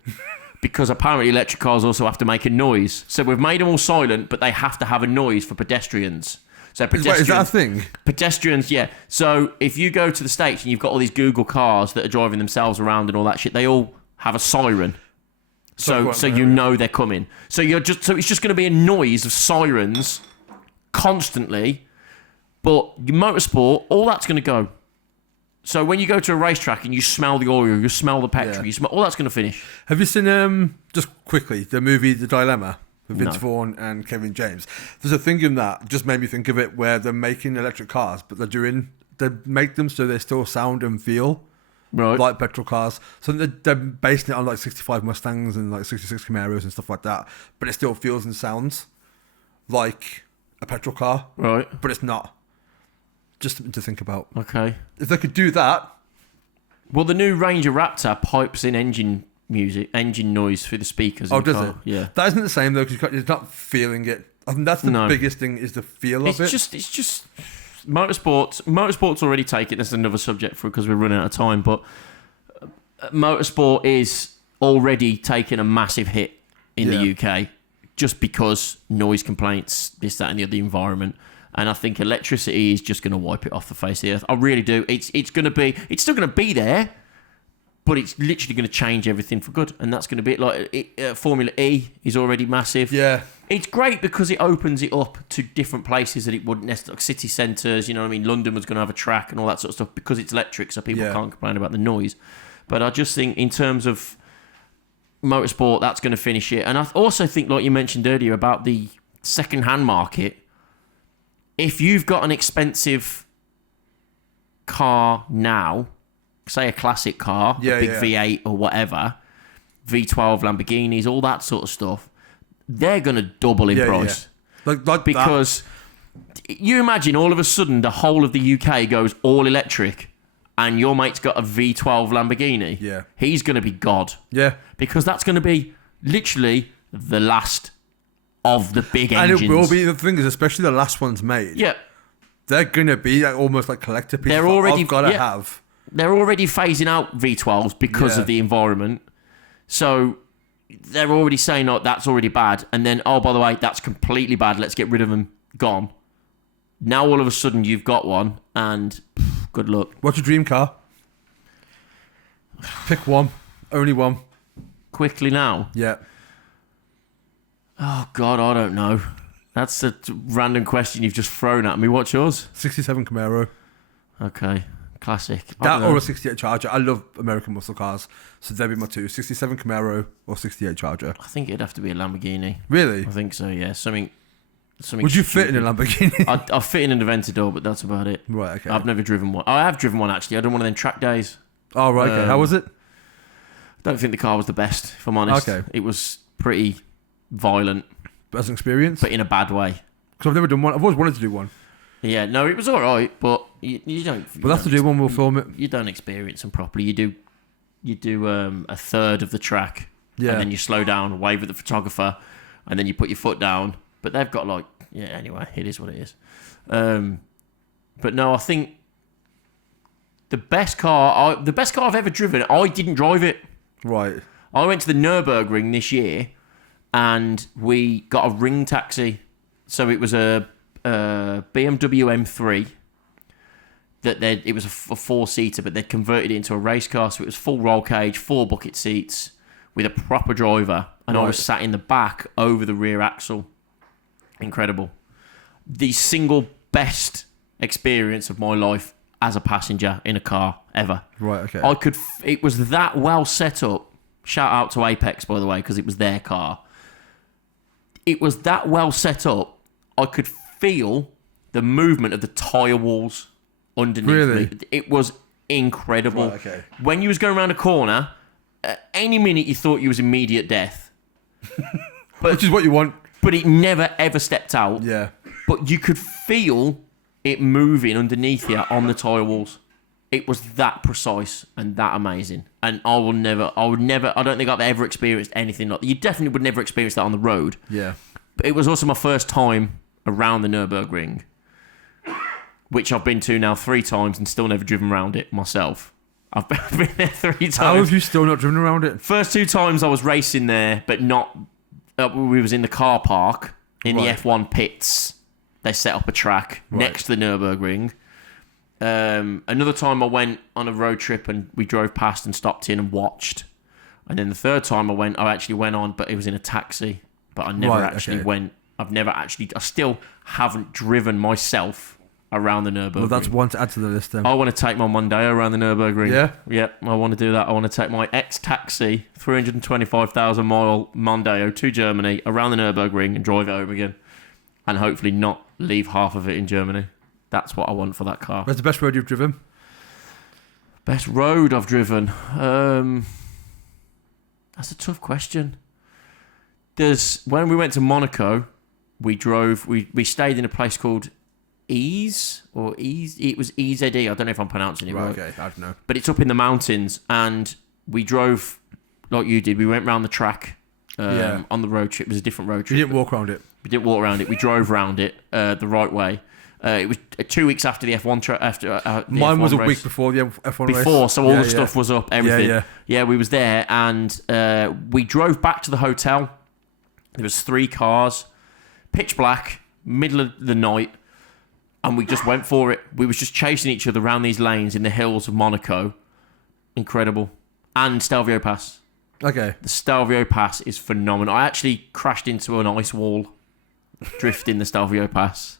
because apparently electric cars also have to make a noise. So we've made them all silent, but they have to have a noise for pedestrians. So Is that a thing? Pedestrians, yeah. So if you go to the States and you've got all these Google cars that are driving themselves around and all that shit, they all have a siren. So you know they're coming. So it's just going to be a noise of sirens constantly. But your motorsport, all that's going to go. So when you go to a racetrack and you smell the oil, you smell the petrol, you smell all that's going to finish. Have you seen just quickly the movie The Dilemma? Vince Vaughn and Kevin James. There's a thing in that just made me think of it where they're making electric cars, but they make them so they still sound and feel like petrol cars. So they're basing it on like 65 Mustangs and like 66 Camaros and stuff like that, but it still feels and sounds like a petrol car. Right. But it's not. Just something to think about. Okay. If they could do that. Well, the new Ranger Raptor pipes in engine noise through the speakers. Oh, does it? Yeah. That isn't the same though, because you're not feeling it. I think that's the biggest thing is the feel of it. It's just motorsports. Motorsports already take it. That's another subject for because we're running out of time. But motorsport is already taking a massive hit in the UK just because noise complaints, this, that, and the other environment. And I think electricity is just going to wipe it off the face of the earth. I really do. It's still going to be there. But it's literally going to change everything for good. And that's going to be like Formula E is already massive. Yeah. It's great because it opens it up to different places that it wouldn't necessarily, like city centres, you know what I mean? London was going to have a track and all that sort of stuff because it's electric, so people can't complain about the noise. But I just think in terms of motorsport, that's going to finish it. And I also think, like you mentioned earlier, about the second-hand market. If you've got an expensive car now, say a classic car, a big V8 or whatever, V12 Lamborghinis, all that sort of stuff, they're going to double in price. Yeah. Like because you imagine all of a sudden the whole of the UK goes all electric and your mate's got a V12 Lamborghini. Yeah. He's going to be God. Yeah. Because that's going to be literally the last of the big engines. And it will be, the thing is, especially the last ones made. Yeah. They're going to be almost like collector pieces. They're already I've got to have. They're already phasing out V12s because of the environment. So they're already saying, oh, that's already bad. And then, oh, by the way, that's completely bad. Let's get rid of them. Gone. Now all of a sudden you've got one and good luck. What's your dream car? Pick one. Only one. Quickly now. Yeah. Oh, God, I don't know. That's a random question you've just thrown at me. What's yours? 67 Camaro. Okay, classic. That or a 68 Charger. I love American muscle cars, so they'd be my two: 67 Camaro or 68 Charger. I think it'd have to be a Lamborghini. Really? I think so. Yeah, something. Would you fit in a Lamborghini? I'd fit in an Aventador, but that's about it. Right. Okay. I've never driven one. I have driven one actually. I done one of them track days. Oh right. Okay. How was it? Don't think the car was the best, if I'm honest. Okay. It was pretty violent, As an experience? but in a bad way. Because I've never done one. I've always wanted to do one. Yeah, no, it was all right, but you don't. We'll have to do one. We'll film it. You don't experience them properly. You do a third of the track, Yeah. and then you slow down, wave at the photographer, and then you put your foot down. But they've got like, yeah. Anyway, it is what it is. But no, I think the best car I've ever driven. I didn't drive it. Right. I went to the Nürburgring this year, and we got a ring taxi. So it was a BMW M3. It was a four-seater, but they'd converted it into a race car. So it was full roll cage, 4 bucket seats, with a proper driver, and I was sat in the back over the rear axle. Incredible. The single best experience of my life as a passenger in a car ever. Right. Okay. It was that well set up. Shout out to Apex, by the way, because it was their car. It was that well set up. I could feel the movement of the tyre walls underneath Really? me. It was incredible. Right, okay. When you was going around a corner, at any minute you thought you was immediate death. Which is what you want. But it never ever stepped out. Yeah. But you could feel it moving underneath you on the tyre walls. It was that precise and that amazing. And I don't think I've ever experienced anything like that. You definitely would never experience that on the road. Yeah. But it was also my first time around the Nürburgring, which I've been to now 3 times and still never driven around it myself. I've been there 3 times. How have you still not driven around it? First 2 times I was racing there, but not... we was in the car park, in the F1 pits. They set up a track next to the Nürburgring. Another time I went on a road trip and we drove past and stopped in and watched. And then the third time I actually went on, but it was in a taxi. But I never went. I still haven't driven myself around the Nürburgring. Well, that's one to add to the list then. I want to take my Mondeo around the Nürburgring. Yeah? Yep, I want to do that. I want to take my ex-taxi, 325,000 mile Mondeo to Germany, around the Nürburgring and drive it home again. And hopefully not leave half of it in Germany. That's what I want for that car. Where's the best road you've driven? Best road I've driven? That's a tough question. When we went to Monaco, we stayed in a place called Ease. It was EZE. I don't know if I'm pronouncing it right. Okay, I don't know. But it's up in the mountains, and we drove like you did. We went round the track on the road trip. It was a different road trip. You didn't walk around it? We didn't walk around it. We drove around it the right way. It was 2 weeks after the F1 track. Mine was a race. week before the F1 race. Before, so all the stuff was up, everything. Yeah. We was there, and we drove back to the hotel. There was 3 cars, pitch black, middle of the night, and we just went for it. We was just chasing each other around these lanes in the hills of Monaco. Incredible. And Stelvio Pass. Okay. The Stelvio Pass is phenomenal. I actually crashed into an ice wall drifting the Stelvio Pass.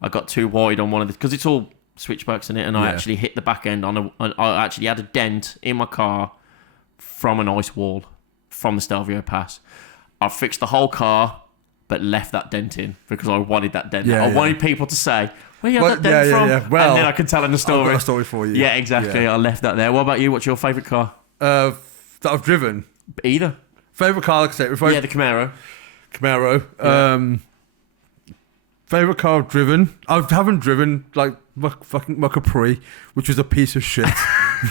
I got too wide on one of the... Because it's all switchbacks in it, and I actually hit the back end I actually had a dent in my car from an ice wall from the Stelvio Pass. I fixed the whole car, but left that dent in because I wanted that dent. I wanted people to say, where you had that dent from? Yeah. Well, and then I could tell them the story. I've got a story for you. Yeah, exactly. Yeah. I left that there. What about you? What's your favourite car? That I've driven? Either. Favourite car, like I say. The Camaro. Camaro. Yeah. Favourite car I've driven? I haven't driven like my Capri, which was a piece of shit.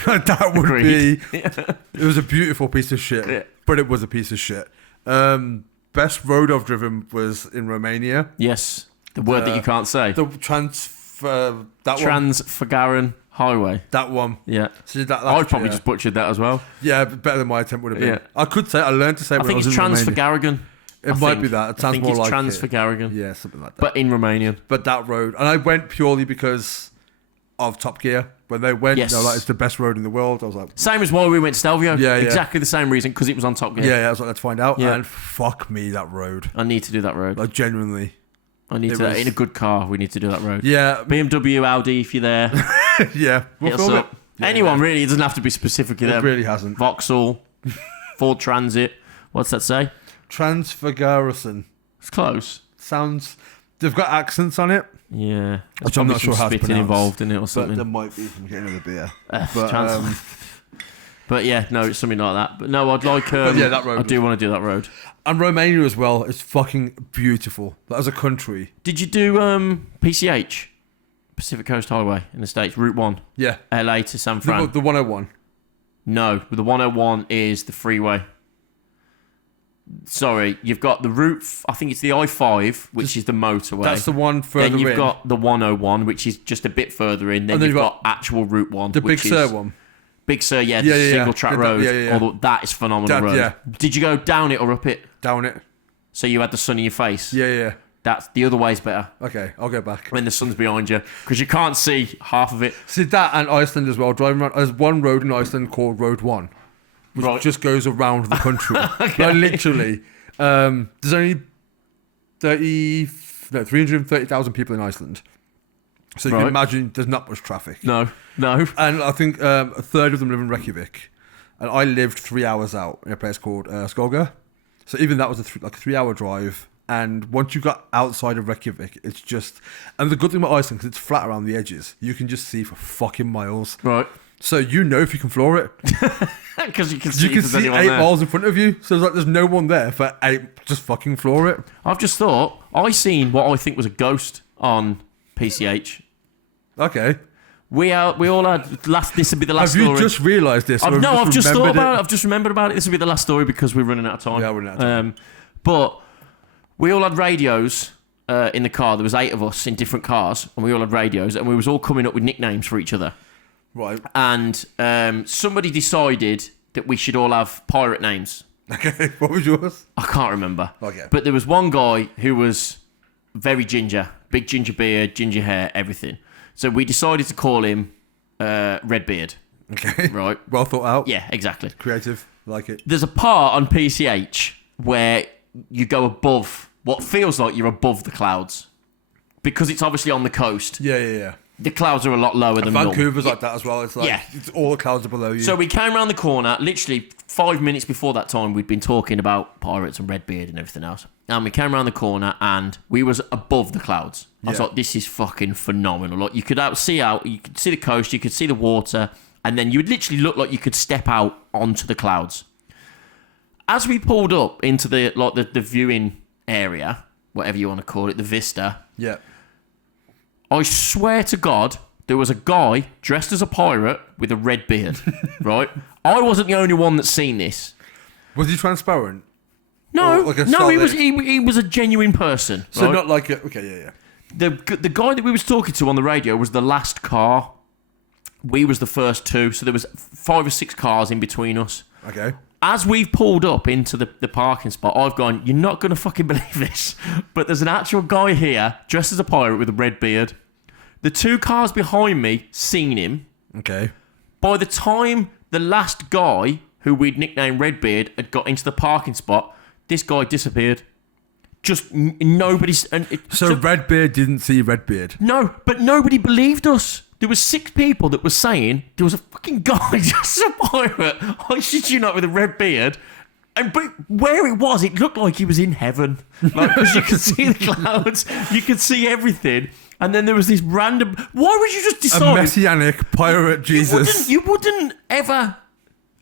That would Agreed. be... It was a beautiful piece of shit, but it was a piece of shit. Best road I've driven was in Romania. Yes, the word that you can't say. The Transfagaran Highway. That one. Yeah. So I probably just butchered that as well. Yeah, better than my attempt would have been. Yeah. I could say, I learned to say it when I was in Romania. I think it's Transfagaragan. It might be that. It sounds more like Transfagaragan. Yeah, something like that. But in Romanian. But that road. And I went purely because of Top Gear. When they went, they were like, it's the best road in the world. I was like... Same as why we went Stelvio. Yeah. Exactly the same reason, because it was on Top Gear. Yeah, I was like, let's find out. Yeah. And fuck me, that road. I need to do that road. Like, genuinely. I need to in a good car. We need to do that road. Yeah, BMW, Audi, if you're there, yeah. We'll hit us film up. it. Yeah, Anyone yeah. really? It doesn't have to be specifically It them. really hasn't. Vauxhall, Ford Transit. What's that say? Transfigurison. It's close. Sounds. They've got accents on it. Yeah, Which I'm not sure how to spitting pronounce, involved in it or But something. there might be from getting another beer. But yeah, no, it's something like that. But no, I'd like. yeah, that road I do want to do that road. And Romania as well. It's fucking beautiful. That as a country. Did you do PCH, Pacific Coast Highway in the States, Route 1, Yeah. LA to San Fran? The 101. No, the 101 is the freeway. Sorry, you've got the route. I think it's the I-5, which is the motorway. That's the one further in. Then you've got the 101, which is just a bit further in. Then you've got actual Route 1. The Big Sur one. Big Sur, yeah, Yeah, the yeah, single yeah. track Yeah, road. yeah. Although that is phenomenal road. Yeah. Did you go down it or up it? Down it. So you had the sun in your face? Yeah. That's the other way's better. Okay, I'll go back. When the sun's behind you, because you can't see half of it. See that and Iceland as well. Driving around, there's one road in Iceland called Road 1, which just goes around the country. Okay. Like literally, there's only 330,000 people in Iceland, so you can imagine there's not much traffic. No. And I think a third of them live in Reykjavik, and I lived 3 hours out in a place called Skogga. So even that was a 3-hour drive. And once you got outside of Reykjavik, it's just... And the good thing about Iceland, because it's flat around the edges, you can just see for fucking miles. Right. So you know if you can floor it. Because you can see, You can see 8 miles in front of you. So it's like there's no one there for 8. Just fucking floor it. I've just thought, I seen what I think was a ghost on PCH. Okay. We all had... This would be the last Have story. you just realised this? I've just thought remembered about it. I've just remembered about it. This will be the last story because we're running out of time. Yeah, we're running out of time. But we all had radios in the car. There was 8 of us in different cars, and we all had radios, and we was all coming up with nicknames for each other. Right. And somebody decided that we should all have pirate names. Okay, what was yours? I can't remember. Okay. But there was one guy who was very ginger, big ginger beard, ginger hair, everything. So we decided to call him Redbeard. Okay. Right. Well thought out. Yeah, exactly. Creative. Like it. There's a part on PCH where you go above what feels like you're above the clouds because it's obviously on the coast. Yeah. The clouds are a lot lower than Vancouver's like that as well. It's like it's all the clouds are below you. So we came around the corner, literally 5 minutes before that time, we'd been talking about pirates and Redbeard and everything else. And we came around the corner and we was above the clouds. I was like, this is fucking phenomenal. Like you could see the coast, you could see the water, and then you would literally look like you could step out onto the clouds. As we pulled up into the viewing area, whatever you want to call it, the vista. Yeah. I swear to God, there was a guy dressed as a pirate with a red beard, right? I wasn't the only one that's seen this. Was he transparent? No, Or like a no, solid- he was a genuine person. So right? not like a... Okay, yeah. The guy that we was talking to on the radio was the last car. We was the first 2, so there was 5 or 6 cars in between us. Okay. As we've pulled up into the parking spot, I've gone, you're not going to fucking believe this, but there's an actual guy here dressed as a pirate with a red beard. The 2 cars behind me seen him. Okay. By the time the last guy, who we'd nicknamed Redbeard, had got into the parking spot, this guy disappeared. Just nobody's... So Redbeard didn't see Redbeard? No, but nobody believed us. There was 6 people that were saying there was a fucking guy just a pirate. I shit you not with a red beard. But where it was, it looked like he was in heaven. Like, because you could see the clouds, you could see everything. And then there was this random... Why would you just decide... A messianic pirate Jesus. You wouldn't ever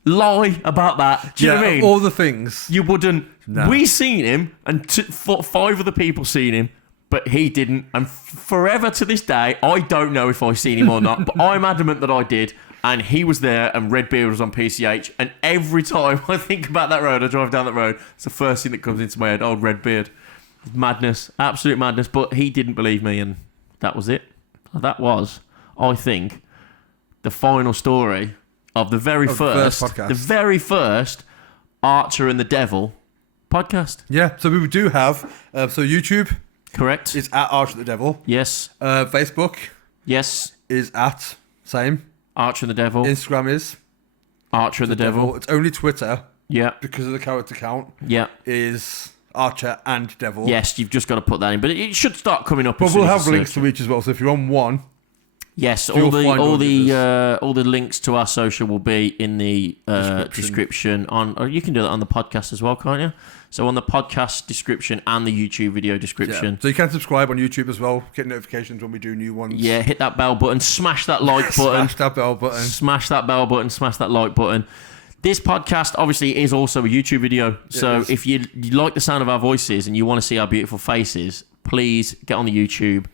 lie about that. Do you know what I mean? Of all the things. You wouldn't. No. We seen him, and 5 other people seen him, but he didn't. And forever to this day, I don't know if I seen him or not, but I'm adamant that I did. And he was there, and Redbeard was on PCH. And every time I think about that road, I drive down that road, it's the first thing that comes into my head. Old Redbeard. Madness. Absolute madness. But he didn't believe me, and that was it. That was, I think, the final story of the very first podcast. The very first Archer and the Devil podcast. Yeah, so we do have... so YouTube Correct? is at Archer the Devil. Yes. Facebook Yes. is at... Same. Archer and the Devil. Instagram is... Archer and the Devil. It's only Twitter, Yeah. because of the character count, Yeah. is Archer and Devil. Yes, you've just got to put that in, but it should start coming up. But as soon we'll as have the links search- to each as well. So if you're on one, Yes, you'll all find all the links to our social will be in the description. You can do that on the podcast as well, can't you? So on the podcast description and the YouTube video description. So you can subscribe on YouTube as well. Get notifications when we do new ones. Yeah, hit that bell button, smash that like button, Smash that bell button. smash that bell button, smash that like button. This podcast obviously is also a YouTube video. So if you like the sound of our voices and you want to see our beautiful faces, please get on the YouTube.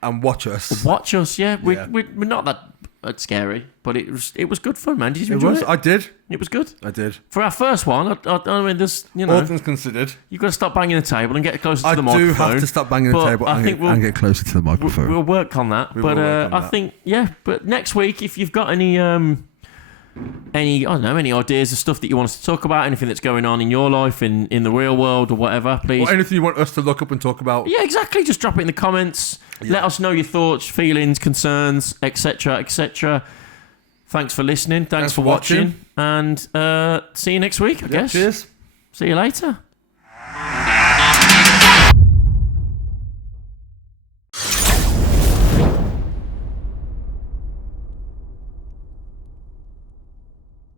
And watch us. Watch us, yeah. We're not that scary, but it was good fun, man. Did you enjoy it? I did. It was good. I did. For our first one, I mean, there's, All things considered. you've got to stop banging the table and get closer to the I microphone. do have to stop banging the but table I and, think and get closer to the microphone. We'll work on that. We but will work on I that. think, but next week, if you've got any I don't know, any ideas of stuff that you want us to talk about, anything that's going on in your life, in the real world or whatever, please. Or anything you want us to look up and talk about. Yeah, exactly. Just drop it in the comments. Yeah. Let us know your thoughts, feelings, concerns, etc., etc. Thanks for listening. Thanks for watching. And see you next week, I guess. Cheers. See you later.